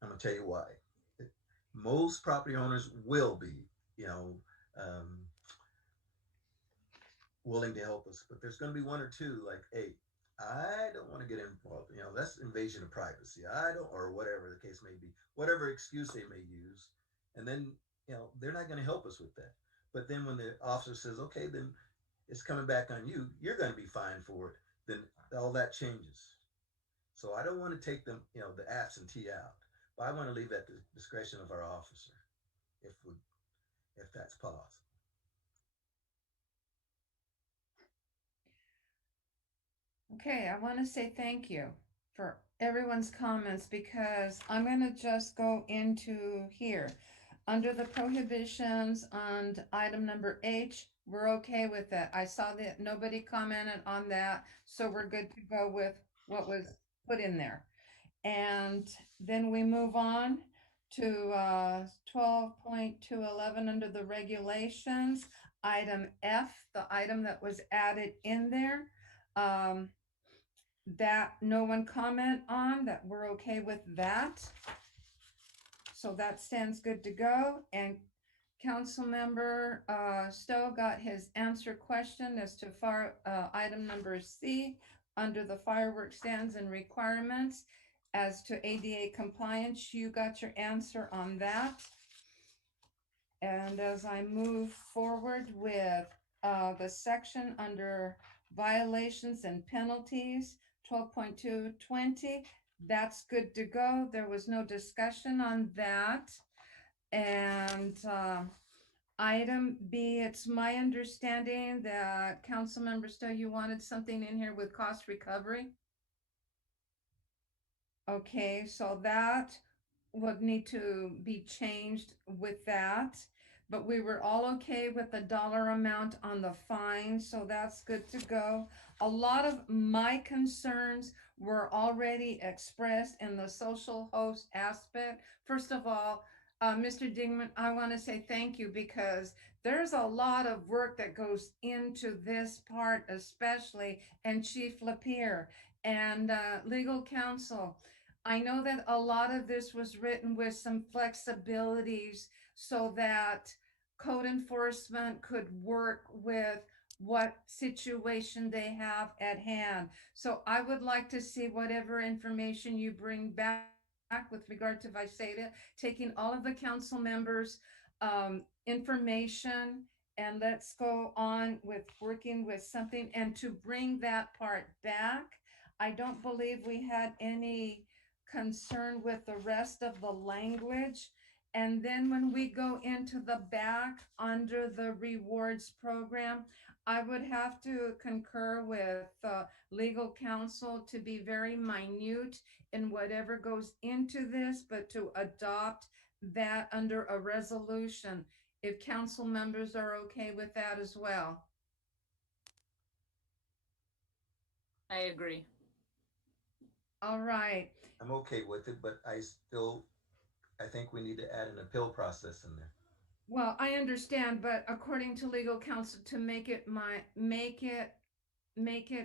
I'm gonna tell you why. Most property owners will be, willing to help us, but there's going to be one or two like, hey, I don't want to get involved. That's invasion of privacy. I don't, or whatever the case may be, whatever excuse they may use. And then, they're not going to help us with that. But then when the officer says, okay, then it's coming back on you, you're going to be fined for it. Then all that changes. So I don't want to take them, the absentee out, but I want to leave at the discretion of our officer, if that's possible. Okay, I want to say thank you for everyone's comments, because I'm going to just go into here. Under the prohibitions on item number H, we're okay with that. I saw that nobody commented on that, so we're good to go with what was put in there. And then we move on to 12.211 under the regulations, item F, the item that was added in there. That no one comment on, that we're okay with that. So that stands good to go. And Councilmember Stowe got his answer question as to item number C under the fireworks stands and requirements as to ADA compliance. You got your answer on that. And as I move forward with the section under violations and penalties, 12.220, that's good to go. There was no discussion on that. And item B, it's my understanding that Councilmember Stowe, you wanted something in here with cost recovery. Okay, so that would need to be changed with that. But we were all okay with the dollar amount on the fine, so that's good to go. A lot of my concerns were already expressed in the social host aspect. First of all, Mr. Dingman, I want to say thank you, because there's a lot of work that goes into this part, especially, and Chief Lapierre and legal counsel. I know that a lot of this was written with some flexibilities so that code enforcement could work with what situation they have at hand. So I would like to see whatever information you bring back with regard to Visalia, taking all of the council members' information, and let's go on with working with something and to bring that part back. I don't believe we had any concern with the rest of the language. And then when we go into the back under the rewards program, I would have to concur with legal counsel to be very minute in whatever goes into this, but to adopt that under a resolution, if council members are okay with that as well. I agree. All right. I'm okay with it, but I think we need to add an appeal process in there. Well, I understand, but according to legal counsel, to make it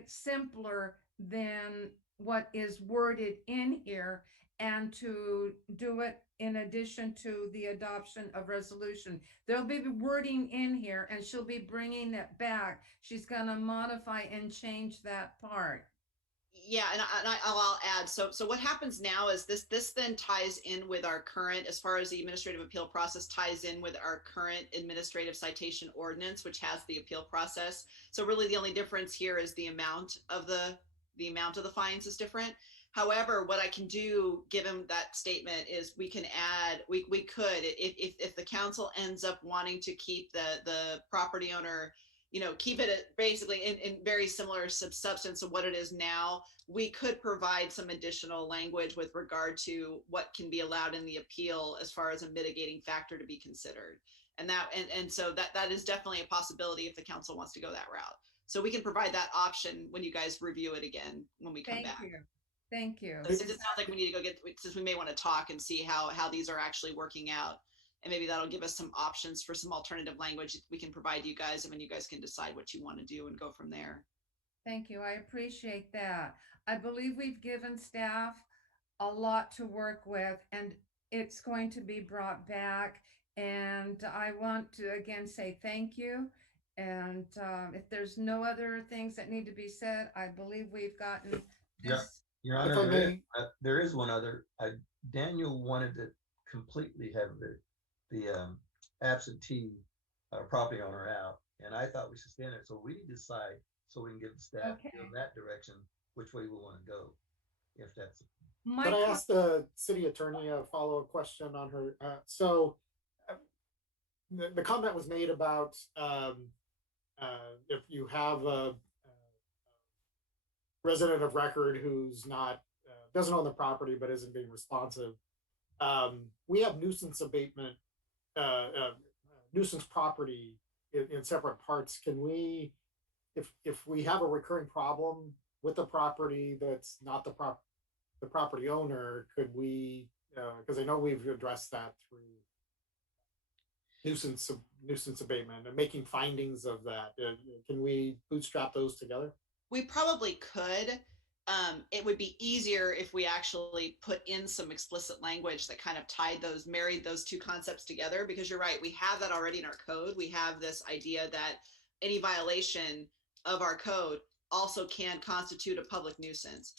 simpler than what is worded in here, and to do it in addition to the adoption of resolution. There'll be wording in here and she'll be bringing it back. She's gonna modify and change that part. Yeah, I'll add. So what happens now is this then ties in with our current, as far as the administrative appeal process ties in with our current administrative citation ordinance, which has the appeal process. So really, the only difference here is the amount of the fines is different. However, what I can do, given that statement, is we can add. We could, if the council ends up wanting to keep the property owner, keep it basically in very similar substance of what it is now, we could provide some additional language with regard to what can be allowed in the appeal as far as a mitigating factor to be considered. And so that is definitely a possibility if the council wants to go that route. So we can provide that option when you guys review it again, when we come back. Thank you. It sounds like we need to go since we may want to talk and see how these are actually working out. And maybe that'll give us some options for some alternative language we can provide you guys, and then you guys can decide what you want to do and go from there. Thank you. I appreciate that. I believe we've given staff a lot to work with, and it's going to be brought back. And I want to again say thank you. And if there's no other things that need to be said, I believe we've gotten this. Your Honor, there is one other. Daniel wanted to completely have the absentee property owner out, and I thought we should stand it. So we decide so we can give the staff in that direction which way we want to go. If that's. But I asked the city attorney a follow-up question on her. The comment was made about if you have a resident of record who's not doesn't own the property but isn't being responsive. We have nuisance abatement, nuisance property in separate parts. Can we, if we have a recurring problem with the property that's not the property owner, could we? Because I know we've addressed that through nuisance abatement and making findings of that. Can we bootstrap those together? We probably could. It would be easier if we actually put in some explicit language that kind of married those two concepts together, because you're right, we have that already in our code. We have this idea that any violation of our code also can constitute a public nuisance.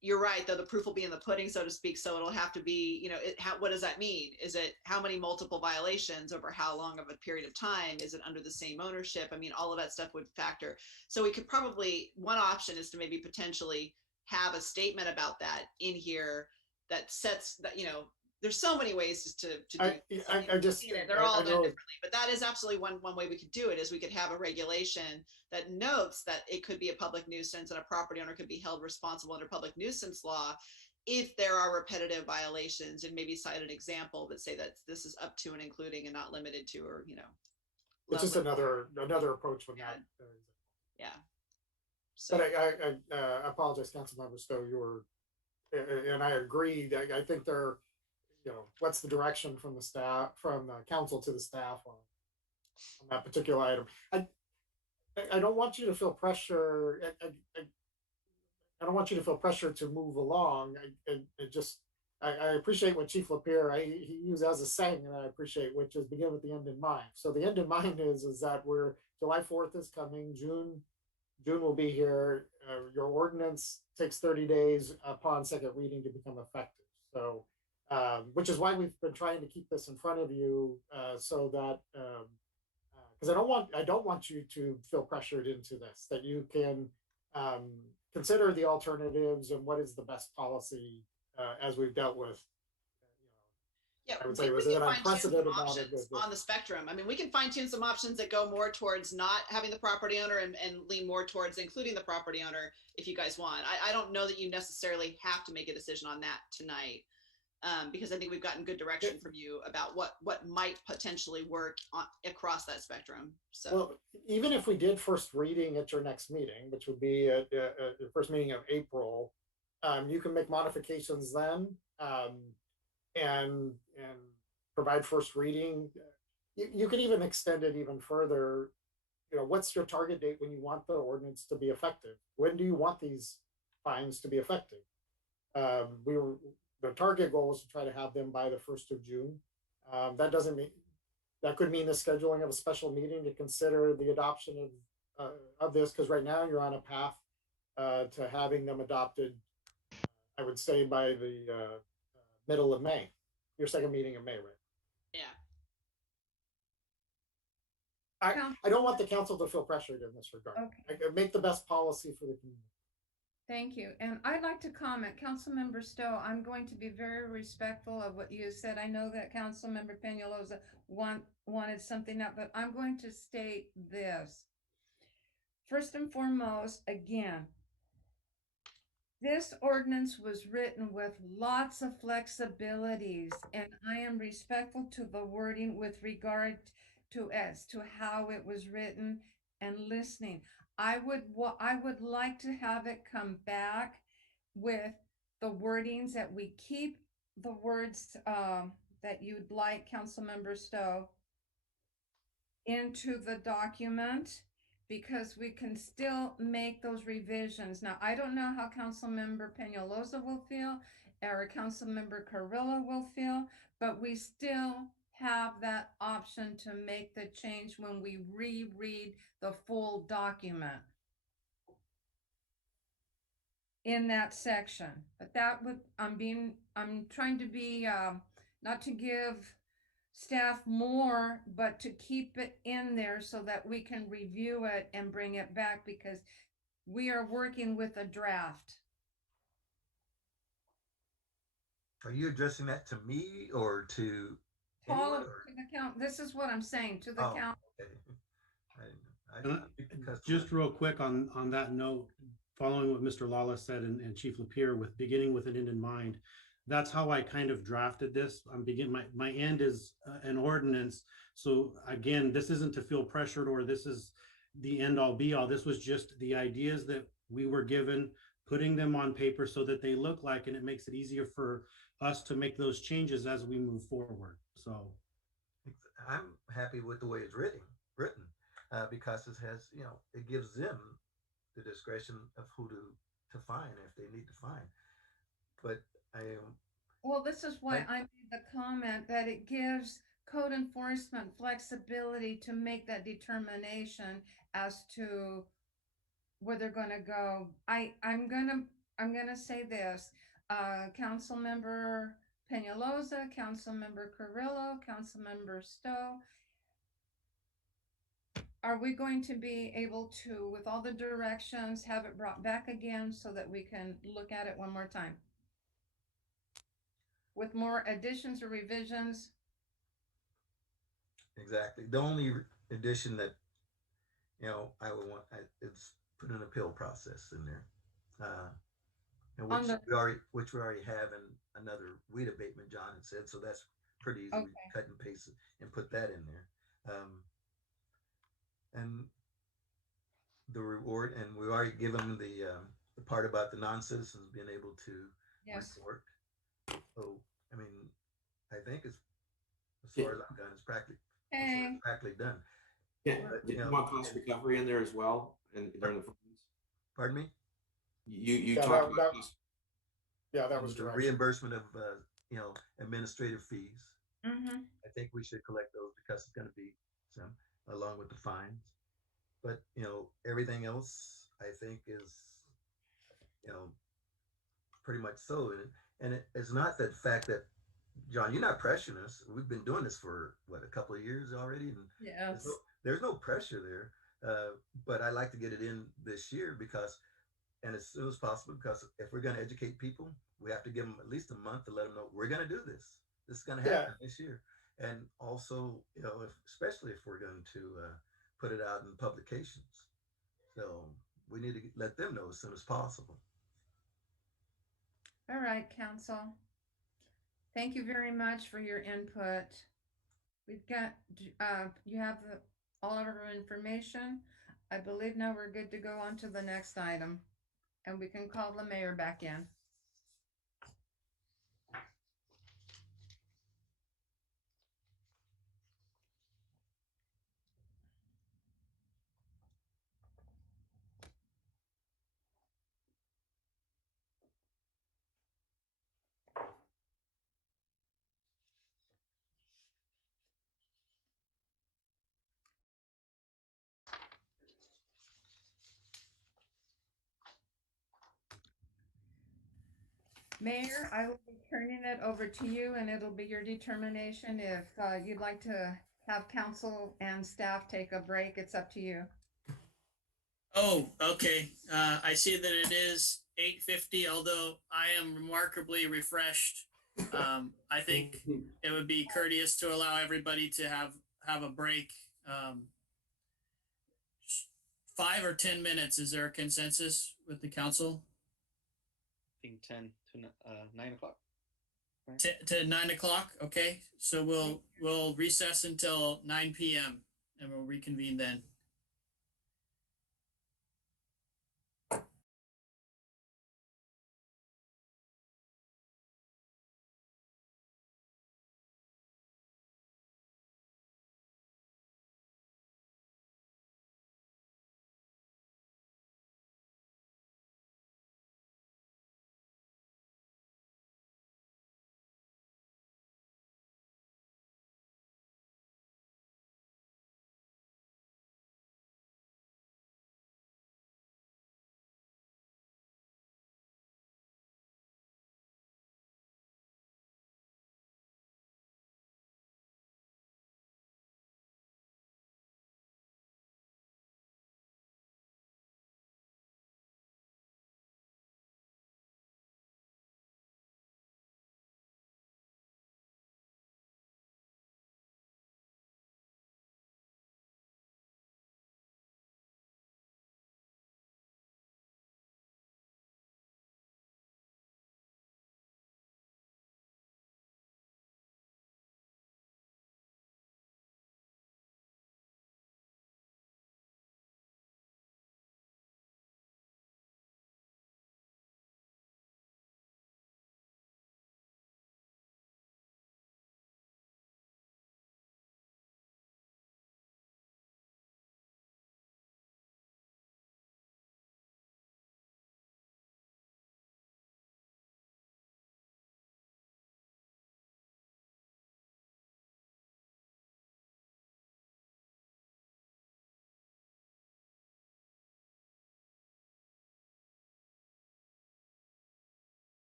You're right, though, the proof will be in the pudding, so to speak. So it'll have to be, what does that mean? Is it how many multiple violations over how long of a period of time? Is it under the same ownership? I mean, all of that stuff would factor. So we could probably, one option is to maybe potentially have a statement about that in here that sets that, there's so many ways to do it. They're all done differently, but that is absolutely one way we could do it, is we could have a regulation that notes that it could be a public nuisance and a property owner could be held responsible under public nuisance law if there are repetitive violations, and maybe cite an example that say that this is up to and including and not limited to, or it's just another approach from that. Yeah. So, but I apologize, Councilmember Stowe, and I agree that I think they're, what's the direction from the staff, from the council to the staff on that particular item. I don't want you to feel pressure. I don't want you to feel pressure to move along. I appreciate what Chief Lapierre, he used as a saying, and I appreciate, which is begin with the end in mind. So the end in mind is that July 4th is coming, June will be here. Your ordinance takes 30 days upon second reading to become effective. So, which is why we've been trying to keep this in front of you, so that, because I don't want you to feel pressured into this, that you can consider the alternatives and what is the best policy as we've dealt with. Yeah, I would say we can unprecedented amount on the spectrum. I mean, we can fine tune some options that go more towards not having the property owner and lean more towards including the property owner if you guys want. I don't know that you necessarily have to make a decision on that tonight. Because I think we've gotten good direction from you about what might potentially work across that spectrum. So, well, even if we did first reading at your next meeting, which would be at the first meeting of April, you can make modifications then, and provide first reading. You can even extend it even further. What's your target date when you want the ordinance to be effective? When do you want these fines to be effective? the target goal was to try to have them by the 1st of June. That doesn't mean, that could mean the scheduling of a special meeting to consider the adoption of this, because right now you're on a path to having them adopted, I would say by the middle of May, your second meeting in May, right? Yeah. I don't want the council to feel pressured in this regard. Okay. I make the best policy for the community. Thank you. And I'd like to comment, Councilmember Stowe, I'm going to be very respectful of what you said. I know that Councilmember Peñalosa wanted something up, but I'm going to state this. First and foremost, again, this ordinance was written with lots of flexibilities, and I am respectful to the wording with regard to as to how it was written and listening. I would like to have it come back with the wordings that we keep the words that you'd like, Councilmember Stowe, into the document, because we can still make those revisions. Now, I don't know how Councilmember Peñalosa will feel or Councilmember Carrillo will feel, but we still have that option to make the change when we reread the full document in that section. But that would, I'm trying to be, not to give staff more, but to keep it in there so that we can review it and bring it back, because we are working with a draft. Are you addressing that to me or to All anyone? of, to the count, this is what I'm saying, to the count. Okay. Just real quick on that note, following what Mr. Lawless said and Chief Lapierre, with beginning with an end in mind, that's how I kind of drafted this. My end is an ordinance. So again, this isn't to feel pressured or this is the end all be all. This was just the ideas that we were given, putting them on paper so that they look like, and it makes it easier for us to make those changes as we move forward. So I'm happy with the way it's written, because it has, it gives them the discretion of who to fine if they need to fine. But well, this is why I made the comment that it gives code enforcement flexibility to make that determination as to where they're going to go. I'm gonna say this, Councilmember Peñalosa, Councilmember Carrillo, Councilmember Stowe, are we going to be able to, with all the directions, have it brought back again so that we can look at it one more time? With more additions or revisions? Exactly. The only addition that, I would want is put an appeal process in there. And which we already have in another weed abatement, John had said, so that's pretty easy. Okay. We cut and paste it and put that in there. And the reward, and we already given them the part about the non-citizens being able to report. So, I mean, I think it's, as far as I'm done, it's practically done. Yeah, But, you want cost recovery in there as well, and during the findings? Pardon me? You talked about cost. Yeah, that was the direction. reimbursement of administrative fees. Mm-hmm. I think we should collect those because it's going to be some, along with the fines. But everything else I think is pretty much so. And it's not that fact that, John, you're not pressuring us. We've been doing this for what, a couple of years already, and yes, there's no pressure there. But I like to get it in this year and as soon as possible, because if we're going to educate people, we have to give them at least a month to let them know we're going to do this. This is going to happen this year. And also, especially if we're going to put it out in publications. So we need to let them know as soon as possible. All right, Council. Thank you very much for your input. We've got, you have all of our information. I believe now we're good to go on to the next item, and we can call the mayor back in. Mayor, I will be turning it over to you and it'll be your determination if you'd like to have council and staff take a break. It's up to you. Oh, okay. I see that it is 8:50, although I am remarkably refreshed. I think it would be courteous to allow everybody to have a break. 5 or 10 minutes. Is there a consensus with the council? I think 10 to 9 o'clock. To 9 o'clock. Okay, so we'll recess until 9 p.m. and we'll reconvene then.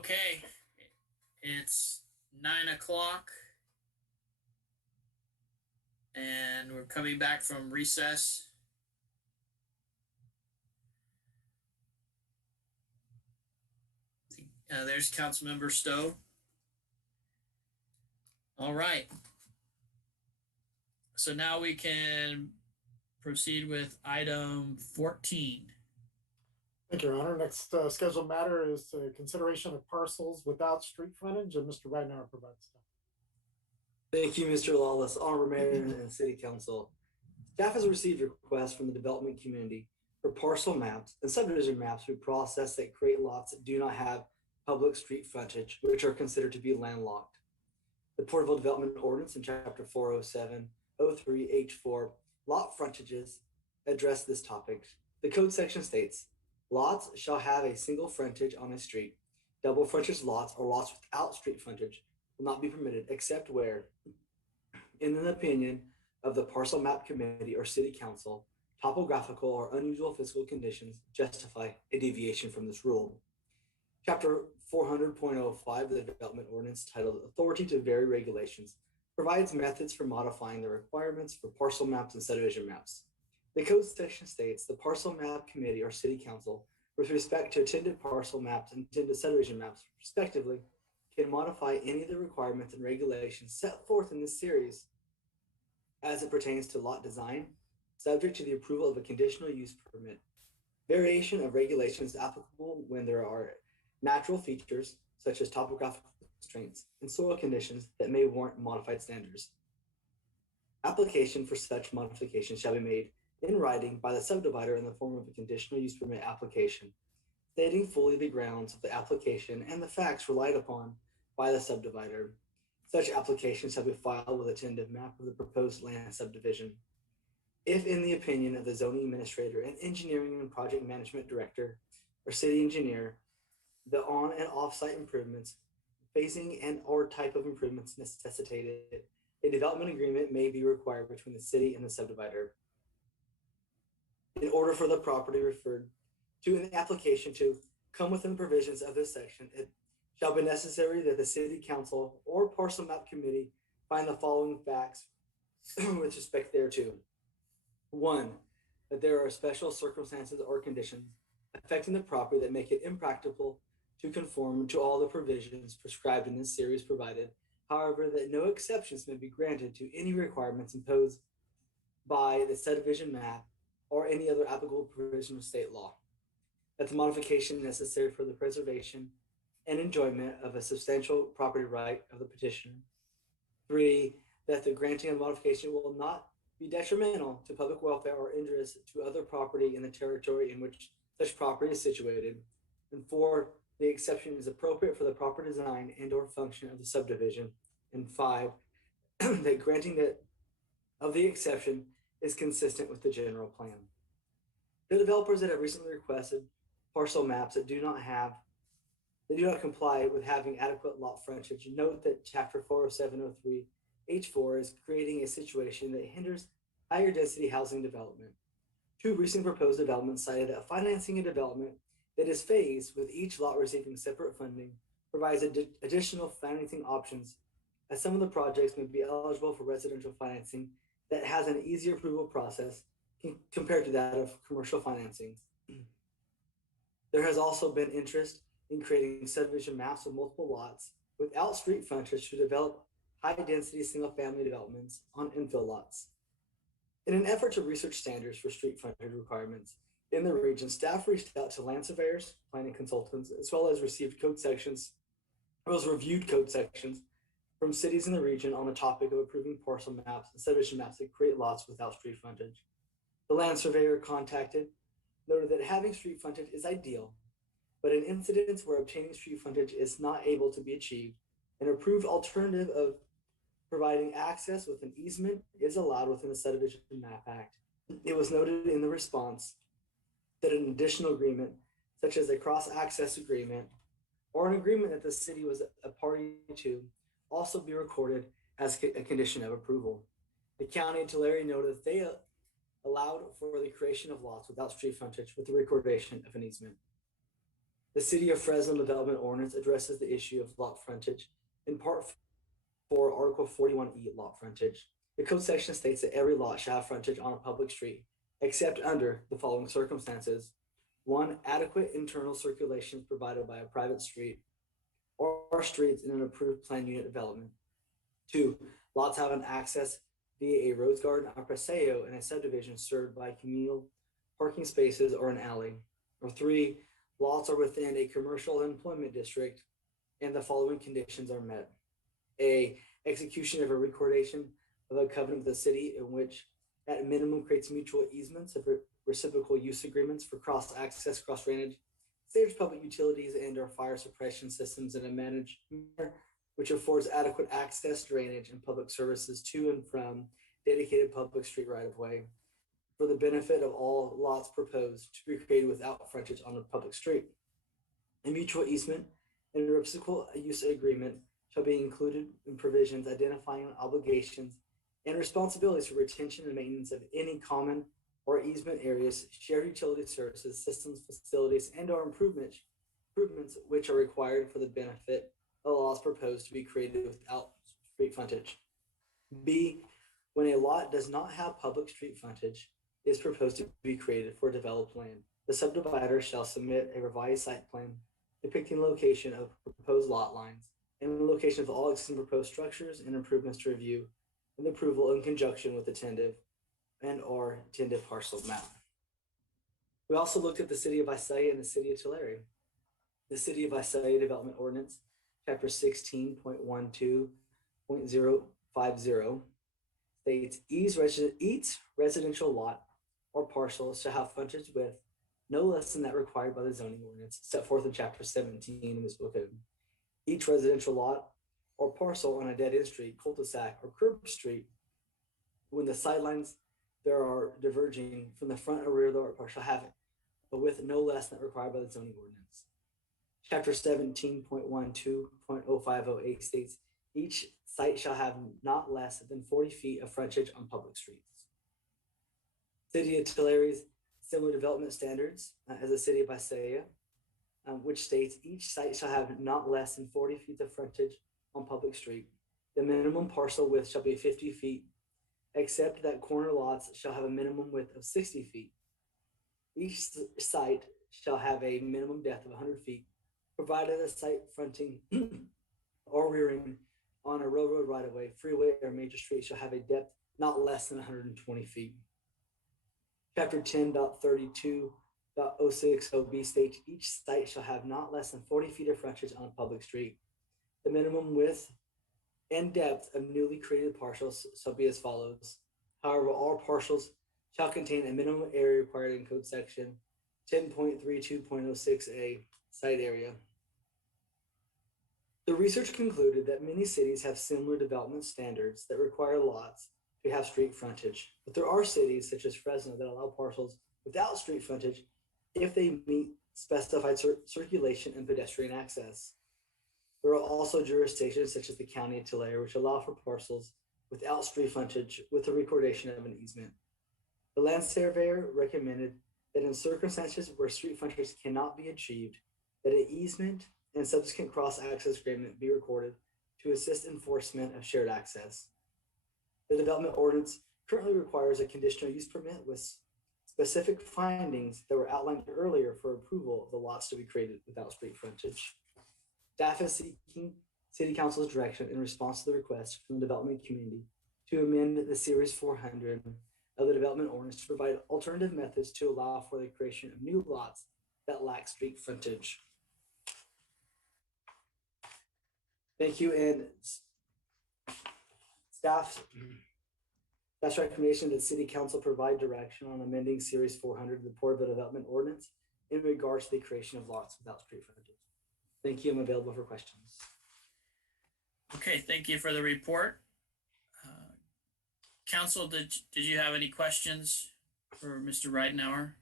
Okay, it's 9 o'clock, and we're coming back from recess. There's Councilmember Stowe. All right. So now we can proceed with item 14. Thank you, Your Honor. Next scheduled matter is consideration of parcels without street frontage, and Mr. Ridenour provides that. Thank you, Mr. Lawless, Honorable Mayor and City Council. Staff has received requests from the development community for parcel maps and subdivision maps to be processed that create lots that do not have public street frontage, which are considered to be landlocked. The Porterville Development Ordinance in Chapter 40703H4 lot frontages address this topic. The code section states, lots shall have a single frontage on a street. Double frontage lots or lots without street frontage will not be permitted except where, in an opinion of the parcel map committee or city council, topographical or unusual physical conditions justify a deviation from this rule. Chapter 400.05 of the Development Ordinance, titled Authority to Vary Regulations, provides methods for modifying the requirements for parcel maps and subdivision maps. The code section states the parcel map committee or city council, with respect to intended parcel maps and intended subdivision maps, respectively, can modify any of the requirements and regulations set forth in this series as it pertains to lot design, subject to the approval of a conditional use permit. Variation of regulations is applicable when there are natural features such as topographical constraints and soil conditions that may warrant modified standards. Application for such modification shall be made in writing by the subdivider in the form of a conditional use permit application, stating fully the grounds of the application and the facts relied upon by the subdivider. Such application shall be filed with a tentative map of the proposed land subdivision. If in the opinion of the zoning administrator and engineering and project management director or city engineer, the on and off-site improvements, phasing and or type of improvements necessitated, a development agreement may be required between the city and the subdivider. In order for the property referred to in the application to come within provisions of this section, it shall be necessary that the city council or parcel map committee find the following facts with respect thereto. 1, that there are special circumstances or conditions affecting the property that make it impracticable to conform to all the provisions prescribed in this series provided, however, that no exceptions may be granted to any requirements imposed by the subdivision map or any other applicable provision of state law. That the modification necessary for the preservation and enjoyment of a substantial property right of the petitioner. 3, that the granting of modification will not be detrimental to public welfare or injurious to other property in the territory in which such property is situated. And 4, the exception is appropriate for the proper design and or function of the subdivision. And 5, that granting of the exception is consistent with the general plan. The developers that have recently requested parcel maps that do not comply with having adequate lot frontage, note that Chapter 40703 H4 is creating a situation that hinders higher density housing development. 2 recent proposed developments cited that financing a development that is phased with each lot receiving separate funding provides additional financing options, as some of the projects may be eligible for residential financing that has an easier approval process compared to that of commercial financing. There has also been interest in creating subdivision maps of multiple lots without street frontage to develop high-density single-family developments on infill lots. In an effort to research standards for street frontage requirements in the region, staff reached out to land surveyors, planning consultants, as well as reviewed code sections from cities in the region on the topic of approving parcel maps and subdivision maps that create lots without street frontage. The land surveyor contacted noted that having street frontage is ideal, but in incidents where obtaining street frontage is not able to be achieved, an approved alternative of providing access with an easement is allowed within the Subdivision Map Act. It was noted in the response that an additional agreement, such as a cross-access agreement or an agreement that the city was a party to, also be recorded as a condition of approval. The county and Tulare noted that they allowed for the creation of lots without street frontage with the recordation of an easement. The City of Fresno Development Ordinance addresses the issue of lot frontage in Part 4, Article 41E, lot frontage. The code section states that every lot shall have frontage on a public street, except under the following circumstances. 1, adequate internal circulation is provided by a private street or streets in an approved plan unit development. 2, lots have an access via a rose garden or paseo in a subdivision served by communal parking spaces or an alley. Or 3, lots are within a commercial employment district and the following conditions are met. A, execution of a recordation of a covenant with the city in which at minimum creates mutual easements of reciprocal use agreements for cross access, cross drainage, staged public utilities and or fire suppression systems in a managed manner, which affords adequate access, drainage, and public services to and from dedicated public street right-of-way for the benefit of all lots proposed to be created without frontage on a public street. A mutual easement and a reciprocal use agreement shall be included in provisions identifying obligations and responsibilities for retention and maintenance of any common or easement areas, shared utility services, systems, facilities, and or improvements which are required for the benefit of the lots proposed to be created without street frontage. B, when a lot does not have public street frontage, is proposed to be created for developed land, the subdivider shall submit a revised site plan depicting the location of proposed lot lines and the location of all existing proposed structures and improvements to review and approval in conjunction with the tentative and or tentative parcel map. We also looked at the City of Visalia and the City of Tulare. The City of Visalia Development Ordinance, Chapter 16.12.050 states each residential lot or parcel shall have frontage with no less than that required by the zoning ordinance set forth in Chapter 17 in this book. Each residential lot or parcel on a dead-end street, cul-de-sac, or curb street, when the sidelines there are diverging from the front or rear of the parcel shall have it, but with no less than required by the zoning ordinance. Chapter 17.12.0508 states each site shall have not less than 40 feet of frontage on public streets. City of Tulare's similar development standards as the City of Visalia, which states each site shall have not less than 40 feet of frontage on public street. The minimum parcel width shall be 50 feet, except that corner lots shall have a minimum width of 60 feet. Each site shall have a minimum depth of 100 feet, provided the site fronting or rearing on a railroad right-of-way, freeway, or major street shall have a depth not less than 120 feet. Chapter 10.32.060B states each site shall have not less than 40 feet of frontage on a public street. The minimum width and depth of newly created parcels shall be as follows. However, all parcels shall contain a minimum area required in code section 10.32.06A, site area. The research concluded that many cities have similar development standards that require lots to have street frontage, but there are cities such as Fresno that allow parcels without street frontage if they meet specified circulation and pedestrian access. There are also jurisdictions such as the County of Tulare which allow for parcels without street frontage with the recordation of an easement. The land surveyor recommended that in circumstances where street frontage cannot be achieved, that an easement and subsequent cross-access agreement be recorded to assist enforcement of shared access. The development ordinance currently requires a conditional use permit with specific findings that were outlined earlier for approval of the lots to be created without street frontage. Staff is seeking City Council's direction in response to the request from the development community to amend the Series 400 of the development ordinance to provide alternative methods to allow for the creation of new lots that lack street frontage. Thank you. And staff's recommendation that City Council provide direction on amending Series 400 of the Porterville Development Ordinance in regards to the creation of lots without street frontage. Thank you. I'm available for questions. Okay, thank you for the report. Council, did you have any questions for Mr. Ridenhour?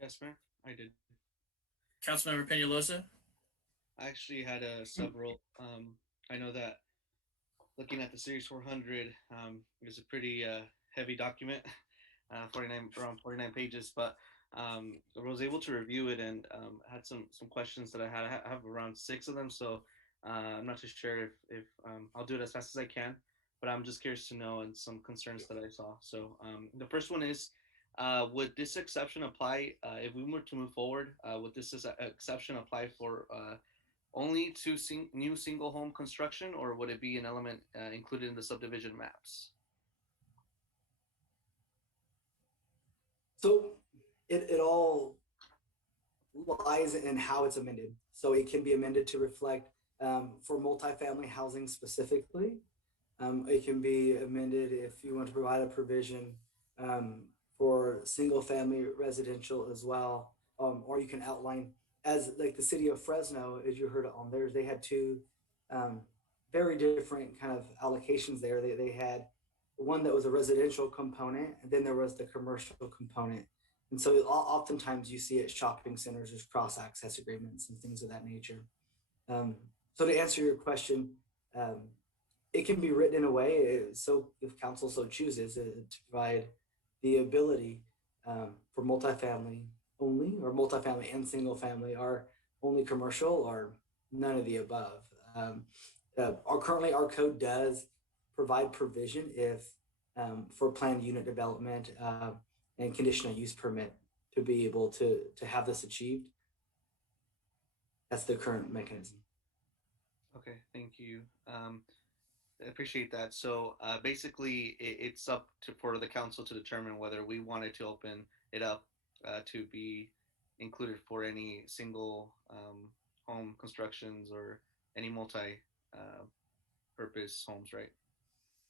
Yes, Mayor, I did. Councilmember Peñalosa? I actually had several. I know that looking at the Series 400, it was a pretty heavy document, around 49 pages. But I was able to review it and had some questions that I had. I have around 6 of them, so I'm not too sure if I'll do it as fast as I can. But I'm just curious to know and some concerns that I saw. So the first one is, would this exception apply if we were to move forward? Would this exception apply for only to new single home construction, or would it be an element included in the subdivision maps? So it all lies in how it's amended. So it can be amended to reflect for multifamily housing specifically. It can be amended if you want to provide a provision for single family residential as well. Or you can outline, as like the city of Fresno, as you heard on theirs, they had two very different kind of allocations there. They had one that was a residential component, and then there was the commercial component. And so oftentimes you see at shopping centers, there's cross access agreements and things of that nature. So to answer your question, it can be written in a way, so if council so chooses, to provide the ability for multifamily only, or multifamily and single family, are only commercial, or none of the above. Currently our code does provide provision if for planned unit development and conditional use permit to be able to have this achieved. That's the current mechanism. Okay, thank you. I appreciate that. So basically, it's up for the council to determine whether we wanted to open it up to be included for any single home constructions or any multi-purpose homes, right?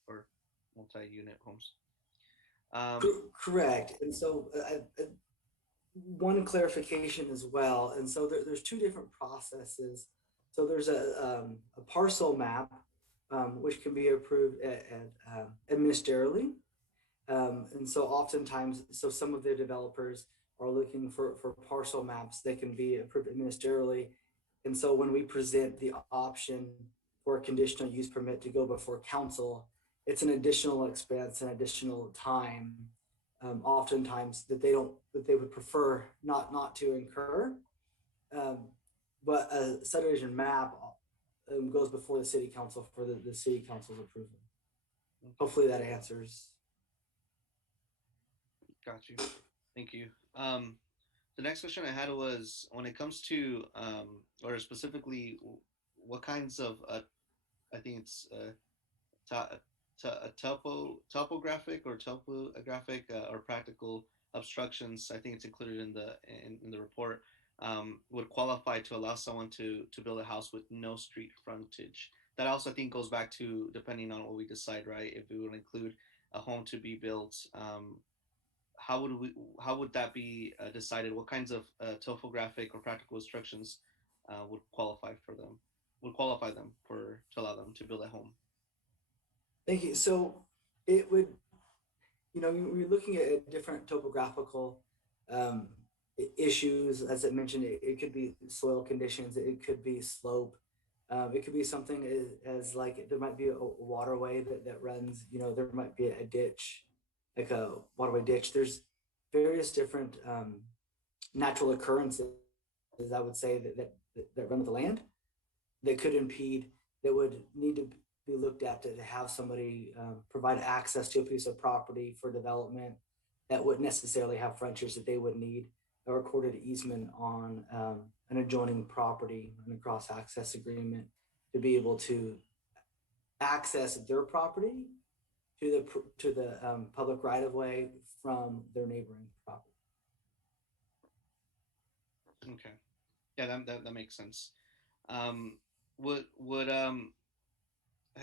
Or multi-unit homes. Correct. And so one clarification as well. And so there's two different processes. So there's a parcel map, which can be approved administratively. And so oftentimes, so some of the developers are looking for parcel maps that can be approved administratively. And so when we present the option for a conditional use permit to go before council, it's an additional expense and additional time, oftentimes that they would prefer not to incur. But a subdivision map goes before the city council for the city council's approval. Hopefully that answers. Got you. Thank you. The next question I had was, when it comes to, or specifically, what kinds of, I think it's topographic or practical obstructions, I think it's included in the report, would qualify to allow someone to build a house with no street frontage. That also, I think, goes back to, depending on what we decide, right? If we would include a home to be built, how would that be decided? What kinds of topographic or practical obstructions would qualify them to allow them to build a home? Thank you. So it would, we're looking at different topographical issues. As I mentioned, it could be soil conditions, it could be slope, it could be something as like there might be a waterway that runs, there might be a ditch, like a waterway ditch. There's various different natural occurrences, I would say, that run with the land that could impede, that would need to be looked at to have somebody provide access to a piece of property for development that wouldn't necessarily have frontage, that they would need a recorded easement on an adjoining property and a cross access agreement to be able to access their property to the public right of way from their neighboring property. Okay, yeah, that makes sense.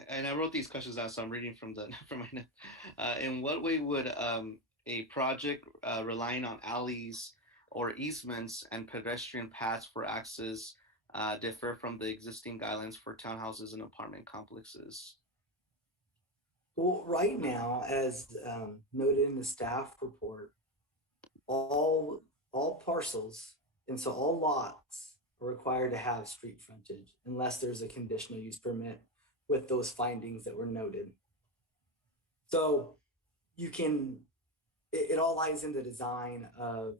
And I wrote these questions down, so I'm reading from my note. In what way would a project relying on alleys or easements and pedestrian paths for access differ from the existing guidelines for townhouses and apartment complexes? Well, right now, as noted in the staff report, all parcels, and so all lots are required to have street frontage unless there's a conditional use permit with those findings that were noted. So it all lies in the design of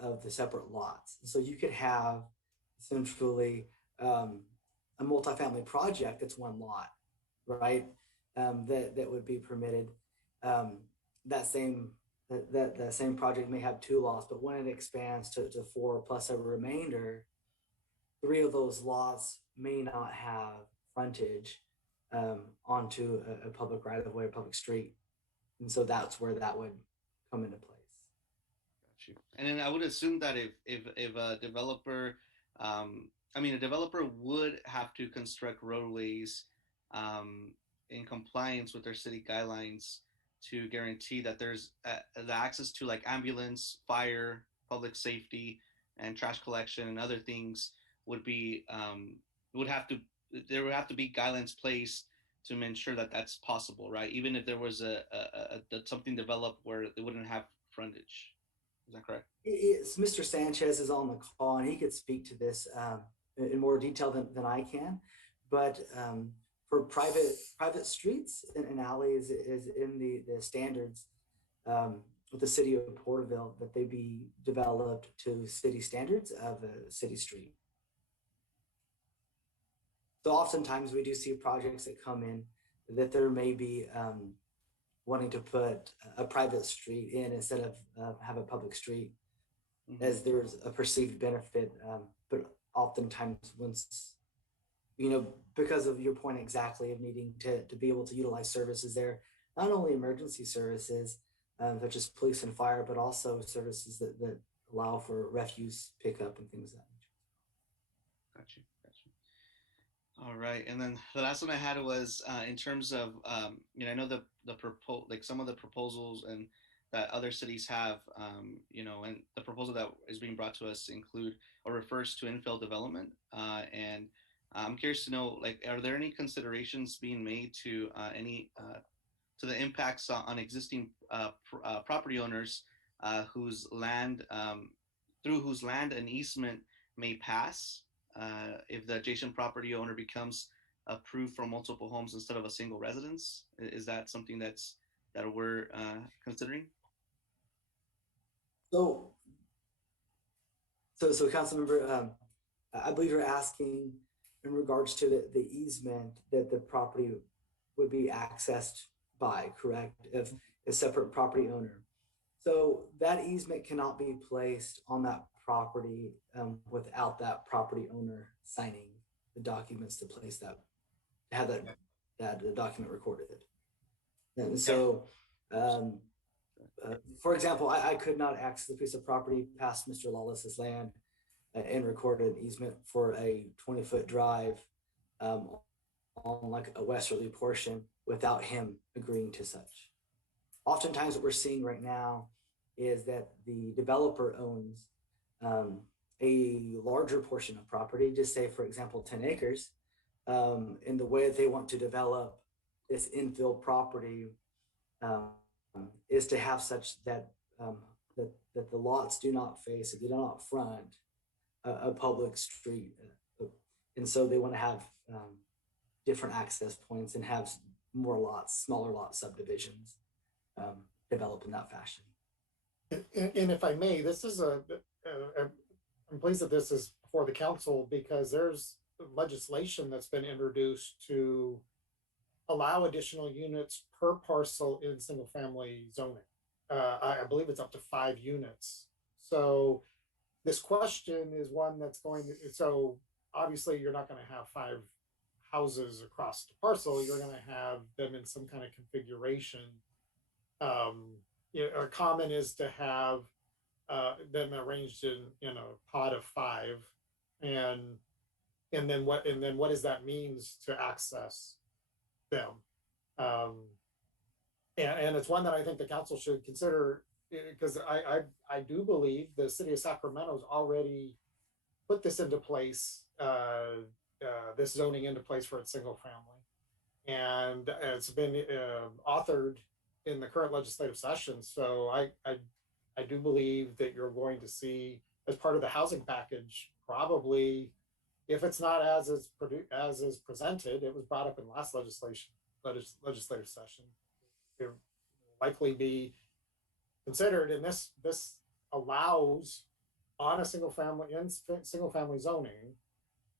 of the separate lots. So you could have essentially a multifamily project that's one lot, right? That would be permitted. That same project may have two lots, but when it expands to four plus a remainder, three of those lots may not have frontage onto a public right of way or public street. And so that's where that would come into place. Got you. And then I would assume that if a developer, a developer would have to construct roadways in compliance with their city guidelines to guarantee that there's the access to like ambulance, fire, public safety, and trash collection and other things would be there would have to be guidelines placed to ensure that that's possible, right? Even if there was something developed where they wouldn't have frontage. Is that correct? It's Mr. Sanchez is on the call, and he could speak to this in more detail than I can. But for private streets and alleys is in the standards with the city of Porterville that they be developed to city standards of a city street. So oftentimes we do see projects that come in that there may be wanting to put a private street in instead of have a public street, as there's a perceived benefit. But oftentimes once, because of your point exactly of needing to be able to utilize services there, not only emergency services such as police and fire, but also services that allow for refuse pickup and things like that. Got you. All right, and then the last one I had was in terms of I know the some of the proposals and that other cities have, and the proposal that is being brought to us include or refers to infill development, and I'm curious to know, are there any considerations being made to to the impacts on existing property owners whose land through whose land an easement may pass? If the adjacent property owner becomes approved for multiple homes instead of a single residence, is that something that we're considering? So Councilmember, I believe you're asking in regards to the easement that the property would be accessed by, correct? If a separate property owner. So that easement cannot be placed on that property without that property owner signing the documents to place that, have that document recorded. And so, for example, I could not access a piece of property past Mr. Lawless's land and record an easement for a 20-foot drive on like a westerly portion without him agreeing to such. Oftentimes what we're seeing right now is that the developer owns a larger portion of property, just say, for example, 10 acres, in the way that they want to develop this infill property is to have such that that the lots do not face, they do not front a public street. And so they want to have different access points and have more lots, smaller lot subdivisions develop in that fashion. And if I may, this is I'm pleased that this is before the council because there's legislation that's been introduced to allow additional units per parcel in single family zoning. I believe it's up to 5 units. So this question is one that's going to, so obviously you're not going to have 5 houses across the parcel. You're going to have them in some kind of configuration. A common is to have them arranged in a pod of 5, and then what does that means to access them? And it's one that I think the council should consider, because I do believe the city of Sacramento's already put this into place, this zoning into place for its single family, and it's been authored in the current legislative session. So I do believe that you're going to see, as part of the housing package, probably, if it's not as is presented, it was brought up in last legislative session, it will likely be considered. And this allows on a single family zoning,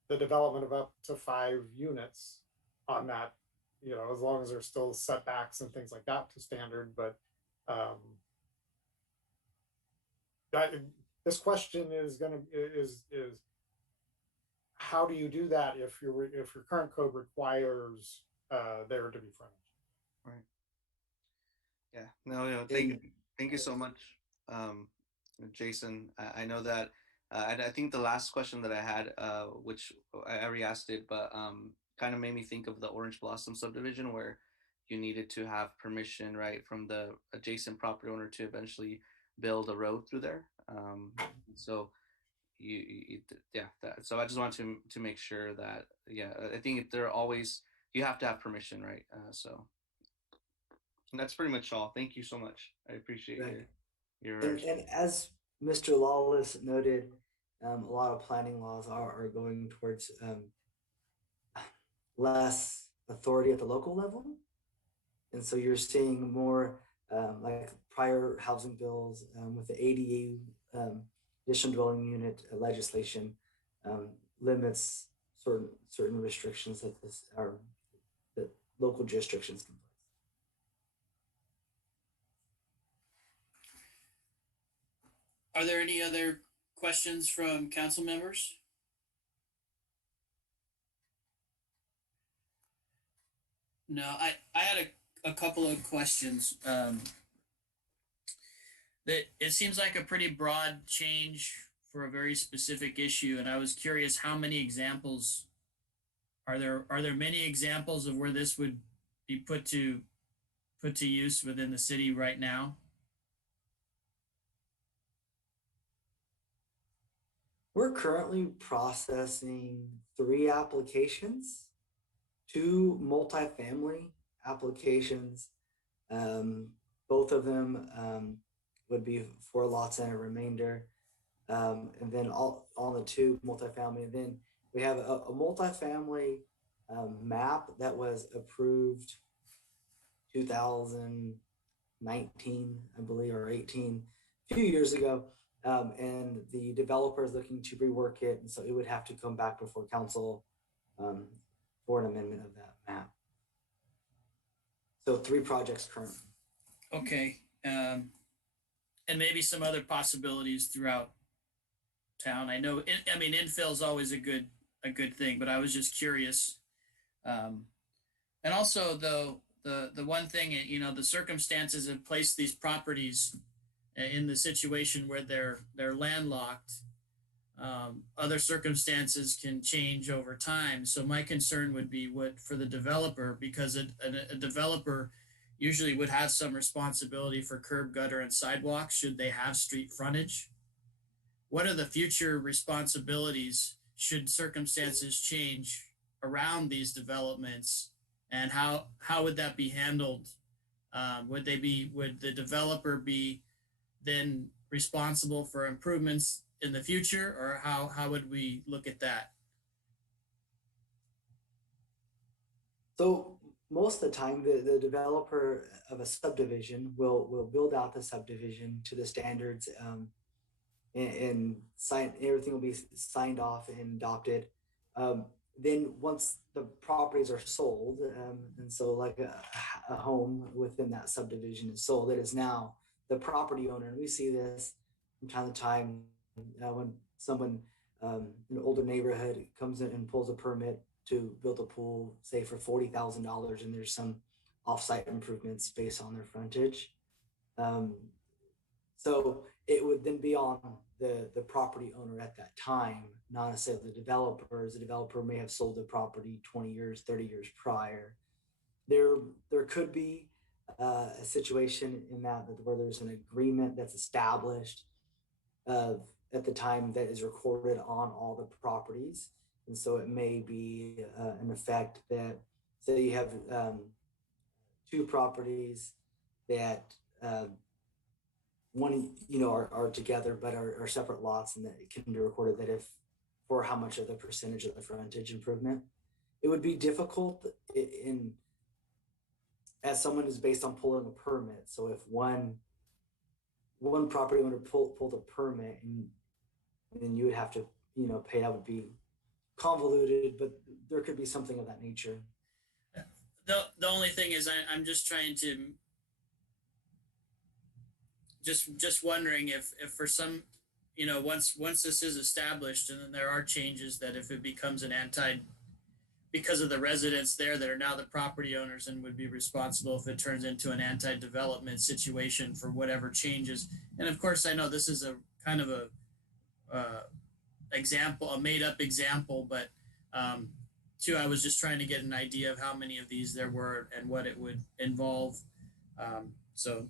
the development of up to 5 units on that, as long as there's still setbacks and things like that to standard. But this question is how do you do that if your current code requires there to be frontage? Right. Yeah. No. Thank you so much, Jason. I know that. And I think the last question that I had, which I already asked it, but kind of made me think of the Orange Blossom subdivision where you needed to have permission, right, from the adjacent property owner to eventually build a road through there. So so I just want to make sure that, I think they're always, you have to have permission, right? So that's pretty much all. Thank you so much. I appreciate your and as Mr. Lawless noted, a lot of planning laws are going towards less authority at the local level. And so you're seeing more like prior housing bills with the ADU, additional dwelling unit legislation limits certain restrictions that local jurisdictions can place. Are there any other questions from council members? No, I had a couple of questions. That it seems like a pretty broad change for a very specific issue, and I was curious how many examples are there? Are there many examples of where this would be put to use within the city right now? We're currently processing 3 applications, 2 multifamily applications. Both of them would be 4 lots and a remainder. And then all on the 2 multifamily. And then we have a multifamily map that was approved 2019, I believe, or 18, a few years ago. And the developer is looking to rework it. And so it would have to come back before council for an amendment of that map. So 3 projects currently. Okay. And maybe some other possibilities throughout town. I know, infill is always a good thing, but I was just curious. And also the one thing, the circumstances have placed these properties in the situation where they're landlocked. Other circumstances can change over time. So my concern would be for the developer, because a developer usually would have some responsibility for curb, gutter, and sidewalks should they have street frontage. What are the future responsibilities should circumstances change around these developments, and how would that be handled? Would the developer be then responsible for improvements in the future, or how would we look at that? So most of the time, the developer of a subdivision will build out the subdivision to the standards, and sign, everything will be signed off and adopted. Then once the properties are sold, and so like a home within that subdivision is sold, it is now the property owner. And we see this from time to time when someone in an older neighborhood comes in and pulls a permit to build a pool, say for $40,000, and there's some offsite improvements based on their frontage. So it would then be on the property owner at that time, not necessarily the developers. The developer may have sold the property 20 years, 30 years prior. There could be a situation in that where there's an agreement that's established at the time that is recorded on all the properties. And so it may be an effect that, say you have 2 properties that one, are together, but are separate lots, and that it can be recorded that if for how much of the percentage of the frontage improvement. It would be difficult as someone is based on pulling a permit. So if one property owner pulled a permit and then you would have to, pay. That would be convoluted, but there could be something of that nature. The only thing is I'm just trying to just wondering if for some, once this is established and then there are changes, that if it becomes an because of the residents there that are now the property owners and would be responsible if it turns into an anti-development situation for whatever changes. And of course, I know this is a kind of a example, a made up example, but too, I was just trying to get an idea of how many of these there were and what it would involve. So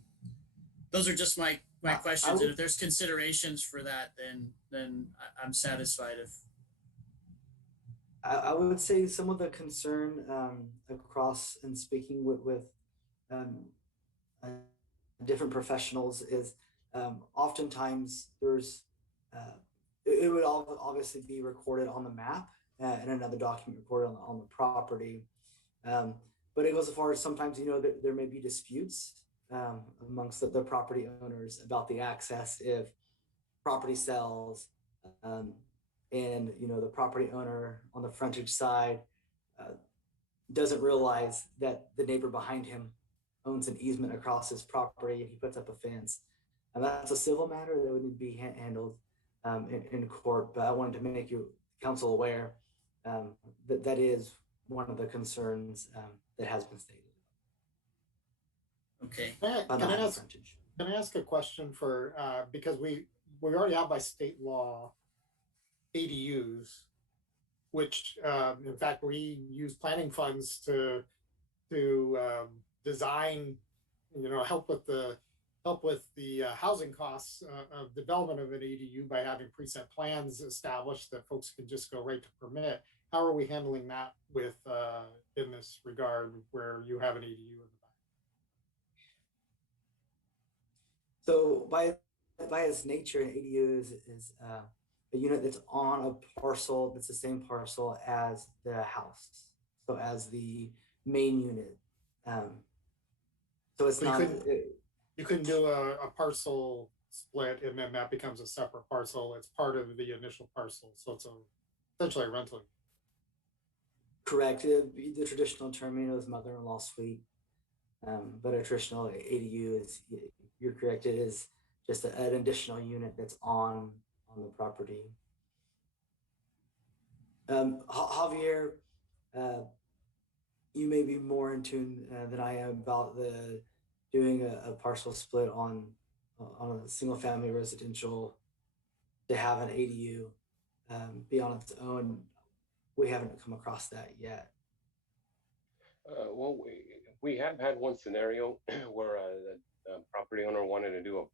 those are just my questions. And if there's considerations for that, then I'm satisfied. If I would say some of the concern across and speaking with different professionals is oftentimes there's it would obviously be recorded on the map and another document recorded on the property. But it goes as far as sometimes, there may be disputes amongst the property owners about the access if property sells, and, the property owner on the frontage side doesn't realize that the neighbor behind him owns an easement across his property and he puts up a fence. And that's a civil matter that would need to be handled in court. But I wanted to make you council aware that is one of the concerns that has been stated. Okay. Can I ask a question for because we already have by state law ADUs, which in fact we use planning funds to design, help with the housing costs of development of an ADU by having preset plans established that folks can just go right to permit. How are we handling that with in this regard where you have an ADU in the back? So by its nature, an ADU is a unit that's on a parcel that's the same parcel as the house, so as the main unit. So it's not. You couldn't do a parcel split and then that becomes a separate parcel. It's part of the initial parcel, so it's essentially a rental. Correct. The traditional term, is mother-in-law suite, but a traditional ADU is, you're correct, it is just an additional unit that's on the property. Javier, you may be more in tune than I am about doing a partial split on a single-family residential to have an ADU be on its own. We haven't come across that yet. Well, we have had one scenario where the property owner wanted to do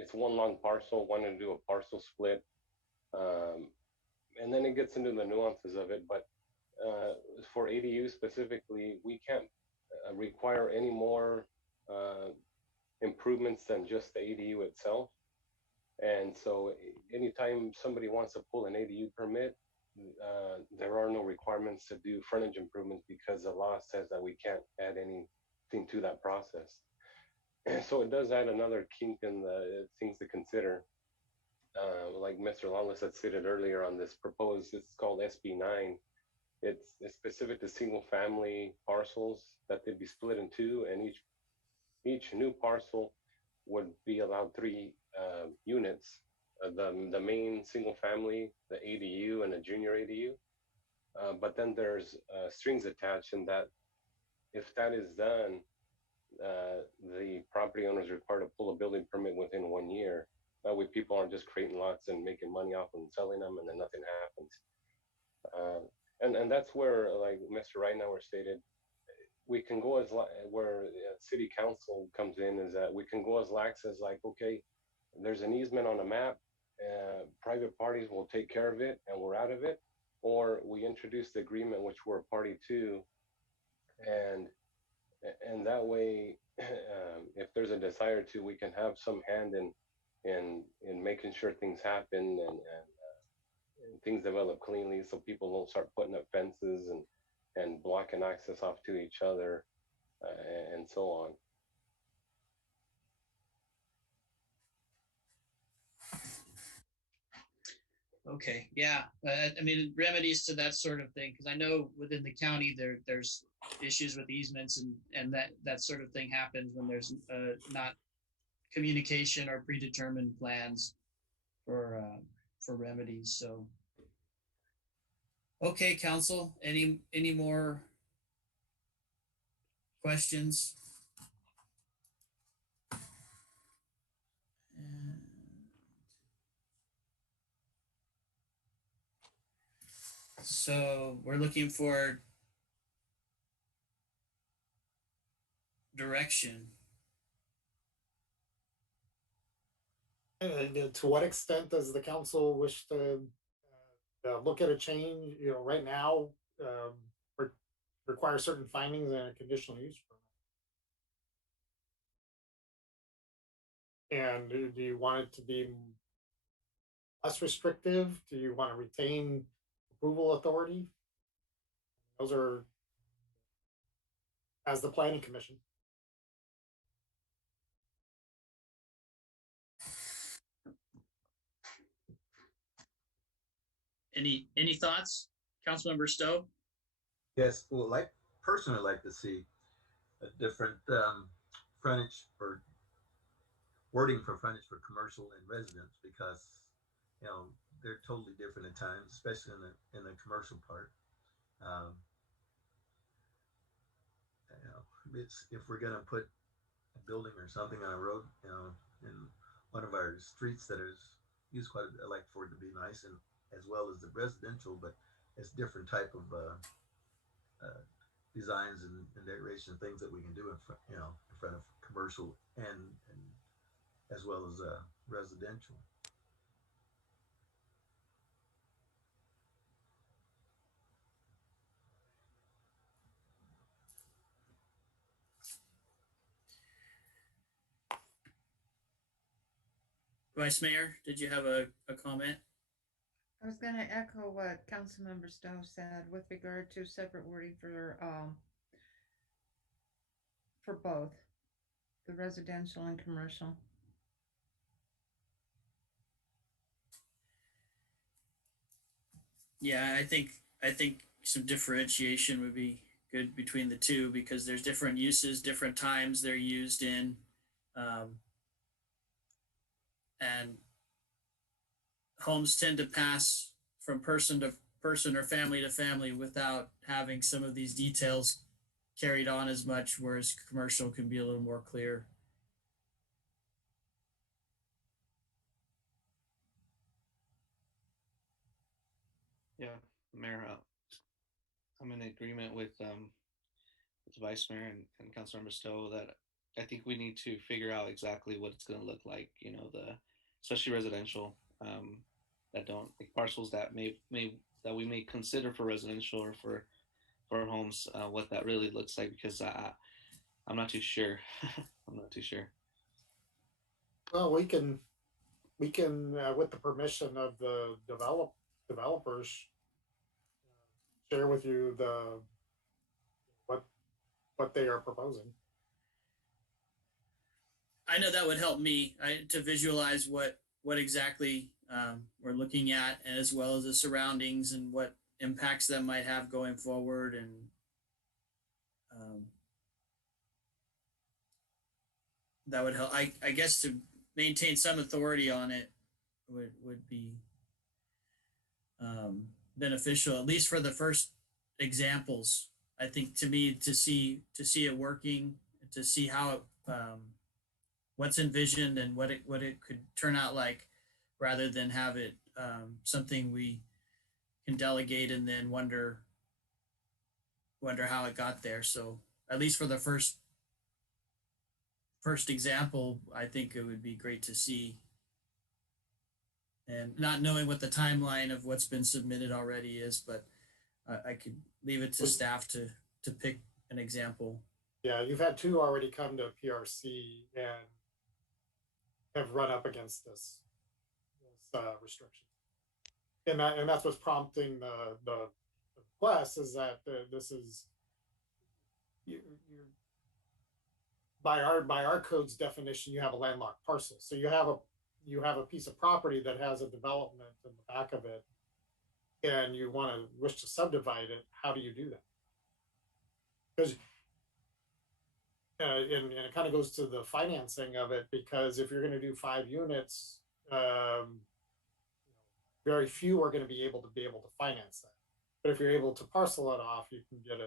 it's one long parcel, wanted to do a parcel split. And then it gets into the nuances of it. But for ADU specifically, we can't require any more improvements than just the ADU itself. And so anytime somebody wants to pull an ADU permit, there are no requirements to do frontage improvements because the law says that we can't add anything to that process. So it does add another kink in the things to consider. Like Mr. Lawless had stated earlier on this proposed, it's called SB9. It's specific to single family parcels that they'd be split in two, and each new parcel would be allowed 3 units. The main single family, the ADU, and a junior ADU. But then there's strings attached in that if that is done, the property owner is required to pull a building permit within 1 year. That way people aren't just creating lots and making money off them, selling them, and then nothing happens. And that's where, like Mr. Reitnauer stated, we can go as where city council comes in is that we can go as lax as like, okay, there's an easement on a map, private parties will take care of it and we're out of it, or we introduce the agreement which we're a party to, and that way if there's a desire to, we can have some hand in making sure things happen and things develop cleanly so people don't start putting up fences and blocking access off to each other and so on. Okay, yeah. I mean, remedies to that sort of thing, because I know within the county there's issues with easements and that sort of thing happens when there's not communication or predetermined plans for remedies. So, okay, council, any more questions? So we're looking for direction. And to what extent does the council wish to look at a change? You know, right now, require certain findings and a conditional use permit. And do you want it to be less restrictive? Do you want to retain approval authority? Those are as the planning commission. Any thoughts, Councilmember Stowe? Yes, well, like personally like to see a different frontage or wording for frontage for commercial and residence, because they're totally different at times, especially in the commercial part. It's if we're gonna put a building or something on a road, in one of our streets that is used quite a bit, I like for it to be nice, and as well as the residential, but it's different type of designs and decoration things that we can do in front of commercial and as well as residential. Vice Mayor, did you have a comment? I was going to echo what Councilmember Stowe said with regard to separate wording for both the residential and commercial. Yeah, I think some differentiation would be good between the two, because there's different uses, different times they're used in, and homes tend to pass from person to person or family to family without having some of these details carried on as much, whereas commercial can be a little more clear. Yeah, Mayor, I'm in agreement with Vice Mayor and Councilmember Stowe that I think we need to figure out exactly what it's going to look like. Especially residential, that don't like parcels that that we may consider for residential or for homes, what that really looks like, because I'm not too sure. I'm not too sure. Well, we can with the permission of the developers, share with you what they are proposing. I know that would help me to visualize what exactly we're looking at, as well as the surroundings and what impacts that might have going forward, and that would help. I guess to maintain some authority on it would be beneficial, at least for the first examples. I think to me, to see it working, to see how it, what's envisioned and what it could turn out like, rather than have it something we can delegate and then wonder how it got there. So at least for the first example, I think it would be great to see. And not knowing what the timeline of what's been submitted already is, but I could leave it to staff to pick an example. Yeah, you've had two already come to PRC and have run up against this restriction, and that's what's prompting the request, is that this is you by our code's definition, you have a landlocked parcel, so you you have a piece of property that has a development in the back of it, and you wish to subdivide it, how do you do that? Because and it kind of goes to the financing of it, because if you're going to do 5 units, very few are going to be able to finance that. But if you're able to parcel it off, you can get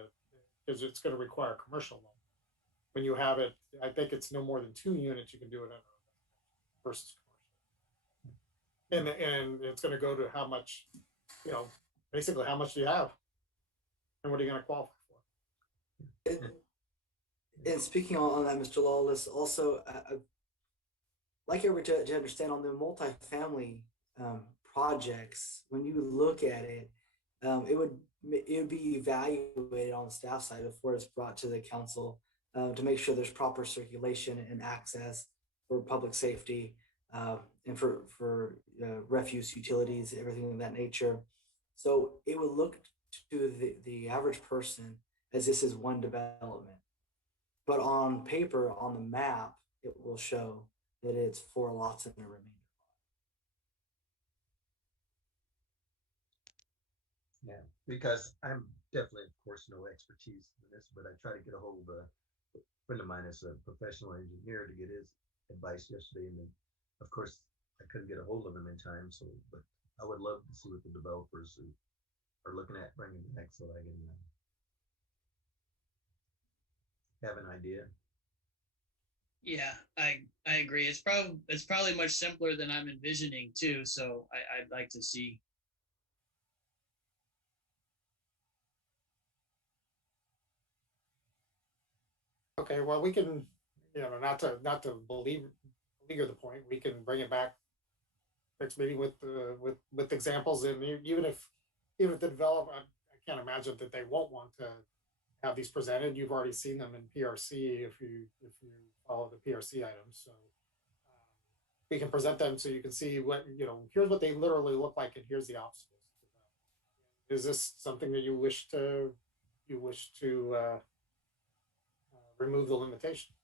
because it's going to require a commercial loan. When you have it, I think it's no more than 2 units you can do it in versus commercial. And it's going to go to how much, basically how much do you have, and what are you going to qualify for? And speaking on that, Mr. Lawless, also, I'd like everybody to understand on the multifamily projects, when you look at it, it would be evaluated on the staff side before it's brought to the council to make sure there's proper circulation and access for public safety and for refuse utilities, everything of that nature. So it would look to the average person as this is one development. But on paper, on the map, it will show that it's 4 lots in a remainder. Yeah, because I'm definitely, of course, no expertise in this, but I try to get a hold of a friend of mine as a professional engineer to get his advice yesterday. And then, of course, I couldn't get a hold of him in time. So, but I would love to see what the developers are looking at bringing back so I can have an idea. Yeah, I agree. It's probably much simpler than I'm envisioning too. So I'd like to see. Okay, well, we can, not to beleaguer the point, we can bring it back next meeting with examples, and even if the developer, I can't imagine that they won't want to have these presented. You've already seen them in PRC if you follow the PRC items, so we can present them so you can see what here's what they literally look like, and here's the obstacles. Is this something that you wish to remove the limitation?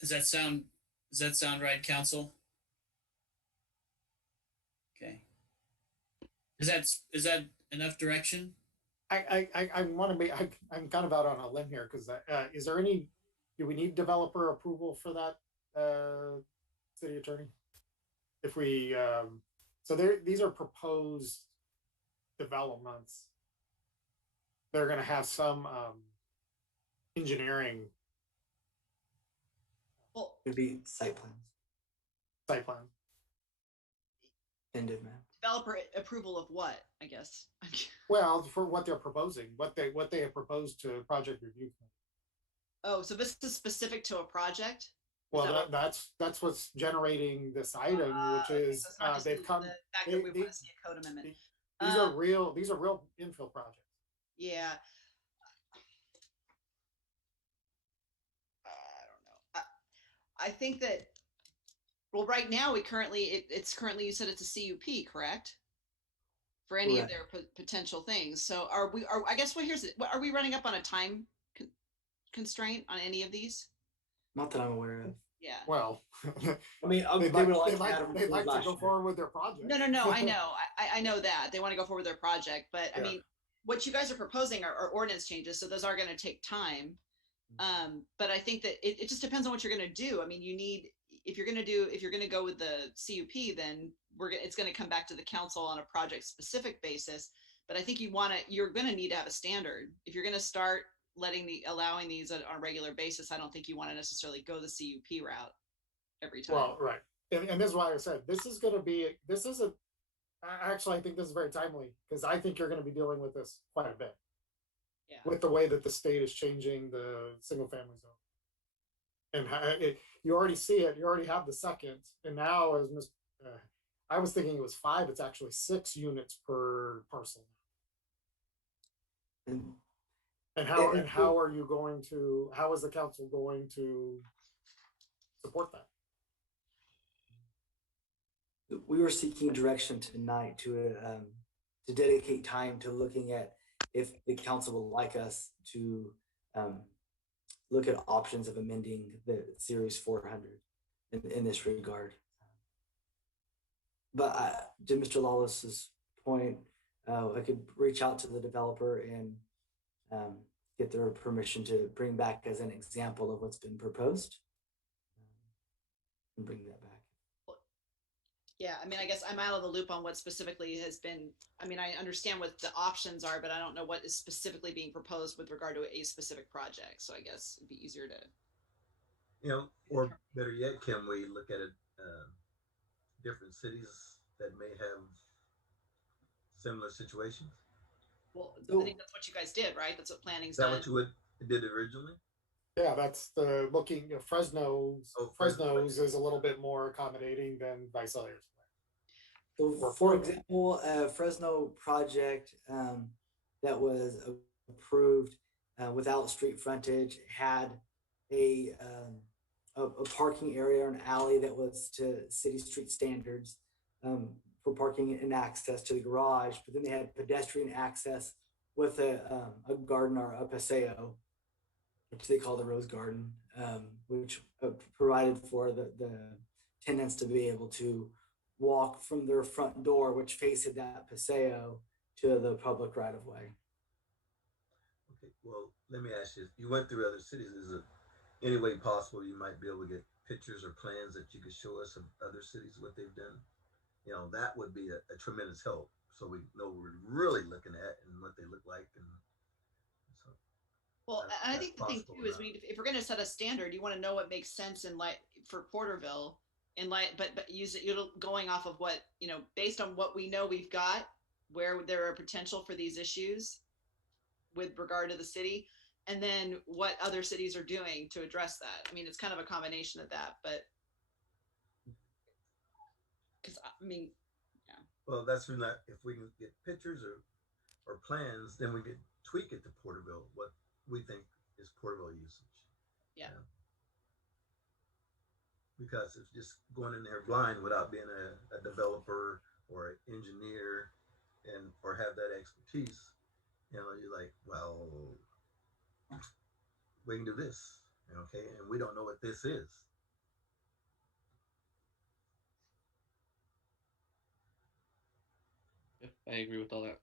Does that sound right, council? Okay. Is that enough direction? I want to be. I'm kind of out on a limb here because is there any? Do we need developer approval for that, city attorney? If we so these are proposed developments. They're going to have some engineering. Well, It'd be site plans. Site plan. Ended, man. Developer approval of what, I guess? Well, for what they're proposing, what they have proposed to project review committee. Oh, so this is specific to a project? Well, that's what's generating this item, which is they've come. The fact that we want to see a code amendment. These are real infill projects. Yeah. I don't know. I think that, well, right now it's currently, you said it's a CUP, correct? For any of their potential things. So I guess, are we running up on a time constraint on any of these? Not that I'm aware of. Yeah. Well, I mean, they'd like to go forward with their project. No, I know. I know that they want to go forward with their project, but I mean, what you guys are proposing are ordinance changes, so those are going to take time. But I think that it just depends on what you're going to do. I mean, if you're going to go with the CUP, then it's going to come back to the council on a project specific basis. But I think you're going to need to have a standard. If you're going to start allowing these on a regular basis, I don't think you want to necessarily go the CUP route every time. Well, right. And this is why I said, actually, I think this is very timely because I think you're going to be dealing with this quite a bit. Yeah. With the way that the state is changing the single family zone. And you already see it, you already have the second. And now, as I was thinking it was 5, it's actually 6 units per parcel. And how is the council going to support that? We were seeking direction tonight to dedicate time to looking at if the council would like us to look at options of amending the Series 400 in this regard. But to Mr. Lawless's point, I could reach out to the developer and get their permission to bring back as an example of what's been proposed and bring that back. Yeah, I mean, I guess I'm out of the loop on what specifically has been, I mean, I understand what the options are, but I don't know what is specifically being proposed with regard to a specific project. So I guess it'd be easier to. Or better yet, can we look at it, different cities that may have similar situations? Well, I think that's what you guys did, right? That's what planning's Is that done. what you did originally? Yeah, that's the looking, Fresno's. Fresno's is a little bit more accommodating than Visayas. So for example, Fresno project that was approved without street frontage had a parking area or an alley that was to city street standards for parking and access to the garage, but then they had pedestrian access with a garden or a paseo, which they call the Rose Garden, which provided for the tenants to be able to walk from their front door, which faced that paseo, to the public right of way. Okay, well, let me ask you, you went through other cities. Is it any way possible you might be able to get pictures or plans that you could show us of other cities, what they've done? That would be a tremendous help, so we know what we're really looking at and what they look like. And so, well, and I think the thing too is if we're going to set a standard, you want to know what makes sense in light for Porterville, but use it going off of what based on what we know we've got, where there are potential for these issues with regard to the city, and then what other cities are doing to address that. I mean, it's kind of a combination of that, but because I mean, yeah. Well, that's when if we can get pictures or plans, then we could tweak it to Porterville, what we think is Porterville usage. Yeah. Because it's just going in there blind without being a developer or an engineer or have that expertise, you're like, well, we can do this, okay, and we don't know what this is. Yep, I agree with all that.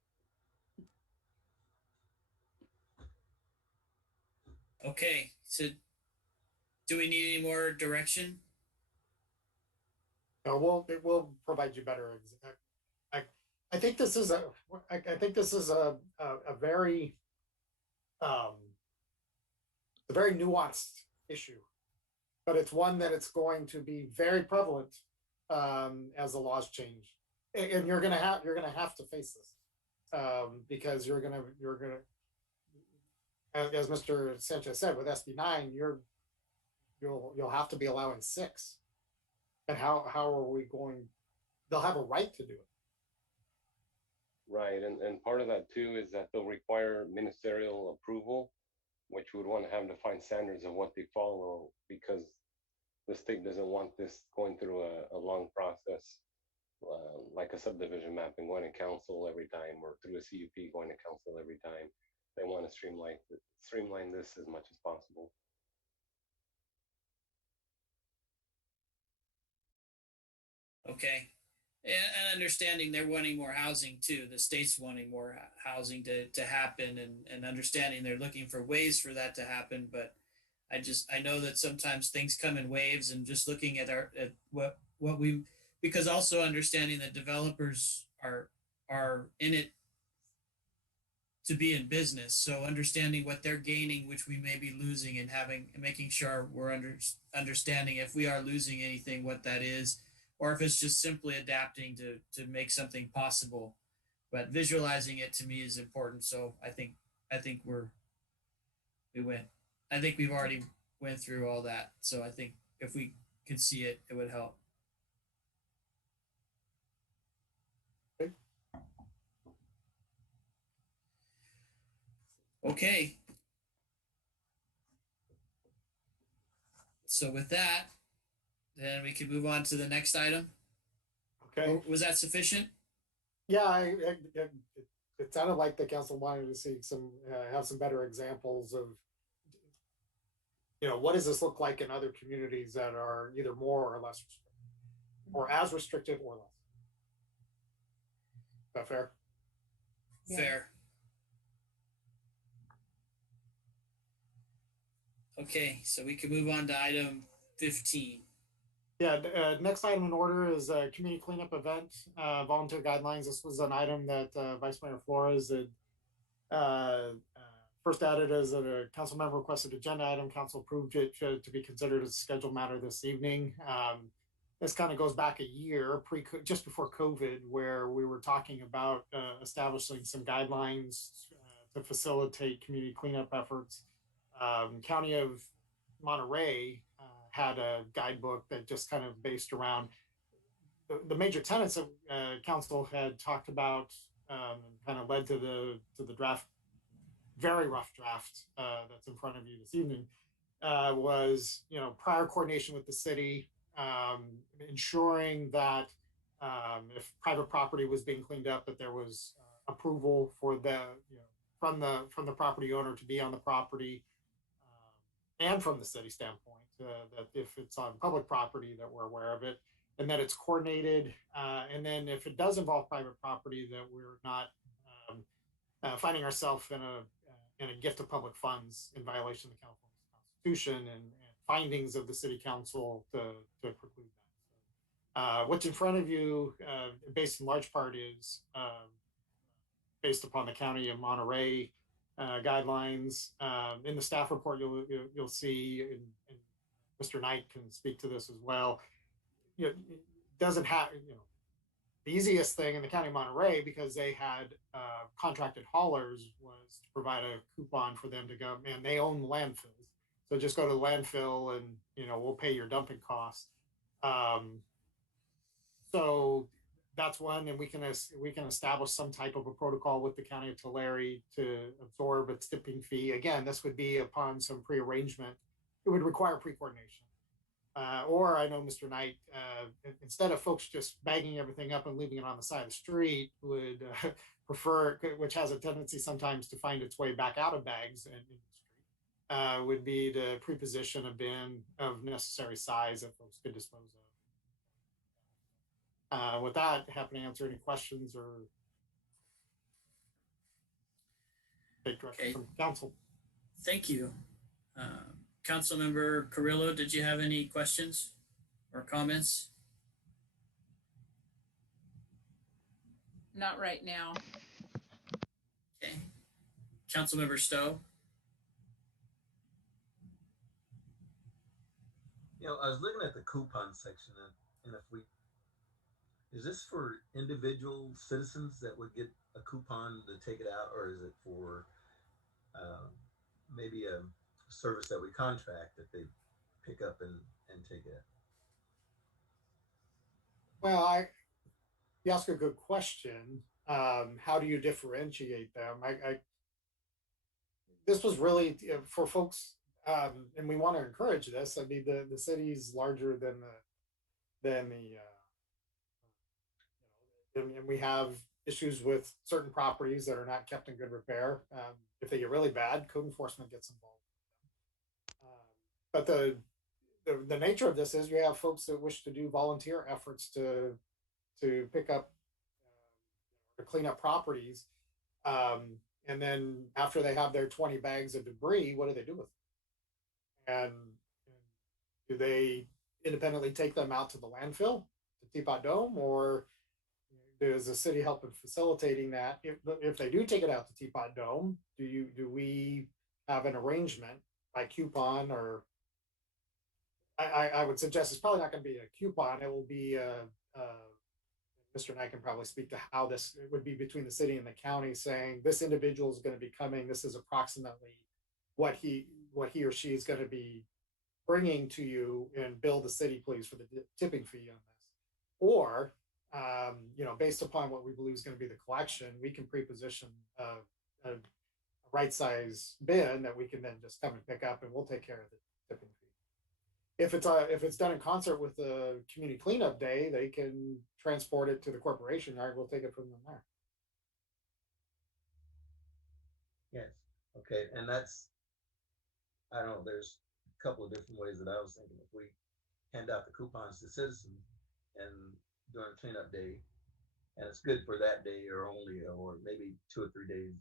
Okay, so do we need any more direction? No, we'll provide you better. I think this is a very a very nuanced issue, but it's one that it's going to be very prevalent as the laws change, and you're gonna have to face this because you're gonna as Mr. Sanchez said, with SB9 you'll have to be allowing 6, and how are we going? They'll have a right to do it. Right, and part of that too is that they'll require ministerial approval, which would want to have defined standards of what they follow, because the state doesn't want this going through a long process, like a subdivision mapping going to council every time, or through a CUP going to council every time. They want to streamline this as much as possible. Okay. And understanding they're wanting more housing too. The state's wanting more housing to happen, and understanding they're looking for ways for that to happen. But I know that sometimes things come in waves, and just looking at what we, because also understanding that developers are in it to be in business. So understanding what they're gaining, which we may be losing, and making sure we're understanding if we are losing anything, what that is, or if it's just simply adapting to make something possible. But visualizing it to me is important. So I think we've already went through all that. So I think if we could see it, it would help. Okay. So with that, then we can move on to the next item. Okay. Was that sufficient? Yeah, it sounded like the council wanted to see have some better examples of what does this look like in other communities that are either more or less restrictive, or as restrictive or less? Is that fair? Yes. Fair. Okay, so we can move on to item 15. Yeah, next item in order is a community cleanup event, volunteer guidelines. This was an item that Vice Mayor Flores had first added as a council member requested agenda item. Council approved it to be considered as a scheduled matter this evening. This kind of goes back a year, just before COVID, where we were talking about establishing some guidelines to facilitate community cleanup efforts. County of Monterey had a guidebook that just kind of based around the major tenets that council had talked about, and kind of led to the draft, very rough draft that's in front of you this evening. Was prior coordination with the city, ensuring that if private property was being cleaned up, that there was approval for from the property owner to be on the property, and from the city standpoint, that if it's on public property, that we're aware of it, and that it's coordinated. And then if it does involve private property, that we're not finding ourselves in a gift of public funds in violation of the California Constitution and findings of the city council to preclude that. What's in front of you, based in large part, is based upon the County of Monterey guidelines. In the staff report, you'll see, and Mr. Knight can speak to this as well. It doesn't have, the easiest thing in the County of Monterey, because they had contracted haulers, was to provide a coupon for them to go, and they own the landfills. So just go to the landfill and, we'll pay your dumping costs. So that's one, and we can establish some type of a protocol with the County of Tulare to absorb a tipping fee. Again, this would be upon some pre-arrangement. It would require pre-coordination. Or I know Mr. Knight, instead of folks just bagging everything up and leaving it on the side of the street, would prefer, which has a tendency sometimes to find its way back out of bags and in the street, would be to pre-position a bin of necessary size that folks could dispose of. With that, happy to answer any questions or take direction from council. Thank you. Councilmember Carrillo, did you have any questions or comments? Not right now. Okay. Councilmember Stowe? I was looking at the coupon section, and is this for individual citizens that would get a coupon to take it out, or is it for maybe a service that we contract that they pick up and take it? Well, you ask a good question. How do you differentiate them? This was really for folks, and we want to encourage this. I mean, the city's larger than the and we have issues with certain properties that are not kept in good repair. If they get really bad, code enforcement gets involved. But the nature of this is we have folks that wish to do volunteer efforts to pick up or clean up properties. And then after they have their 20 bags of debris, what do they do with them? And do they independently take them out to the landfill, to Teapot Dome, or does the city help in facilitating that? If they do take it out to Teapot Dome, do we have an arrangement by coupon, or I would suggest it's probably not going to be a coupon. It will be Mr. Knight can probably speak to how this would be between the city and the county, saying this individual is going to be coming. This is approximately what he or she is going to be bringing to you, and bill the city, please, for the tipping fee on this. Or based upon what we believe is going to be the collection, we can pre-position a right size bin that we can then just come and pick up, and we'll take care of the tipping fee. If it's done in concert with the community cleanup day, they can transport it to the corporation yard. We'll take it from them there. Yes. Okay. And that's, I don't know, there's couple of different ways that I was thinking. If we hand out the coupons to citizens and during cleanup day, and it's good for that day or only, or maybe 2 or 3 days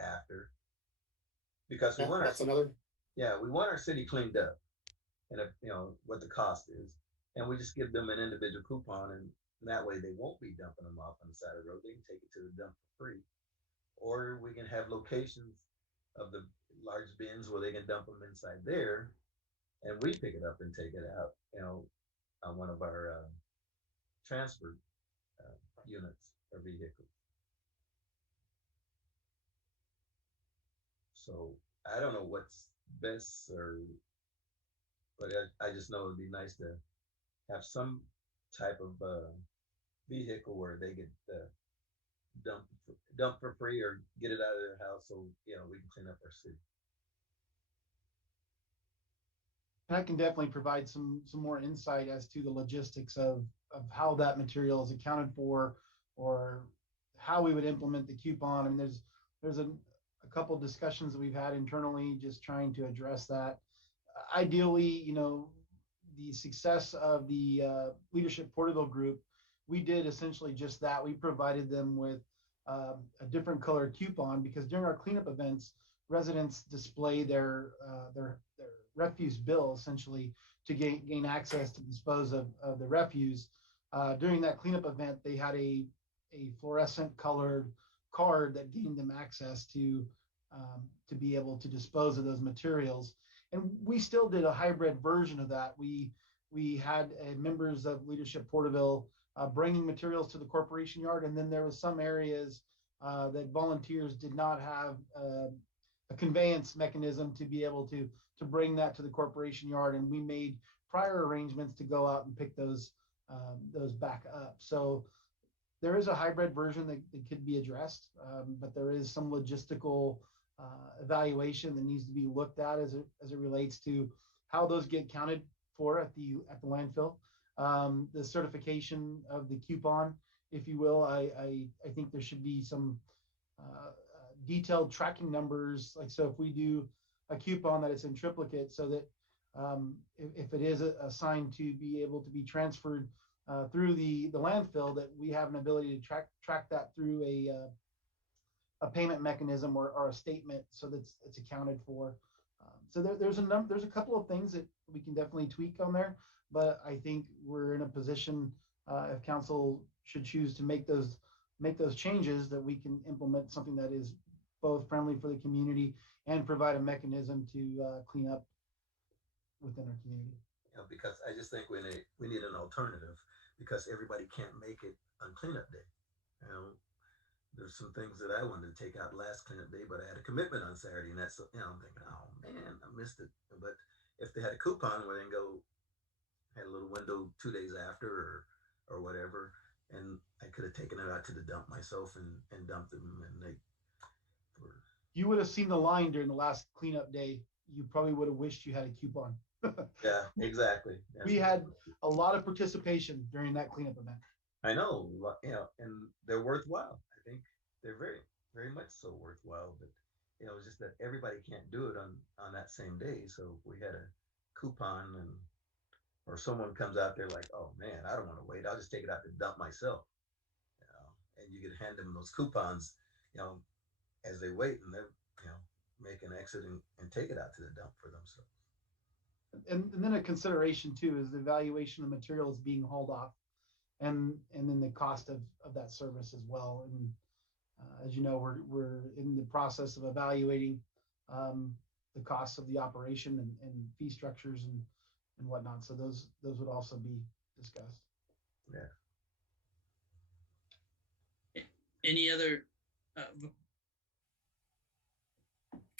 after, because we want That's our, another. yeah, we want our city cleaned up, and if, you know what the cost is, and we just give them an individual coupon, and that way they won't be dumping them off on the side of the road. They can take it to the dump for free, or we can have locations of the large bins where they can dump them inside there, and we pick it up and take it out, on one of our transfer units or vehicles. So I don't know what's best, but I just know it'd be nice to have some type of vehicle where they get dump for free or get it out of their house, so we can clean up our city. And I can definitely provide some more insight as to the logistics of how that material is accounted for, or how we would implement the coupon. I mean, there's a couple discussions that we've had internally, just trying to address that. Ideally, the success of the Leadership Porterville group, we did essentially just that. We provided them with a different colored coupon, because during our cleanup events, residents display their refuse bill essentially to gain access to dispose of the refuse. During that cleanup event, they had a fluorescent colored card that gained them access to be able to dispose of those materials. And we still did a hybrid version of that. We had members of Leadership Porterville bringing materials to the corporation yard, and then there was some areas that volunteers did not have a conveyance mechanism to be able to bring that to the corporation yard, and we made prior arrangements to go out and pick those back up. So there is a hybrid version that could be addressed, but there is some logistical evaluation that needs to be looked at as it relates to how those get counted for at the landfill. The certification of the coupon, if you will, I think there should be some detailed tracking numbers. Like, so if we do a coupon that it's in triplicate, so that if it is assigned to be able to be transferred through the landfill, that we have an ability to track that through a payment mechanism or a statement, so that it's accounted for. So there's a couple of things that we can definitely tweak on there, but I think we're in a position, if council should choose to make those changes, that we can implement something that is both friendly for the community and provide a mechanism to clean up within our community. Because I just think we need an alternative, because everybody can't make it on cleanup day. There's some things that I wanted to take out last cleanup day, but I had a commitment on Saturday, and that's, I'm thinking, oh man, I missed it. But if they had a coupon where they can had a little window 2 days after or whatever, and I could have taken it out to the dump myself and dumped them, and you would have seen the line during the last cleanup day. You probably would have wished you had a coupon. Yeah, exactly. We had a lot of participation during that cleanup event. I know, and they're worthwhile. I think they're very, very much so worthwhile. But it's just that everybody can't do it on that same day. So if we had a coupon, or someone comes out there like, oh man, I don't want to wait, I'll just take it out to dump myself. And you could hand them those coupons, as they wait, and they're make an exit and take it out to the dump for themselves. And then a consideration too is the evaluation of materials being hauled off, and then the cost of that service as well. And as you know, we're in the process of evaluating the costs of the operation and fee structures and whatnot. So those would also be discussed. Yeah. Any other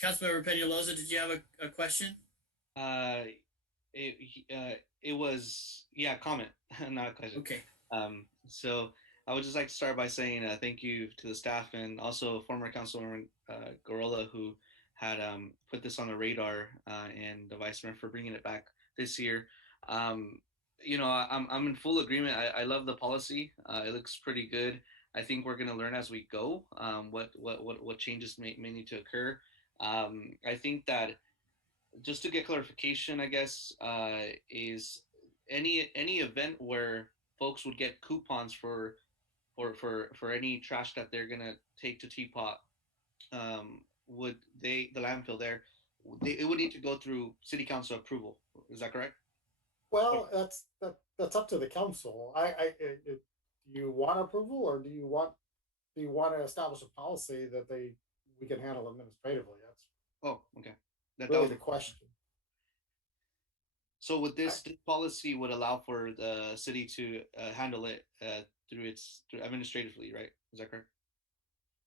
Councilmember Peñalosa, did you have a question? It was comment, not a question. Okay. So I would just like to start by saying thank you to the staff, and also former Councilwoman Gorola, who had put this on the radar, and the Vice Mayor for bringing it back this year. I'm in full agreement. I love the policy. It looks pretty good. I think we're going to learn as we go what changes may need to occur. I think that just to get clarification, I guess, is any event where folks would get coupons for any trash that they're gonna take to Teapot, would the landfill there, it would need to go through city council approval. Is that correct? Well, that's up to the council. Do you want approval, or do you want to establish a policy that we can handle administratively? That's Okay. really the question. So would this policy would allow for the city to handle it through administratively, right? Is that correct?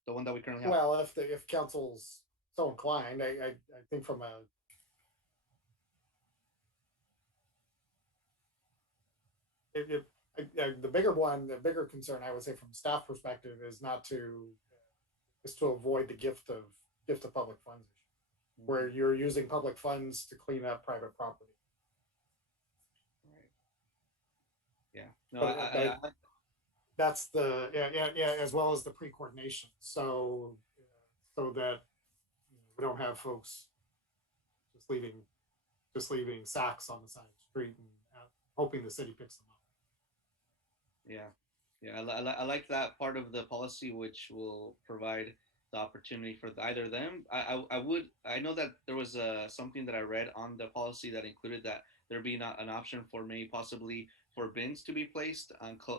The one that we currently have. Well, if council's so inclined, I think from a the bigger concern I would say from a staff perspective is to avoid the gift of public funds issue, where you're using public funds to clean up private property. Yeah. No, that's as well as the pre-coordination. So that we don't have folks just leaving sacks on the side of the street and hoping the city picks them up. Yeah. I like that part of the policy, which will provide the opportunity for either them. I know that there was something that I read on the policy that included that there be not an option for maybe possibly for bins to be placed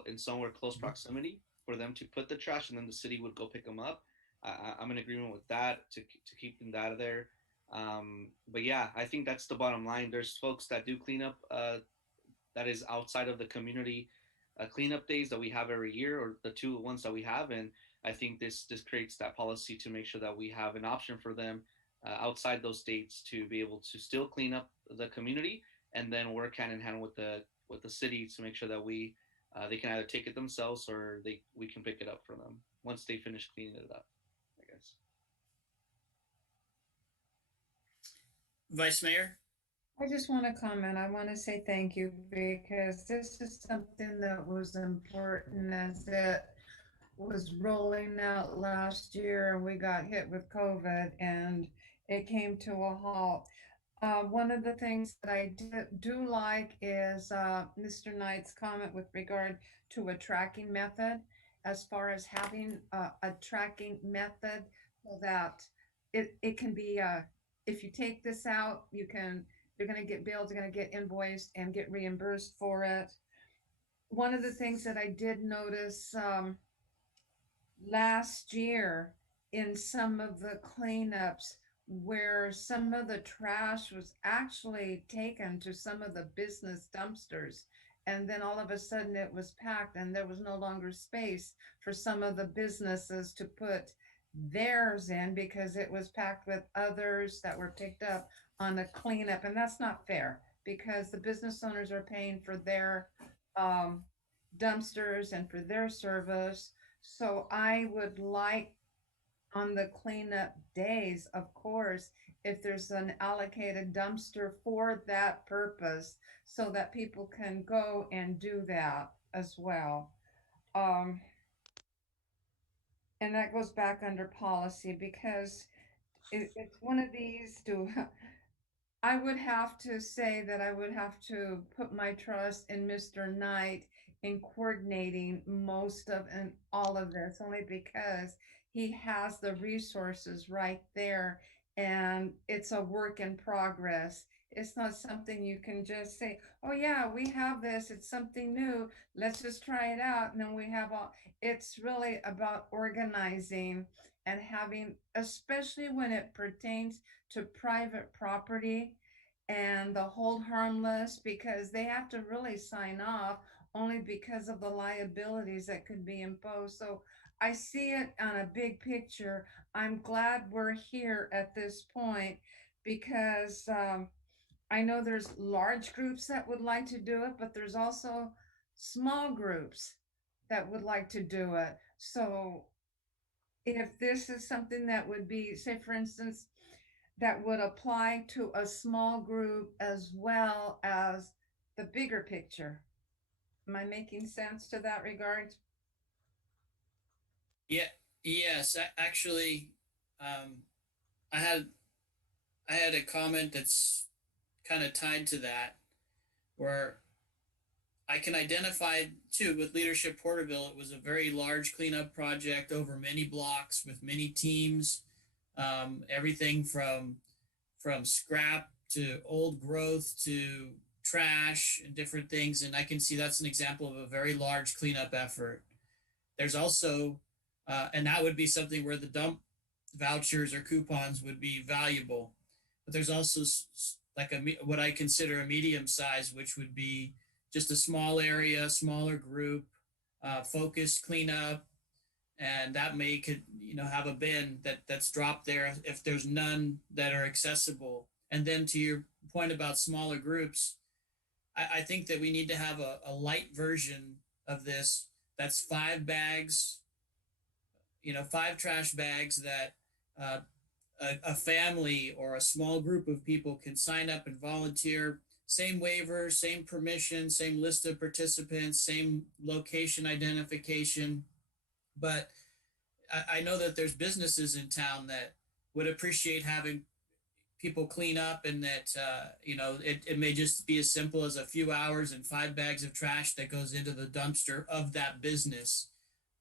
in somewhere close proximity for them to put the trash, and then the city would go pick them up. I'm in agreement with that to keep them out of there. But yeah, I think that's the bottom line. There's folks that do clean up that is outside of the community cleanup days that we have every year, or the 2 ones that we have, and I think this creates that policy to make sure that we have an option for them outside those dates to be able to still clean up the community, and then work hand in hand with the city to make sure that they can either take it themselves or we can pick it up for them once they finish cleaning it up, I guess. Vice Mayor? I just want to comment. I want to say thank you, because this is something that was important as it was rolling out last year and we got hit with COVID and it came to a halt. One of the things that I do like is Mr. Knight's comment with regard to a tracking method, as far as having a tracking method so that it can be, if you take this out, you're going to get billed, you're going to get invoiced and get reimbursed for it. One of the things that I did notice last year in some of the cleanups, where some of the trash was actually taken to some of the business dumpsters, and then all of a sudden it was packed and there was no longer space for some of the businesses to put theirs in because it was packed with others that were picked up on the cleanup. And that's not fair, because the business owners are paying for their dumpsters and for their service. So I would like, on the cleanup days, of course, if there's an allocated dumpster for that purpose, so that people can go and do that as well. And that goes back under policy, because it's one of these I would have to say that I would have to put my trust in Mr. Knight in coordinating most of and all of this, only because he has the resources right there, and it's a work in progress. It's not something you can just say, oh yeah, we have this, it's something new, let's just try it out. And then we have all, it's really about organizing and having, especially when it pertains to private property and the hold harmless, because they have to really sign off only because of the liabilities that could be imposed. So I see it on a big picture. I'm glad we're here at this point, because I know there's large groups that would like to do it, but there's also small groups that would like to do it. So if this is something that would be, say for instance, that would apply to a small group as well as the bigger picture. Am I making sense to that regard? Yeah. Yes. Actually, I I had a comment that's kind of tied to that, where I can identify too with Leadership Porterville. It was a very large cleanup project over many blocks with many teams, everything from scrap to old growth to trash and different things. And I can see that's an example of a very large cleanup effort. There's also, and that would be something where the dump vouchers or coupons would be valuable. But there's also like what I consider a medium size, which would be just a small area, smaller group, focused cleanup, and that could have a bin that's dropped there if there's none that are accessible. And then to your point about smaller groups, I think that we need to have a light version of this. That's 5 bags, 5 trash bags that a family or a small group of people can sign up and volunteer. Same waiver, same permission, same list of participants, same location identification. But I know that there's businesses in town that would appreciate having people clean up, and that it may just be as simple as a few hours and 5 bags of trash that goes into the dumpster of that business,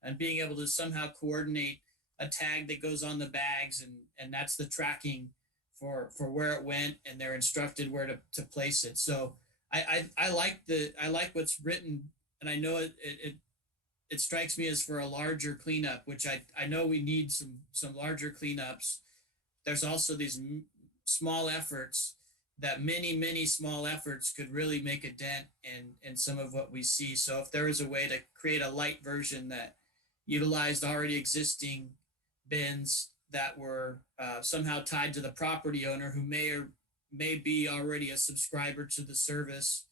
and being able to somehow coordinate a tag that goes on the bags, and that's the tracking for where it went, and they're instructed where to place it. So I like what's written, and I know it strikes me as for a larger cleanup, which I know we need some larger cleanups. There's also these small efforts that many small efforts could really make a dent in some of what we see. So if there is a way to create a light version that utilized already existing bins that were somehow tied to the property owner, who may be already a subscriber to the service,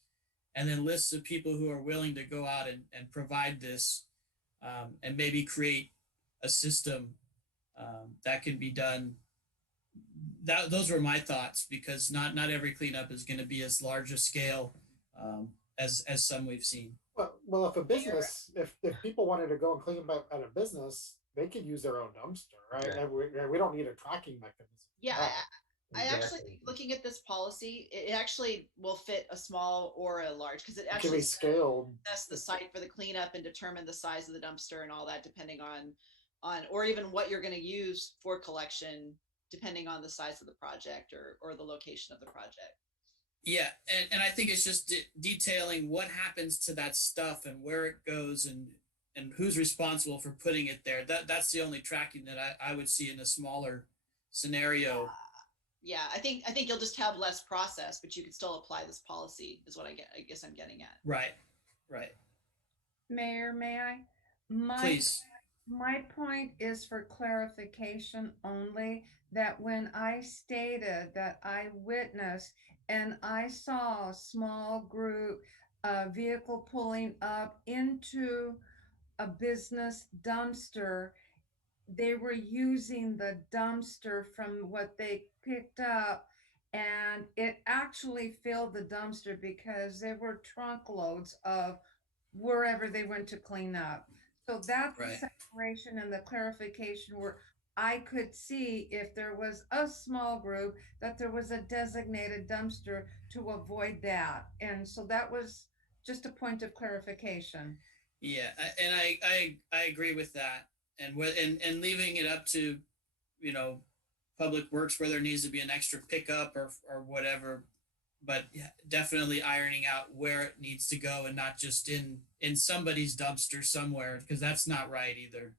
and then lists of people who are willing to go out and provide this, and maybe create a system that can be done. Those were my thoughts, because not every cleanup is going to be as large a scale as some we've seen. Well, if a business, if people wanted to go and clean up at a business, they could use their own dumpster, right? Yeah. We don't need a tracking mechanism. Yeah, I actually Exactly. think, looking at this policy, it actually will fit a small or a large, because it It can actually be scaled. assess the site for the cleanup and determine the size of the dumpster and all that, depending on or even what you're going to use for collection, depending on the size of the project or the location of the project. Yeah, and I think it's just detailing what happens to that stuff and where it goes, and who's responsible for putting it there. That's the only tracking that I would see in a smaller scenario. Yeah, I think you'll just have less process, but you could still apply this policy, is what I guess I'm getting at. Right. Mayor, may I? Please. My point is for clarification only, that when I stated that I witnessed and I saw a small group vehicle pulling up into a business dumpster, they were using the dumpster from what they picked up, and it actually filled the dumpster because there were trunk loads of wherever they went to clean up. So that's the separation and the clarification, where I could see, if there was a small group, that there was a designated dumpster to avoid that. And so that was just a point of clarification. Yeah, and I agree with that, and leaving it up to Public Works where there needs to be an extra pickup or whatever, but definitely ironing out where it needs to go, and not just in somebody's dumpster somewhere, because that's not right either.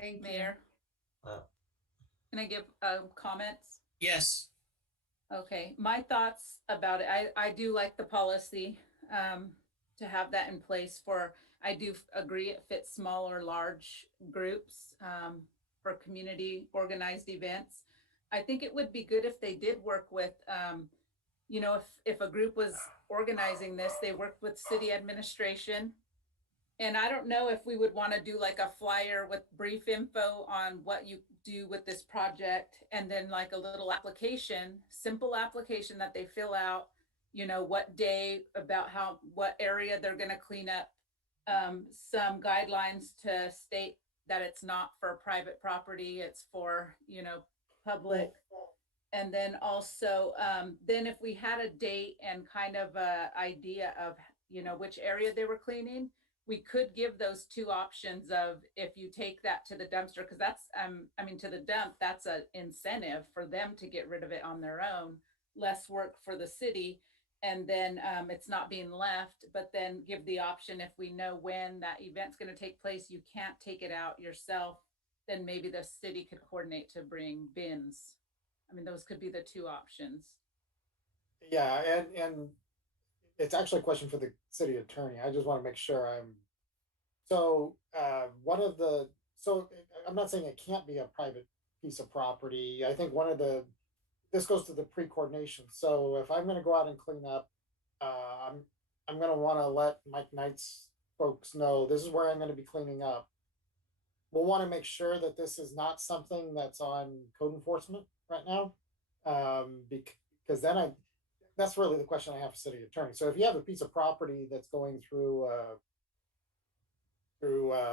Thank you. Mayor, can I give comments? Yes. Okay, my thoughts about it. I do like the policy to have that in place for. I do agree it fits small or large groups for community organized events. I think it would be good if they did work with, if a group was organizing this, they worked with city administration. And I don't know if we would want to do like a flyer with brief info on what you do with this project, and then like a little application, simple application that they fill out, what day, about what area they're going to clean up, some guidelines to state that it's not for private property, it's for, public. And then also, then if we had a date and kind of a idea of, which area they were cleaning, we could give those two options of if you take that to the dumpster, because that's, to the dump, that's an incentive for them to get rid of it on their own, less work for the city. And then it's not being left, but then give the option if we know when that event's going to take place, you can't take it out yourself, then maybe the city could coordinate to bring bins. Those could be the two options. Yeah, and it's actually a question for the city attorney. I just want to make sure so I'm not saying it can't be a private piece of property. I think this goes to the pre-coordination. So if I'm going to go out and clean up, I'm going to want to let Mike Knight's folks know this is where I'm going to be cleaning up. We'll want to make sure that this is not something that's on code enforcement right now, because then that's really the question I have for city attorney. So if you have a piece of property that's going through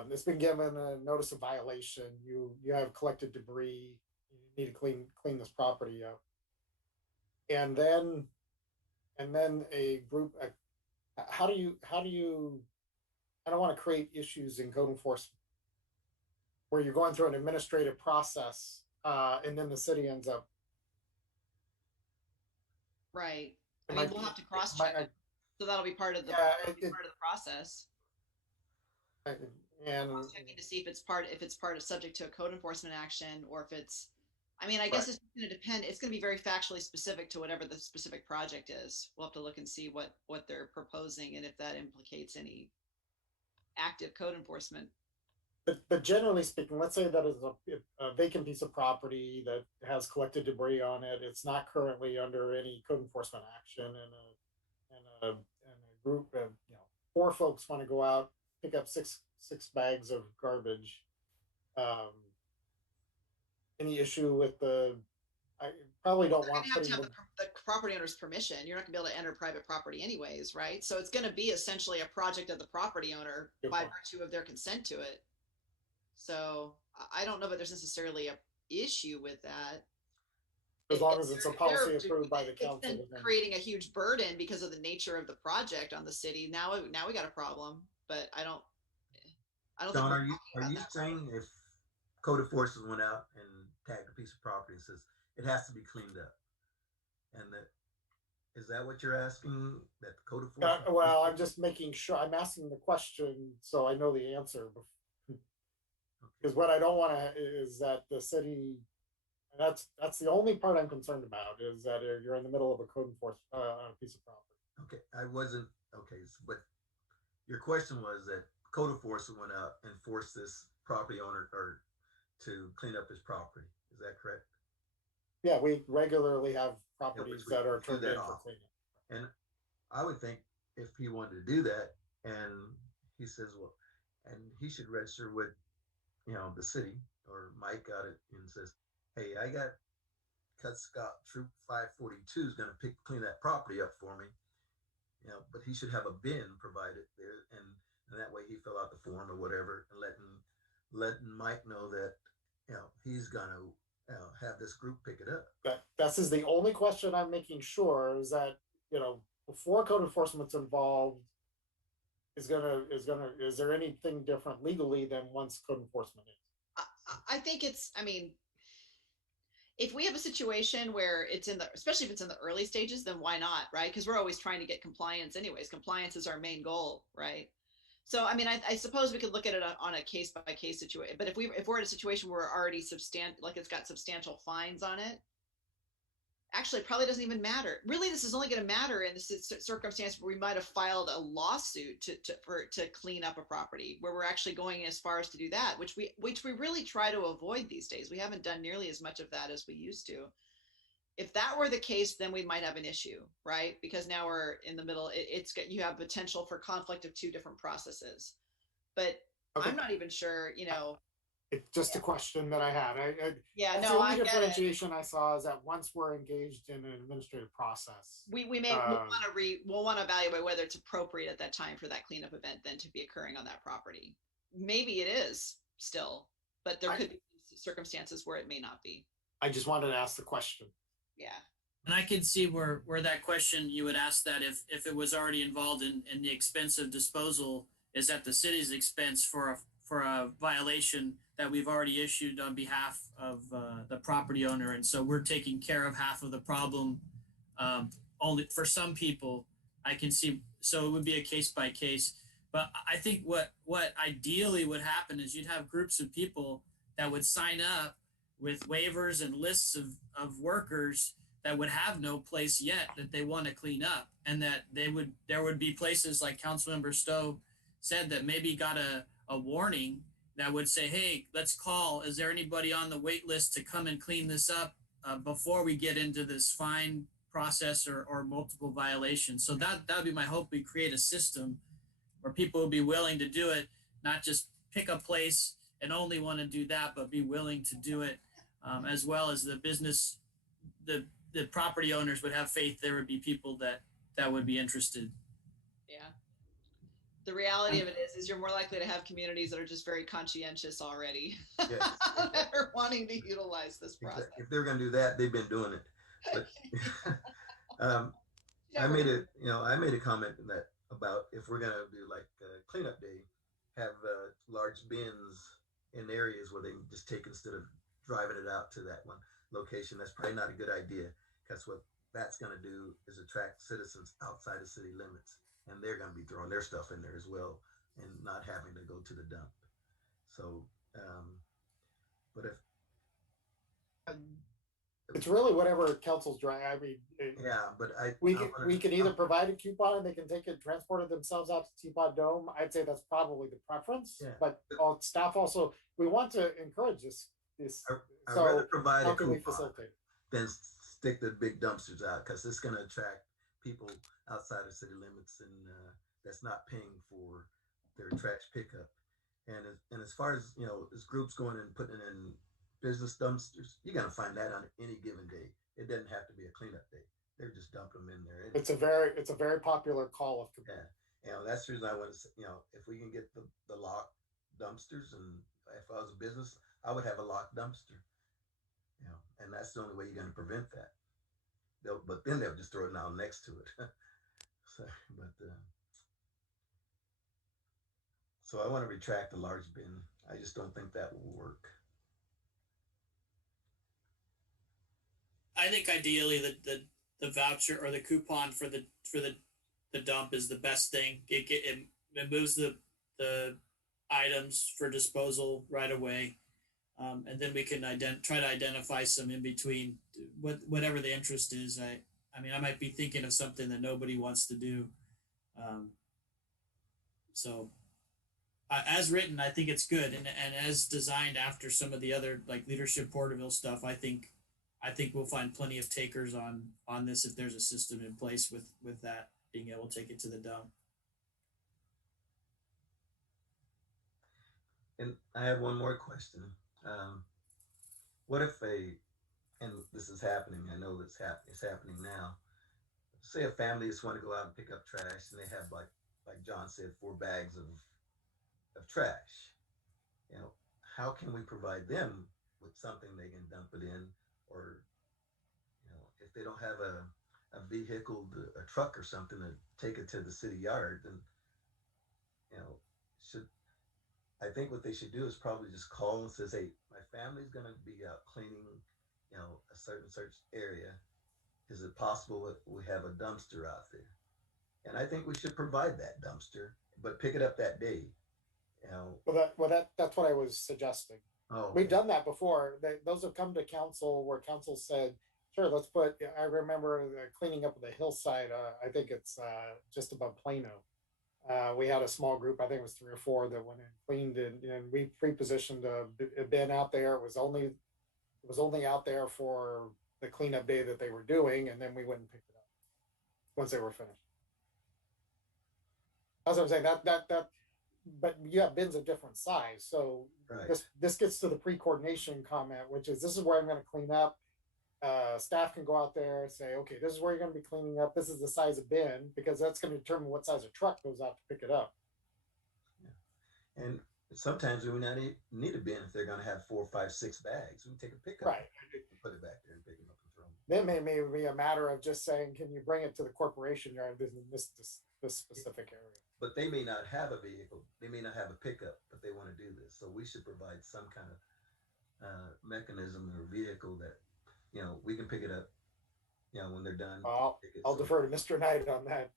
it's been given a notice of violation, you have collected debris, you need to clean this property up, and then a group. How do you? I don't want to create issues in code enforcement where you're going through an administrative process, and then the city ends up. Right. We'll have to cross check. So that'll be part of the part of the process. And checking to see if it's part of subject to a code enforcement action, or if it's. I guess it's going to depend. It's going to be very factually specific to whatever the specific project is. We'll have to look and see what they're proposing and if that implicates any active code enforcement. But generally speaking, let's say that is a vacant piece of property that has collected debris on it. It's not currently under any code enforcement action, and a group of 4 folks want to go out, pick up six bags of garbage. Any issue with I probably don't want to have the property owner's permission. You're not gonna be able to enter private property anyways, right? So it's going to be essentially a project of the property owner by virtue of their consent to it. So I don't know if there's necessarily a issue with that. As long as it's a policy approved by the council. It's been creating a huge burden because of the nature of the project on the city. Now we got a problem, but I don't Don, are you saying if code enforcement went out and tagged a piece of property and says it has to be cleaned up, and is that what you're asking, that the code enforcement? Well, I'm just making sure. I'm asking the question so I know the answer. Because what I don't want is that the city, and that's the only part I'm concerned about, is that you're in the middle of a code enforcement on a piece of property. Okay, I wasn't but your question was that code enforcement went out and forced this property owner to clean up his property. Is that correct? Yeah, we regularly have properties that are turned in for cleaning. And I would think if he wanted to do that, and he says, well, and he should register with the city, or Mike got it and says, hey, I got Cut Scott Troop 542 is going to clean that property up for me, but he should have a bin provided there, and that way he fill out the form or whatever, and letting Mike know that he's going to have this group pick it up. This is the only question I'm making sure is that before code enforcement's involved, is there anything different legally than once code enforcement is? I think if we have a situation where especially if it's in the early stages, then why not, right? Because we're always trying to get compliance anyways. Compliance is our main goal, right? So, I suppose we could look at it on a case by case situation, but if we're in a situation where we're already it's got substantial fines on it, actually it probably doesn't even matter. Really, this is only going to matter in the circumstance where we might have filed a lawsuit to clean up a property, where we're actually going as far as to do that, which we really try to avoid these days. We haven't done nearly as much of that as we used to. If that were the case, then we might have an issue, right? Because now we're in the middle. You have potential for conflict of 2 different processes. But okay. I'm not even sure, It's just a question that I had. The only differentiation I saw is that once we're engaged in an administrative process, we'll want to evaluate whether it's appropriate at that time for that cleanup event then to be occurring on that property. Maybe it is still, but there could be circumstances where it may not be. I just wanted to ask the question. Yeah. And I can see where that question, you would ask that if it was already involved in the expense of disposal is at the city's expense for a violation that we've already issued on behalf of the property owner. And so we're taking care of half of the problem. Only for some people, I can see. So it would be a case by case. But I think what ideally would happen is you'd have groups of people that would sign up with waivers and lists of workers that would have no place yet that they want to clean up, and that there would be places like Councilmember Stowe said that maybe got a warning that would say, hey, let's call. Is there anybody on the wait list to come and clean this up before we get into this fine process or multiple violations? So that would be my hope. We create a system where people will be willing to do it, not just pick a place and only want to do that, but be willing to do it, as well as the business, the property owners would have faith there would be people that would be interested. Yeah. The reality of it is you're more likely to have communities that are just very conscientious already, Yes. that are wanting to utilize this process. If they're going to do that, they've been doing it. But I made a comment that about if we're going to do like cleanup day, have large bins in areas where they can just take instead of driving it out to that one location. That's probably not a good idea, because what that's going to do is attract citizens outside the city limits, and they're going to be throwing their stuff in there as well and not having to go to the dump. So, but if it's really whatever council's dry. I mean, but we can either provide a coupon and they can take it, transport it themselves out to Teapot Dome. I'd say that's probably the preference. Yeah. But staff also, we want to encourage this. I'd rather provide how a can we coupon facilitate? than stick the big dumpsters out, because it's going to attract people outside of city limits and that's not paying for their trash pickup. And as far as as groups going and putting in business dumpsters, you're going to find that on any given day. It doesn't have to be a cleanup day. They're just dumping them in there. It's a very popular call of complaint. Yeah, that's the reason I want to say, if we can get the locked dumpsters, and if I was a business, I would have a locked dumpster. And that's the only way you're going to prevent that. But then they'll just throw it down next to it. So I want to retract the large bin. I just don't think that will work. I think ideally the voucher or the coupon for the dump is the best thing. It moves the items for disposal right away, and then we can try to identify some in between, whatever the interest is. I mean, I might be thinking of something that nobody wants to do. So as written, I think it's good, and as designed after some of the other like Leadership Porterville stuff, I think we'll find plenty of takers on this if there's a system in place with that being able to take it to the dump. And I have one more question. What if and this is happening, I know it's happening now. Say a family just want to go out and pick up trash, and they have like John said, 4 bags of trash. How can we provide them with something they can dump it in? Or if they don't have a vehicle, a truck or something to take it to the city yard, then I think what they should do is probably just call and says, hey, my family's going to be out cleaning a certain area. Is it possible that we have a dumpster out there? And I think we should provide that dumpster, but pick it up that day. That's what I was suggesting. Oh, we've done that before. Those have come to council where council said, sure, let's put, I remember cleaning up the hillside. I think it's just above Plano. We had a small group, I think it was 3 or 4 that went and cleaned it, and we pre-positioned a bin out there. It was only out there for the cleanup day that they were doing, and then we went and picked it up once they were finished. That's what I'm saying. That but you have bins of different size. So right. This gets to the pre-coordination comment, which is this is where I'm going to clean up. Staff can go out there and say, okay, this is where you're going to be cleaning up. This is the size of bin, because that's going to determine what size of truck goes out to pick it up. Yeah. And sometimes we not need a bin if they're going to have 4, 5, 6 bags. We can take a pickup, right? And put it back there and pick them up and throw them. then may be a matter of just saying, can you bring it to the corporation yard in this specific area? But they may not have a vehicle. They may not have a pickup, but they want to do this. So we should provide some kind of mechanism or vehicle that, we can pick it up, when they're done. I'll defer to Mr. Knight on that.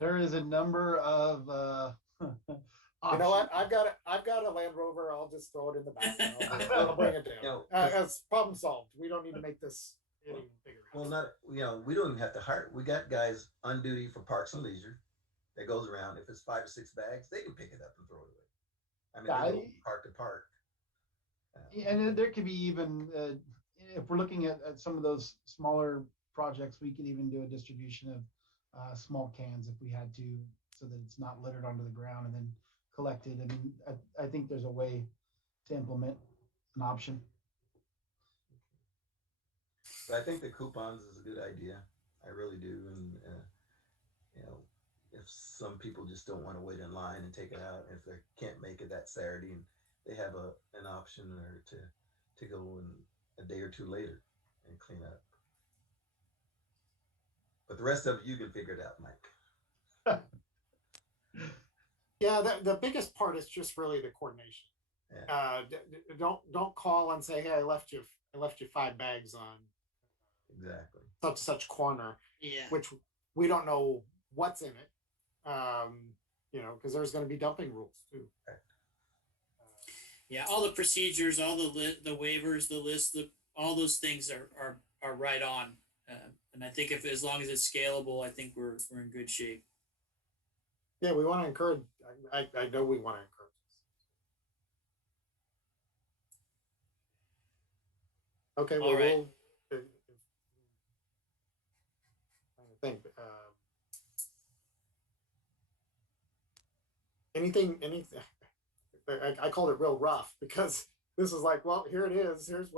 There is a number of You know what? I've got a Land Rover. I'll just throw it in the back. I'll bring it down. As problem solved. We don't need to make this any bigger. Well, we don't even have to hire. We got guys on duty for Parks and Leisure that goes around. If it's 5 or 6 bags, they can pick it up and throw it away. I mean, they go park to park. And there could be even, if we're looking at some of those smaller projects, we could even do a distribution of small cans if we had to, so that it's not littered onto the ground and then collected. I mean, I think there's a way to implement an option. But I think the coupons is a good idea. I really do. And, if some people just don't want to wait in line and take it out, if they can't make it that Saturday and they have an option or to go in a day or two later and clean up. But the rest of it, you can figure it out, Mike. Yeah, the biggest part is just really the coordination. Yeah. Don't call and say, hey, I left you 5 bags on exactly such corner. Yeah. Which we don't know what's in it. Because there's going to be dumping rules too. Yeah, all the procedures, all the waivers, the list, all those things are right on. And I think as long as it's scalable, I think we're in good shape. Yeah, we want to encourage. I know we want to encourage. Okay, well, all right. I think anything. I called it real rough because this is like, well, here it is. Here's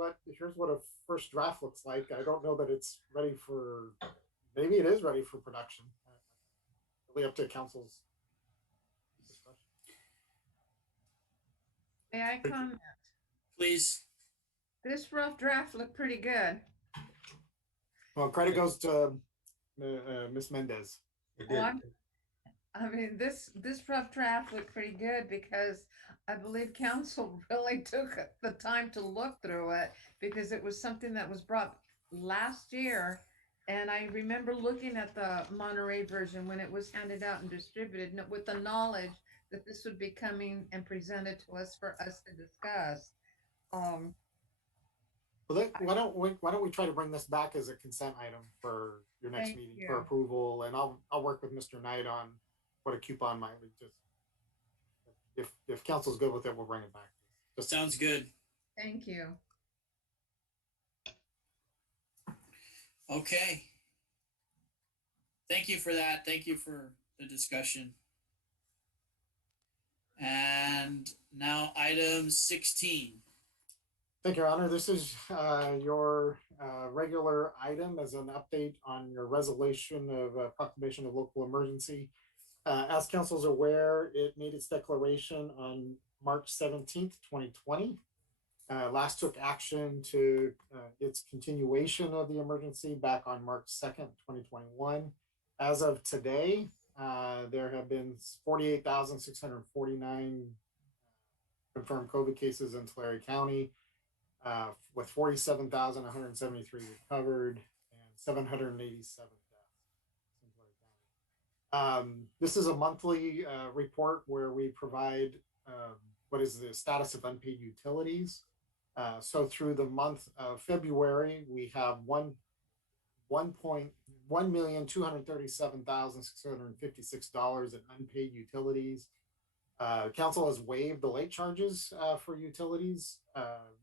what a first draft looks like. I don't know that it's ready for. Maybe it is ready for production. Really up to council's discussion. May I comment? Please. This rough draft looked pretty good. Well, credit goes to Miss Mendez. I mean, this rough draft looked pretty good because I believe council really took the time to look through it, because it was something that was brought last year. And I remember looking at the Monterey version when it was handed out and distributed with the knowledge that this would be coming and presented to us for us to discuss. Well, why don't we try to bring this back as a consent item for your next meeting for approval, and I'll work with Mr. Knight on what a coupon might be. Just if council's good with it, we'll bring it back. Just sounds good. Thank you. Okay. Thank you for that. Thank you for the discussion. And now item 16. Thank you, Your Honor. This is your regular item as an update on your resolution of proclamation of local emergency. As council is aware, it made its declaration on March 17th, 2020. Last took action to its continuation of the emergency back on March 2nd, 2021. As of today, there have been 48,649 confirmed COVID cases in Tulare County, with 47,173 recovered and 787 deaths. This is a monthly report where we provide what is the status of unpaid utilities. So through the month of February, we have $1,237,656 in unpaid utilities. Council has waived the late charges for utilities,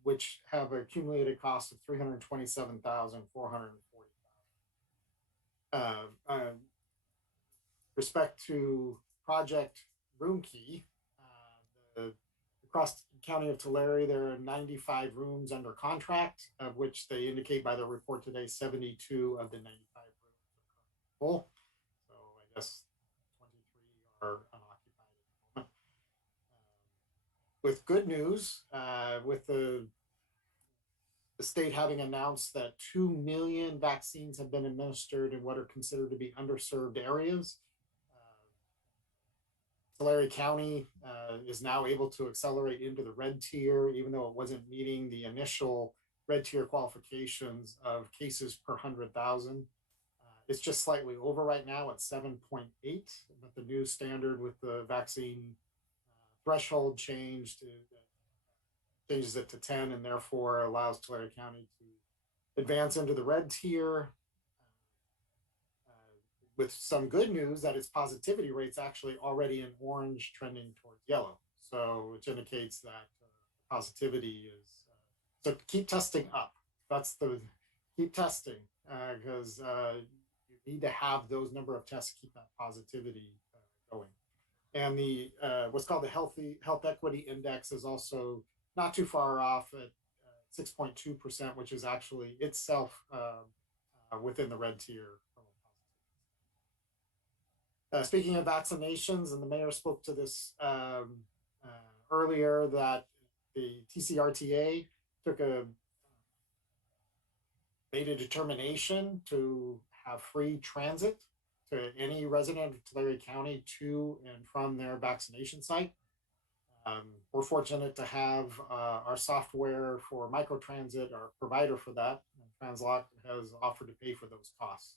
which have accumulated cost of $327,440. Respect to Project Roomkey, across the county of Tulare, there are 95 rooms under contract, of which they indicate by the report today 72 of the 95 rooms are full. So I guess 23 are unoccupied at the moment. With good news, with the the state having announced that 2 million vaccines have been administered in what are considered to be underserved areas. Tulare County is now able to accelerate into the red tier, even though it wasn't meeting the initial red tier qualifications of cases per 100,000. It's just slightly over right now at 7.8, but the new standard with the vaccine threshold changes it to 10, and therefore allows Tulare County to advance into the red tier. With some good news that its positivity rate's actually already in orange, trending towards yellow. So which indicates that positivity is, so keep testing up. That's the, keep testing, because you need to have those number of tests to keep that positivity going. And the what's called the Health Equity Index is also not too far off at 6.2%, which is actually itself within the red tier. Speaking of vaccinations, and the mayor spoke to this earlier, that the TCRTA made a determination to have free transit to any resident of Tulare County to and from their vaccination site. We're fortunate to have our software for microtransit, our provider for that, Translock, has offered to pay for those costs.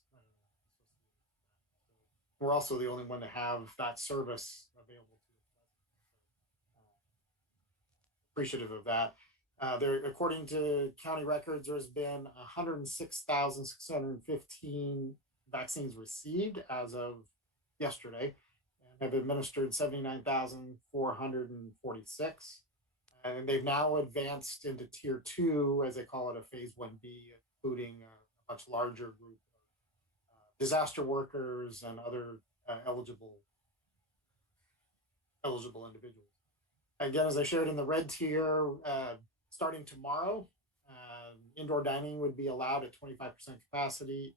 We're also the only one to have that service available to us. Appreciative of that. According to county records, there's been 106,615 vaccines received as of yesterday, and have administered 79,446. And they've now advanced into tier 2, as they call it, a phase 1B, including a much larger group disaster workers and other eligible individuals. Again, as I shared in the red tier, starting tomorrow, indoor dining would be allowed at 25% capacity,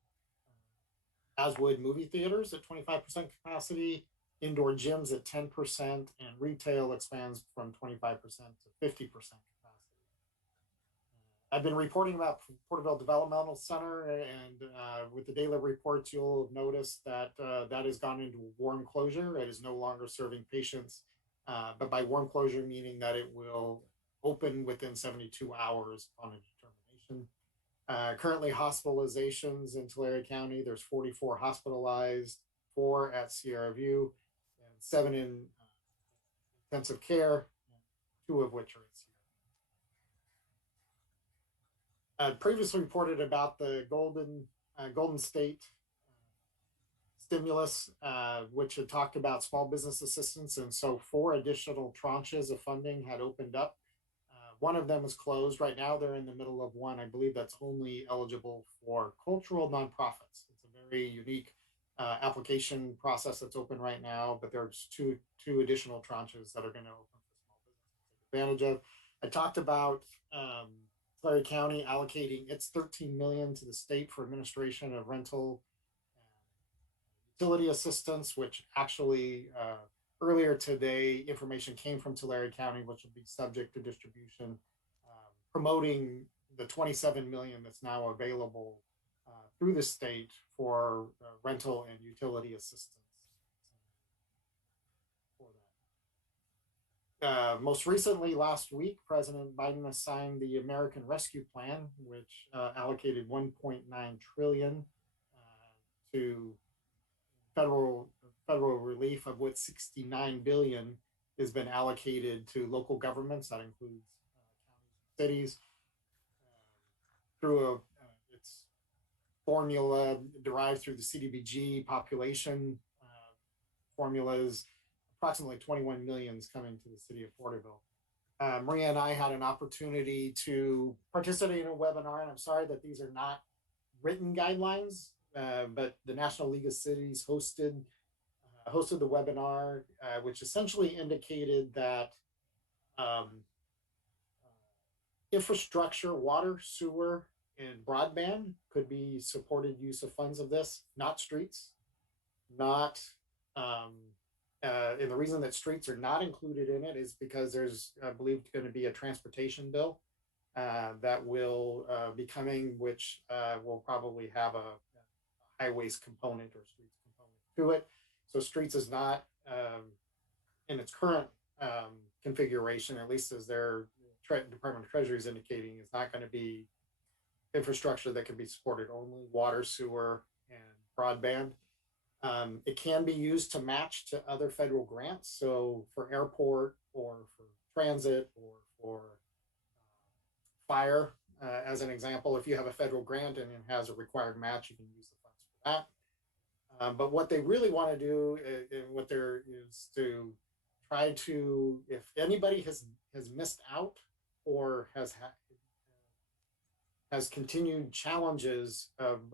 as would movie theaters at 25% capacity, indoor gyms at 10%, and retail expands from 25% to 50% capacity. I've been reporting about Porterville Developmental Center, and with the daily reports, you'll have noticed that that has gone into warm closure. It is no longer serving patients, but by warm closure, meaning that it will open within 72 hours on a determination. Currently, hospitalizations in Tulare County, there's 44 hospitalized, 4 at Sierra View, and 7 in intensive care, 2 of which are at Sierra. Previously reported about the Golden State stimulus, which had talked about small business assistance. And so 4 additional tranches of funding had opened up. One of them is closed. Right now, they're in the middle of one. I believe that's only eligible for cultural nonprofits. It's a very unique application process that's open right now, but there's two additional tranches that are going to open for small businesses to take advantage of. I talked about Tulare County allocating its $13 million to the state for administration of rental utility assistance, which actually earlier today, information came from Tulare County, which will be subject to distribution, promoting the $27 million that's now available through the state for rental and utility assistance. Most recently, last week, President Biden assigned the American Rescue Plan, which allocated $1.9 trillion to federal relief, of which $69 billion has been allocated to local governments. That includes counties and cities through its formula derived through the CDBG population formulas. Approximately 21 million is coming to the city of Porterville. Maria and I had an opportunity to participate in a webinar, and I'm sorry that these are not written guidelines, but the National League of Cities hosted the webinar, which essentially indicated that infrastructure, water, sewer, and broadband could be supported use of funds of this, not streets, not and the reason that streets are not included in it is because there's, I believe, going to be a transportation bill. that will be coming, which will probably have a highways component or streets component to it. So streets is not in its current configuration, at least as their Department of Treasury is indicating, is not going to be infrastructure that can be supported only water, sewer, and broadband. It can be used to match to other federal grants. So for airport or for transit or for fire, as an example, if you have a federal grant and it has a required match, you can use the funds for that. But what they really want to do, and what there is to try to, if anybody has missed out or has continued challenges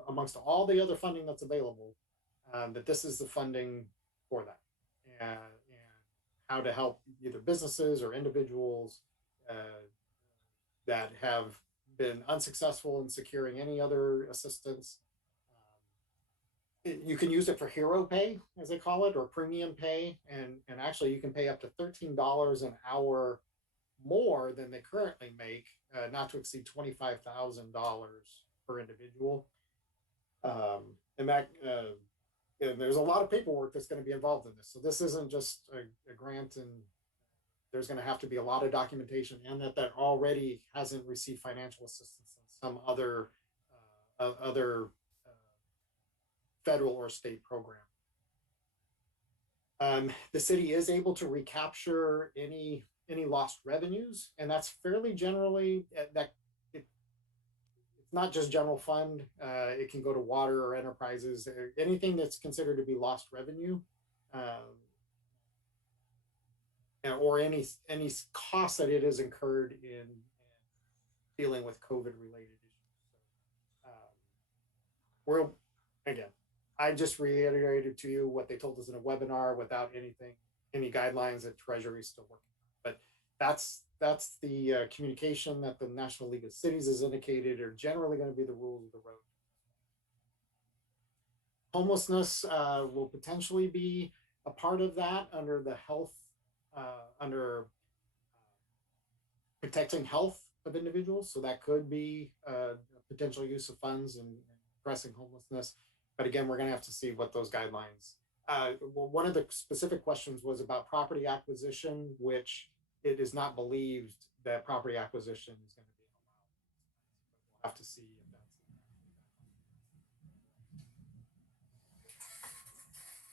amongst all the other funding that's available, that this is the funding for that, and how to help either businesses or individuals that have been unsuccessful in securing any other assistance. You can use it for hero pay, as they call it, or premium pay, and actually you can pay up to $13 an hour more than they currently make, not to exceed $25,000 per individual. And there's a lot of paperwork that's going to be involved in this. So this isn't just a grant, and there's going to have to be a lot of documentation, and that already hasn't received financial assistance in some other federal or state program. The city is able to recapture any lost revenues, and that's fairly generally it's not just general fund. It can go to water or enterprises, anything that's considered to be lost revenue, or any cost that it has incurred in dealing with COVID related issues. We're again, I just reiterated to you what they told us in a webinar without any guidelines that Treasury is still working on. But that's the communication that the National League of Cities has indicated are generally going to be the rules of the road. Homelessness will potentially be a part of that under the health, under protecting health of individuals. So that could be potential use of funds in addressing homelessness. But again, we're going to have to see what those guidelines. Well, one of the specific questions was about property acquisition, which it is not believed that property acquisition is going to be allowed. We'll have to see if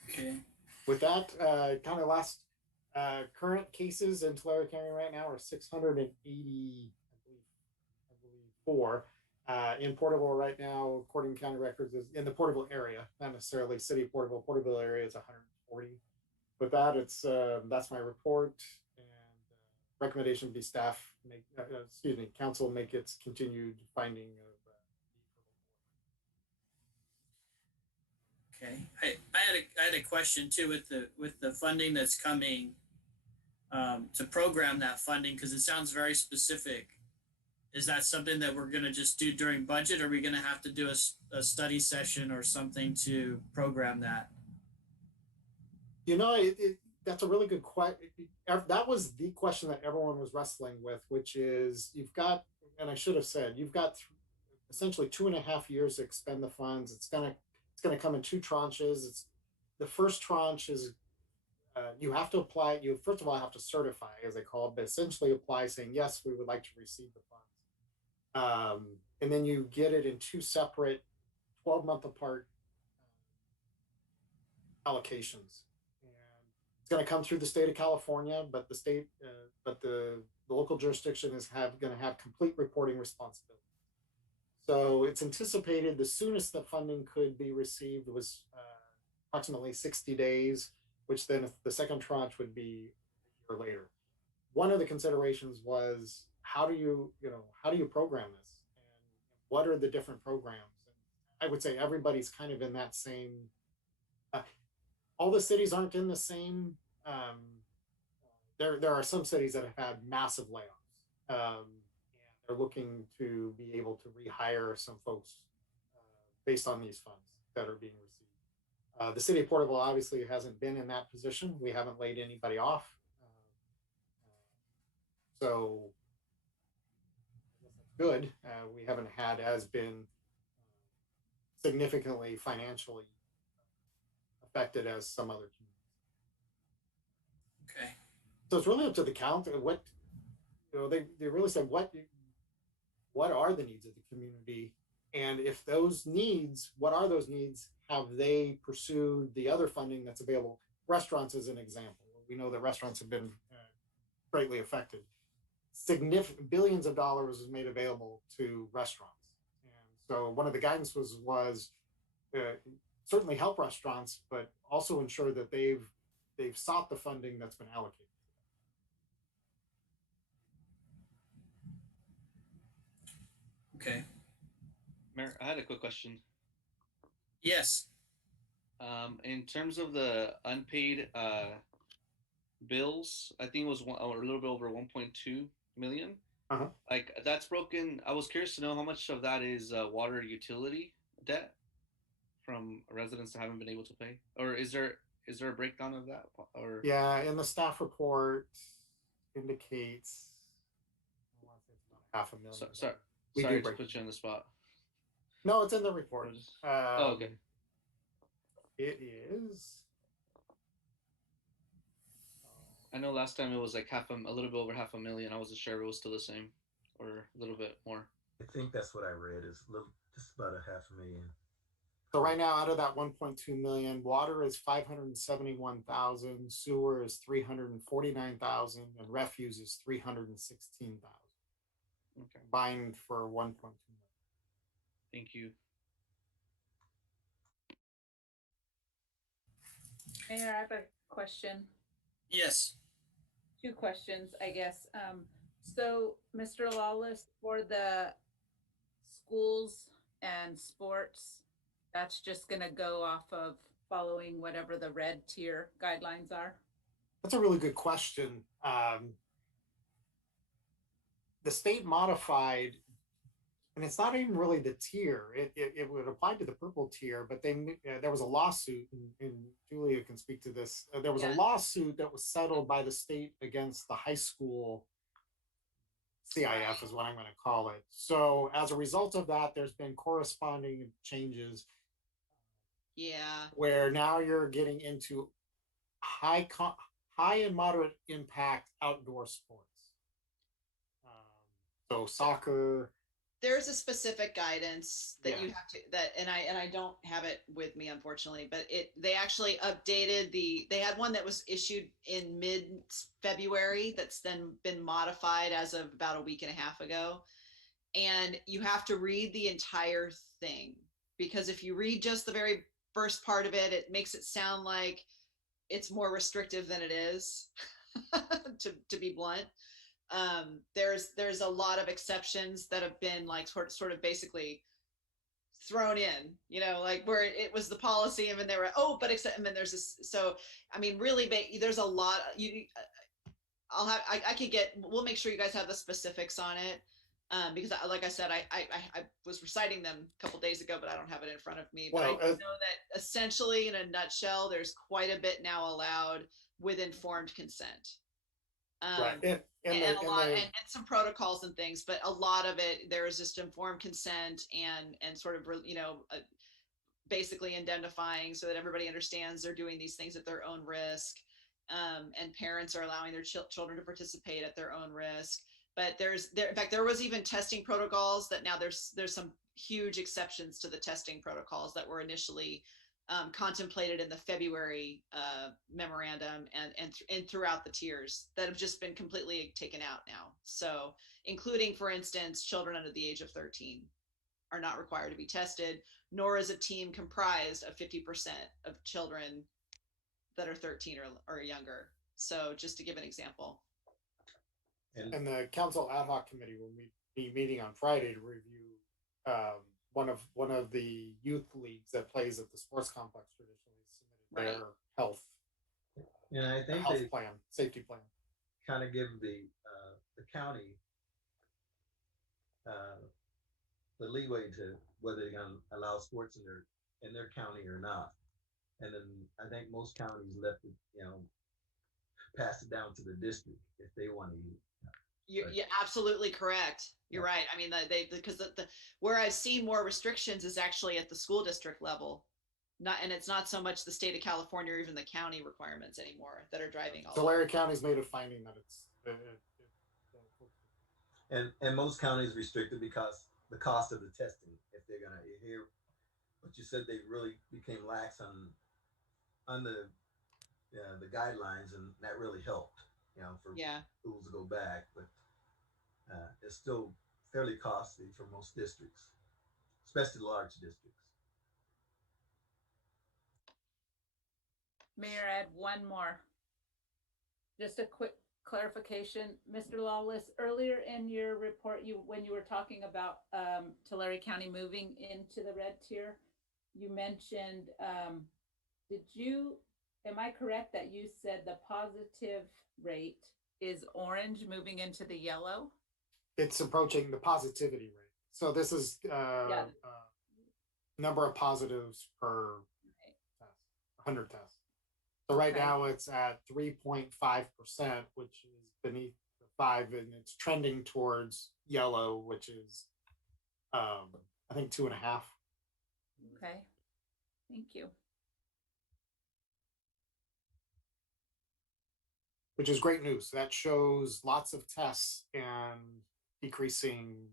that's. Okay. With that, kind of last current cases in Tulare County right now are 680, I believe 4. In Porterville right now, according to county records, is in the Porterville area, not necessarily city of Porterville. Porterville area is 140. With that, it's that's my report, and recommendation be staff make, council make its continued finding of. Okay, I had a question too with the funding that's coming to program that funding, because it sounds very specific. Is that something that we're going to just do during budget, or are we going to have to do a study session or something to program that? You know, that's a really good question. That was the question that everyone was wrestling with, which is you've got, and I should have said, you've got essentially 2.5 years to expend the funds. It's going to come in 2 tranches. It's the first tranche is you have to apply. You first of all have to certify, as they call it, but essentially apply saying yes, we would like to receive the funds. And then you get it in 2 separate 12-month apart allocations. And it's going to come through the state of California, but the state, but the local jurisdiction is going to have complete reporting responsibility. So it's anticipated the soonest that funding could be received was approximately 60 days, which then the second tranche would be a year later. One of the considerations was how do you program this, and what are the different programs? And I would say everybody's kind of in that same. All the cities aren't in the same. There are some cities that have had massive layoffs, and they're looking to be able to rehire some folks based on these funds that are being received. The city of Porterville obviously hasn't been in that position. We haven't laid anybody off. So good. We haven't had as been significantly financially affected as some other communities. Okay. So it's really up to the county. What, you know, they really said what are the needs of the community, and if those needs, what are those needs? Have they pursued the other funding that's available? Restaurants is an example. We know that restaurants have been greatly affected. Significant billions of dollars is made available to restaurants, and so one of the guidance was certainly help restaurants, but also ensure that they've sought the funding that's been allocated. Okay. Mayor, I had a quick question. Yes. In terms of the unpaid bills, I think it was a little bit over 1.2 million. Like that's broken. I was curious to know how much of that is water utility debt from residents that haven't been able to pay, or is there a breakdown of that? Or yeah, and the staff report indicates I want to say it's about $500,000. Sorry to put you on the spot. No, it's in the report. Oh, okay. It is. I know last time it was like a little bit over $500,000. I wasn't sure if it was still the same or a little bit more. I think that's what I read. It's just about $500,000. So right now, out of that 1.2 million, water is 571,000, sewer is 349,000, and refuse is 316,000. Okay. Combined for 1.2 million. Thank you. Mayor, I have a question. Yes. Two questions, I guess. So, Mr. Lawless, for the schools and sports, that's just going to go off of following whatever the red tier guidelines are? That's a really good question. The state modified, and it's not even really the tier. It would apply to the purple tier, but there was a lawsuit, and Julia can speak to this. There was a lawsuit that was settled by the state against the high school CIF is what I'm going to call it. So as a result of that, there's been corresponding changes. Yeah. Where now you're getting into high and moderate impact outdoor sports. So soccer. There's a specific guidance that you have to and I don't have it with me unfortunately, but they actually updated they had one that was issued in mid-February that's then been modified as of about a week and a half ago. And you have to read the entire thing, because if you read just the very first part of it, it makes it sound like it's more restrictive than it is, to be blunt. There's a lot of exceptions that have been like sort of basically thrown in, like where it was the policy and then they were, and then there's this. So, I mean, really, there's a lot. We'll make sure you guys have the specifics on it. Because like I said, I was reciting them a couple days ago, but I don't have it in front of me. But I know that essentially, in a nutshell, there's quite a bit now allowed with informed consent. Right. And some protocols and things, but a lot of it, there is just informed consent and sort of, basically indemnifying so that everybody understands they're doing these things at their own risk. And parents are allowing their children to participate at their own risk. But in fact, there was even testing protocols that now there's some huge exceptions to the testing protocols that were initially contemplated in the February memorandum and throughout the tiers that have just been completely taken out now. So including, for instance, children under the age of 13 are not required to be tested, nor is a team comprised of 50% of children that are 13 or younger. So just to give an example. And the council ad hoc committee will be meeting on Friday to review one of the youth leagues that plays at the sports complex traditionally submitted their health. And I think health plan, safety plan. Kind of give the county the leeway to whether they're going to allow sports in their county or not. And then I think most counties left it, pass it down to the district if they want to You're absolutely correct. You're right. I mean, because where I've seen more restrictions is actually at the school district level, and it's not so much the state of California or even the county requirements anymore that are driving all. Tulare County's made a finding that it's. And most counties restricted because the cost of the testing. If they're gonna hear what you said, they really became lax on the guidelines, and that really helped. For schools to go back, but it's still fairly costly for most districts, especially large districts. Mayor, I had one more. Just a quick clarification, Mr. Lawless. Earlier in your report, when you were talking about Tulare County moving into the red tier, you mentioned. Am I correct that you said the positive rate is orange moving into the yellow? It's approaching the positivity rate. So this is number of positives per test, 100 tests. So right now it's at 3.5%, which is beneath the 5, and it's trending towards yellow, which is I think 2.5. Okay, thank you. Which is great news. That shows lots of tests and decreasing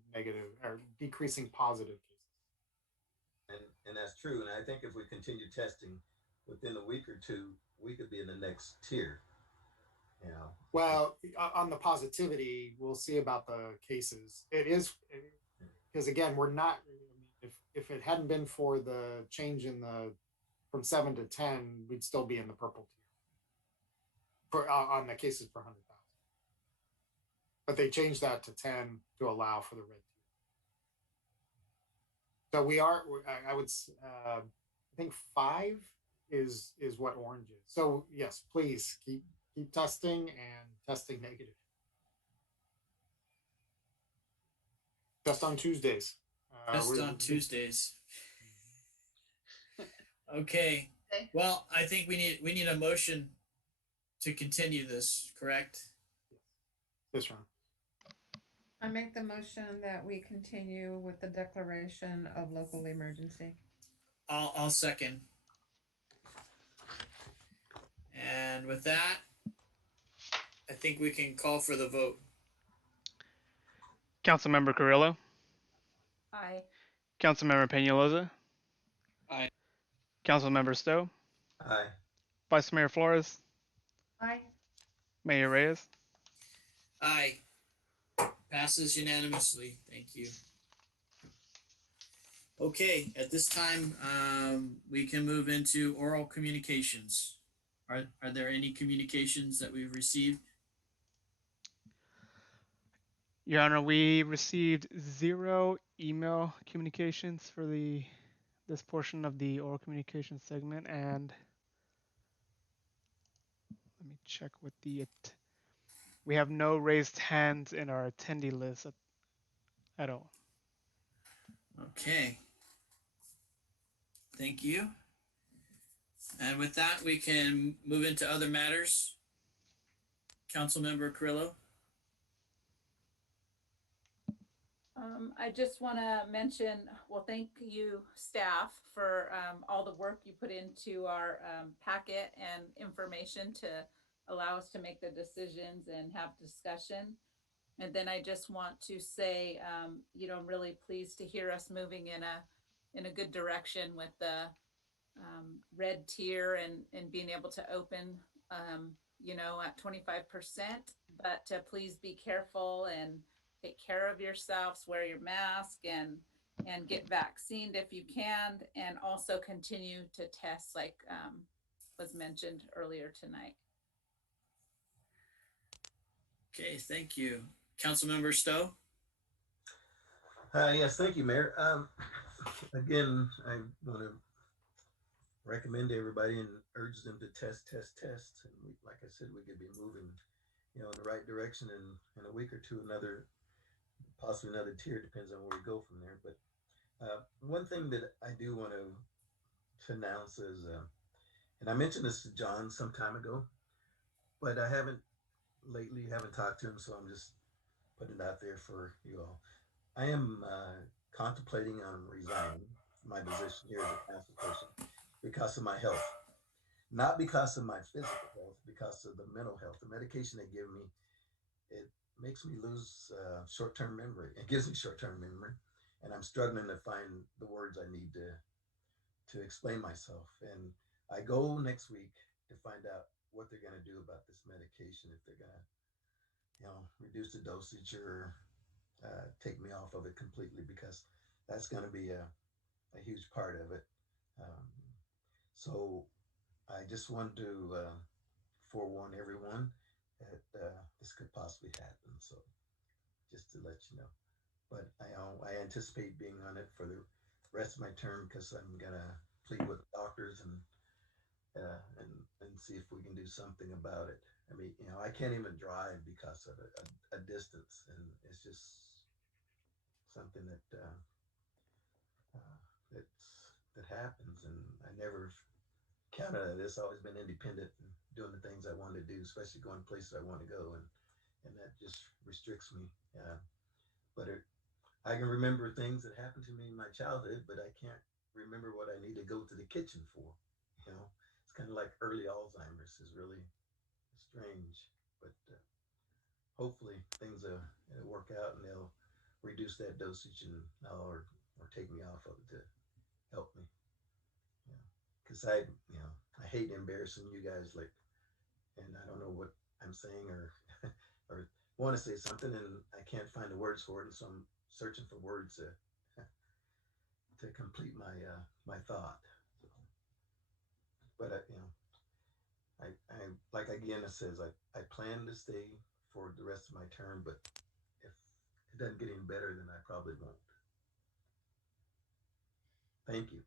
positive cases. And that's true. And I think if we continue testing within a week or two, we could be in the next tier. Well, on the positivity, we'll see about the cases. It is because again, we're not. If it hadn't been for the change in from 7 to 10, we'd still be in the purple tier on the cases per 100,000. But they changed that to 10 to allow for the red tier. So we are. I would. I think 5 is what orange is. So yes, please keep testing and testing negative. Just on Tuesdays. Just on Tuesdays. Okay. Well, I think we need a motion to continue this, correct? Yes, Ron. I make the motion that we continue with the declaration of local emergency. I'll second. And with that, I think we can call for the vote. Councilmember Carrillo. Aye. Councilmember Peñalosa. Aye. Councilmember Stowe. Aye. Vice Mayor Flores. Aye. Mayor Reyes. Aye. Passes unanimously. Thank you. Okay, at this time, we can move into oral communications. Are there any communications that we've received? Your Honor, we received 0 email communications for this portion of the oral communication segment, and let me check with we have no raised hands in our attendee list at all. Okay. Thank you. And with that, we can move into other matters. Councilmember Carrillo. I just want to mention, thank you, staff, for all the work you put into our packet and information to allow us to make the decisions and have discussion. And then I just want to say, I'm really pleased to hear us moving in a good direction with the red tier and being able to open, at 25%. But please be careful and take care of yourselves, wear your mask, and get vaccinated if you can, and also continue to test like was mentioned earlier tonight. Okay, thank you. Councilmember Stowe? Yes, thank you, Mayor. Again, I want to recommend to everybody and urge them to test. And like I said, we could be moving, in the right direction in a week or two, possibly another tier, depends on where we go from there. But one thing that I do want to announce is, and I mentioned this to John some time ago, but I haven't talked to him, so I'm just put it out there for you all. I am contemplating on resigning my position here as a council person because of my health. Not because of my physical health, because of the mental health. The medication they give me, it makes me lose short-term memory. It gives me short-term memory, and I'm struggling to find the words I need to explain myself. And I go next week to find out what they're going to do about this medication, if they're going to, reduce the dosage or take me off of it completely, because that's going to be a huge part of it. So I just want to forewarn everyone that this could possibly happen. So just to let you know, but I anticipate being on it for the rest of my term, because I'm gonna plead with doctors and see if we can do something about it. I mean, I can't even drive because of a distance, and it's just something that that happens, and I never counted on this. I've always been independent and doing the things I wanted to do, especially going places I want to go, and that just restricts me. But I can remember things that happened to me in my childhood, but I can't remember what I need to go to the kitchen for. It's kind of like early Alzheimer's is really strange, but hopefully things will work out and they'll reduce that dosage and or take me off of it to help me. Because I hate embarrassing you guys, and I don't know what I'm saying or or want to say something, and I can't find the words for it, and so I'm searching for words to complete my thought. So, but I like again it says I plan to stay for the rest of my term, but if it doesn't get any better, then I probably won't. Thank you.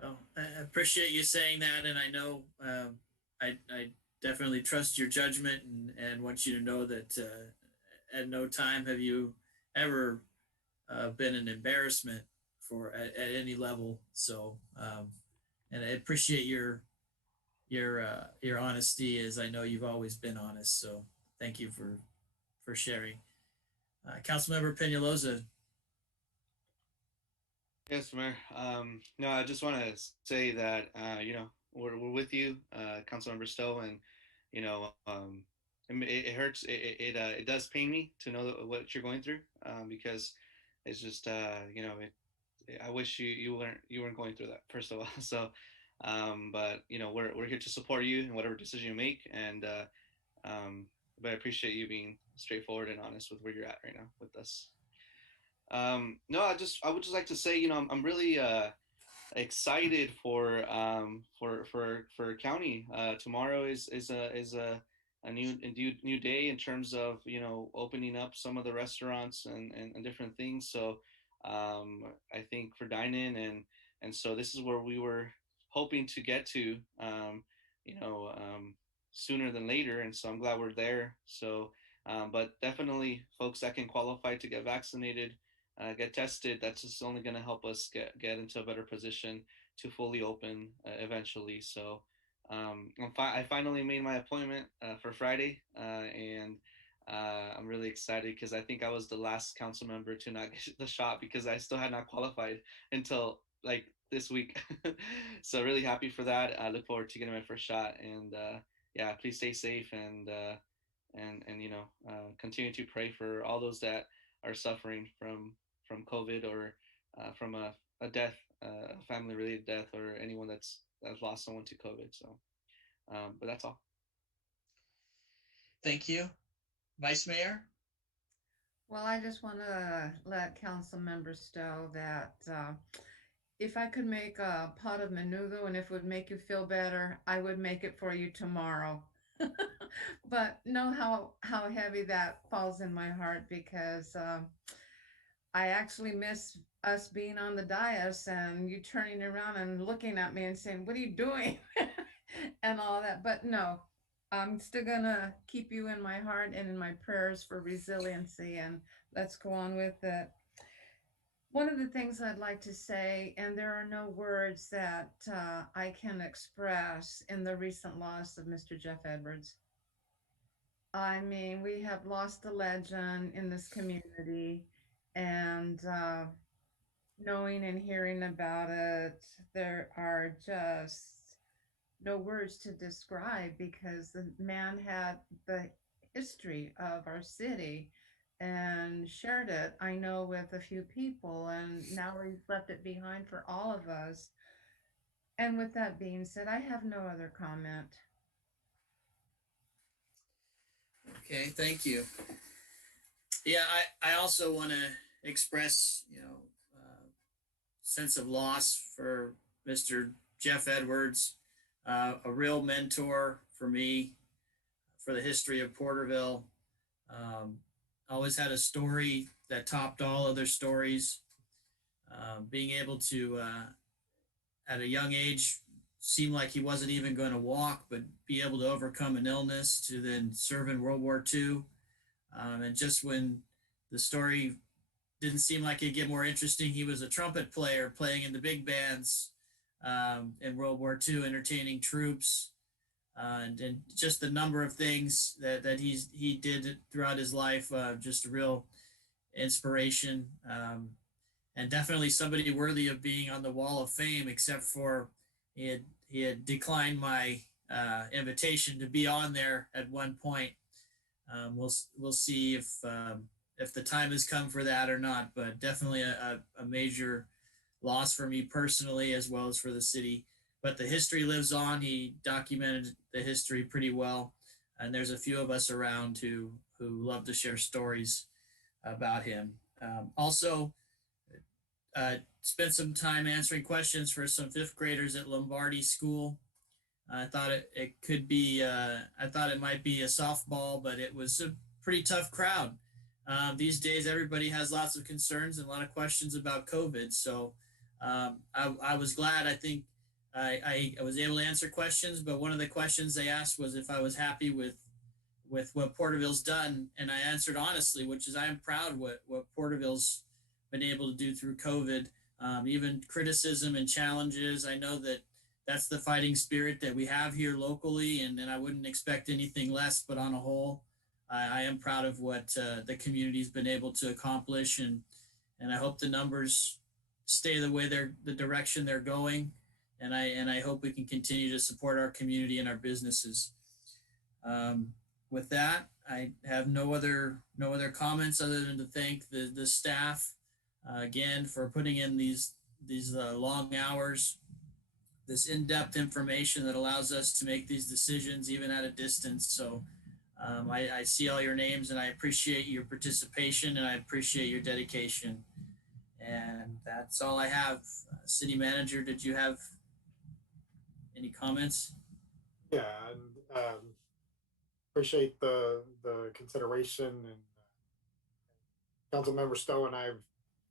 Well, I appreciate you saying that, and I know I definitely trust your judgment, and want you to know that at no time have you ever been an embarrassment for at any level. So, and I appreciate your honesty, as I know you've always been honest. So, thank you for sharing. Councilmember Peñalosa. Yes, Mayor. No, I just want to say that we're with you, Councilmember Stowe, and it hurts. It does pain me to know what you're going through, because it's just I wish you weren't going through that, first of all. So, but we're here to support you in whatever decision you make, and but I appreciate you being straightforward and honest with where you're at right now with us. No, I would just like to say, I'm really excited for county. Tomorrow is a new day in terms of opening up some of the restaurants and different things. So I think for dine-in, and so this is where we were hoping to get to sooner than later, and so I'm glad we're there. So but definitely folks that can qualify to get vaccinated, get tested, that's just only going to help us get into a better position to fully open eventually. So I finally made my appointment for Friday, and I'm really excited because I think I was the last council member to not get the shot because I still had not qualified until like this week. So really happy for that. I look forward to getting my first shot, and yeah, please stay safe and continue to pray for all those that are suffering from COVID or from a death, a family-related death, or anyone that's lost someone to COVID. So, but that's all. Thank you. Vice Mayor? Well, I just want to let Council Member Stowe that if I could make a pot of menudo and if it would make you feel better, I would make it for you tomorrow. But know how heavy that falls in my heart, because I actually miss us being on the dais and you turning around and looking at me and saying, "What are you doing?" and all that. But no, I'm still gonna keep you in my heart and in my prayers for resiliency, and let's go on with it. One of the things I'd like to say, and there are no words that I can express in the recent loss of Mr. Jeff Edwards. I mean, we have lost a legend in this community, and knowing and hearing about it, there are just no words to describe because the man had the history of our city and shared it, I know, with a few people, and now he's left it behind for all of us. And with that being said, I have no other comment. Okay, thank you. Yeah, I also want to express, sense of loss for Mr. Jeff Edwards, a real mentor for me for the history of Porterville. Always had a story that topped all other stories. Being able to, at a young age, seem like he wasn't even going to walk, but be able to overcome an illness to then serve in World War II. And just when the story didn't seem like it'd get more interesting, he was a trumpet player playing in the big bands in World War II, entertaining troops, and just the number of things that he did throughout his life, just a real inspiration, and definitely somebody worthy of being on the Wall of Fame, except for he had declined my invitation to be on there at one point. We'll see if the time has come for that or not, but definitely a major loss for me personally as well as for the city. But the history lives on. He documented the history pretty well, and there's a few of us around who love to share stories about him. Also, spent some time answering questions for some fifth graders at Lombardi School. I thought it could be, I thought it might be a softball, but it was a pretty tough crowd. These days, everybody has lots of concerns and a lot of questions about COVID. So I was glad. I think I was able to answer questions, but one of the questions they asked was if I was happy with what Porterville's done. And I answered honestly, which is I am proud what Porterville's been able to do through COVID. Even criticism and challenges. I know that's the fighting spirit that we have here locally, and I wouldn't expect anything less, but on a whole, I am proud of what the community's been able to accomplish, and I hope the numbers stay the direction they're going, and I hope we can continue to support our community and our businesses. With that, I have no other comments other than to thank the staff again for putting in these long hours, this in-depth information that allows us to make these decisions even at a distance. So I see all your names, and I appreciate your participation, and I appreciate your dedication. And that's all I have. City Manager, did you have any comments? Yeah, and appreciate the consideration, and Councilmember Stowe and I have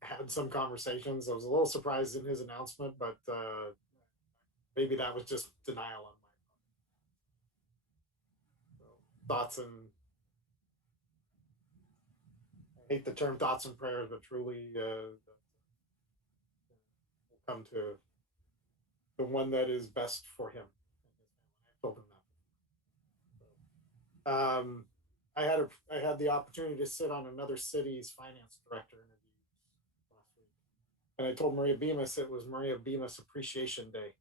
had some conversations. I was a little surprised in his announcement, but maybe that was just denial on my part. So, thoughts and I hate the term thoughts and prayers, but truly come to the one that is best for him. I told him that. So, I had the opportunity to sit on another city's finance director interview last week, and I told Maria Bemis it was Maria Bemis Appreciation Day,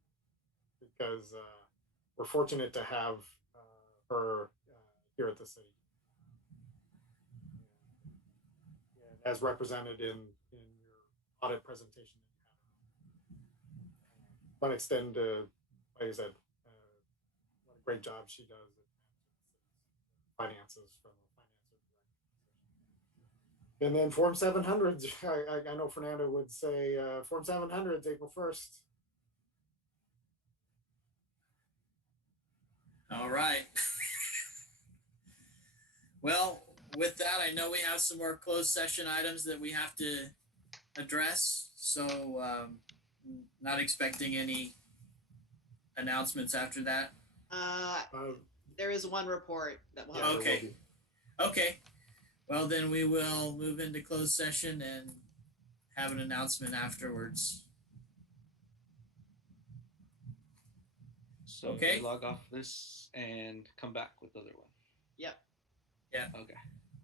because we're fortunate to have her here at the city, and as represented in your audit presentation that you had. I want to extend, like I said, what a great job she does at finances from the finance director. And then Form 700s, I know Fernando would say Form 700s, April 1st. All right. Well, with that, I know we have some more closed session items that we have to address. So not expecting any announcements after that. There is one report that will have. Okay. Okay. Well, then we will move into closed session and have an announcement afterwards. So okay. log off this and come back with the other one. Yep. Yeah. Okay.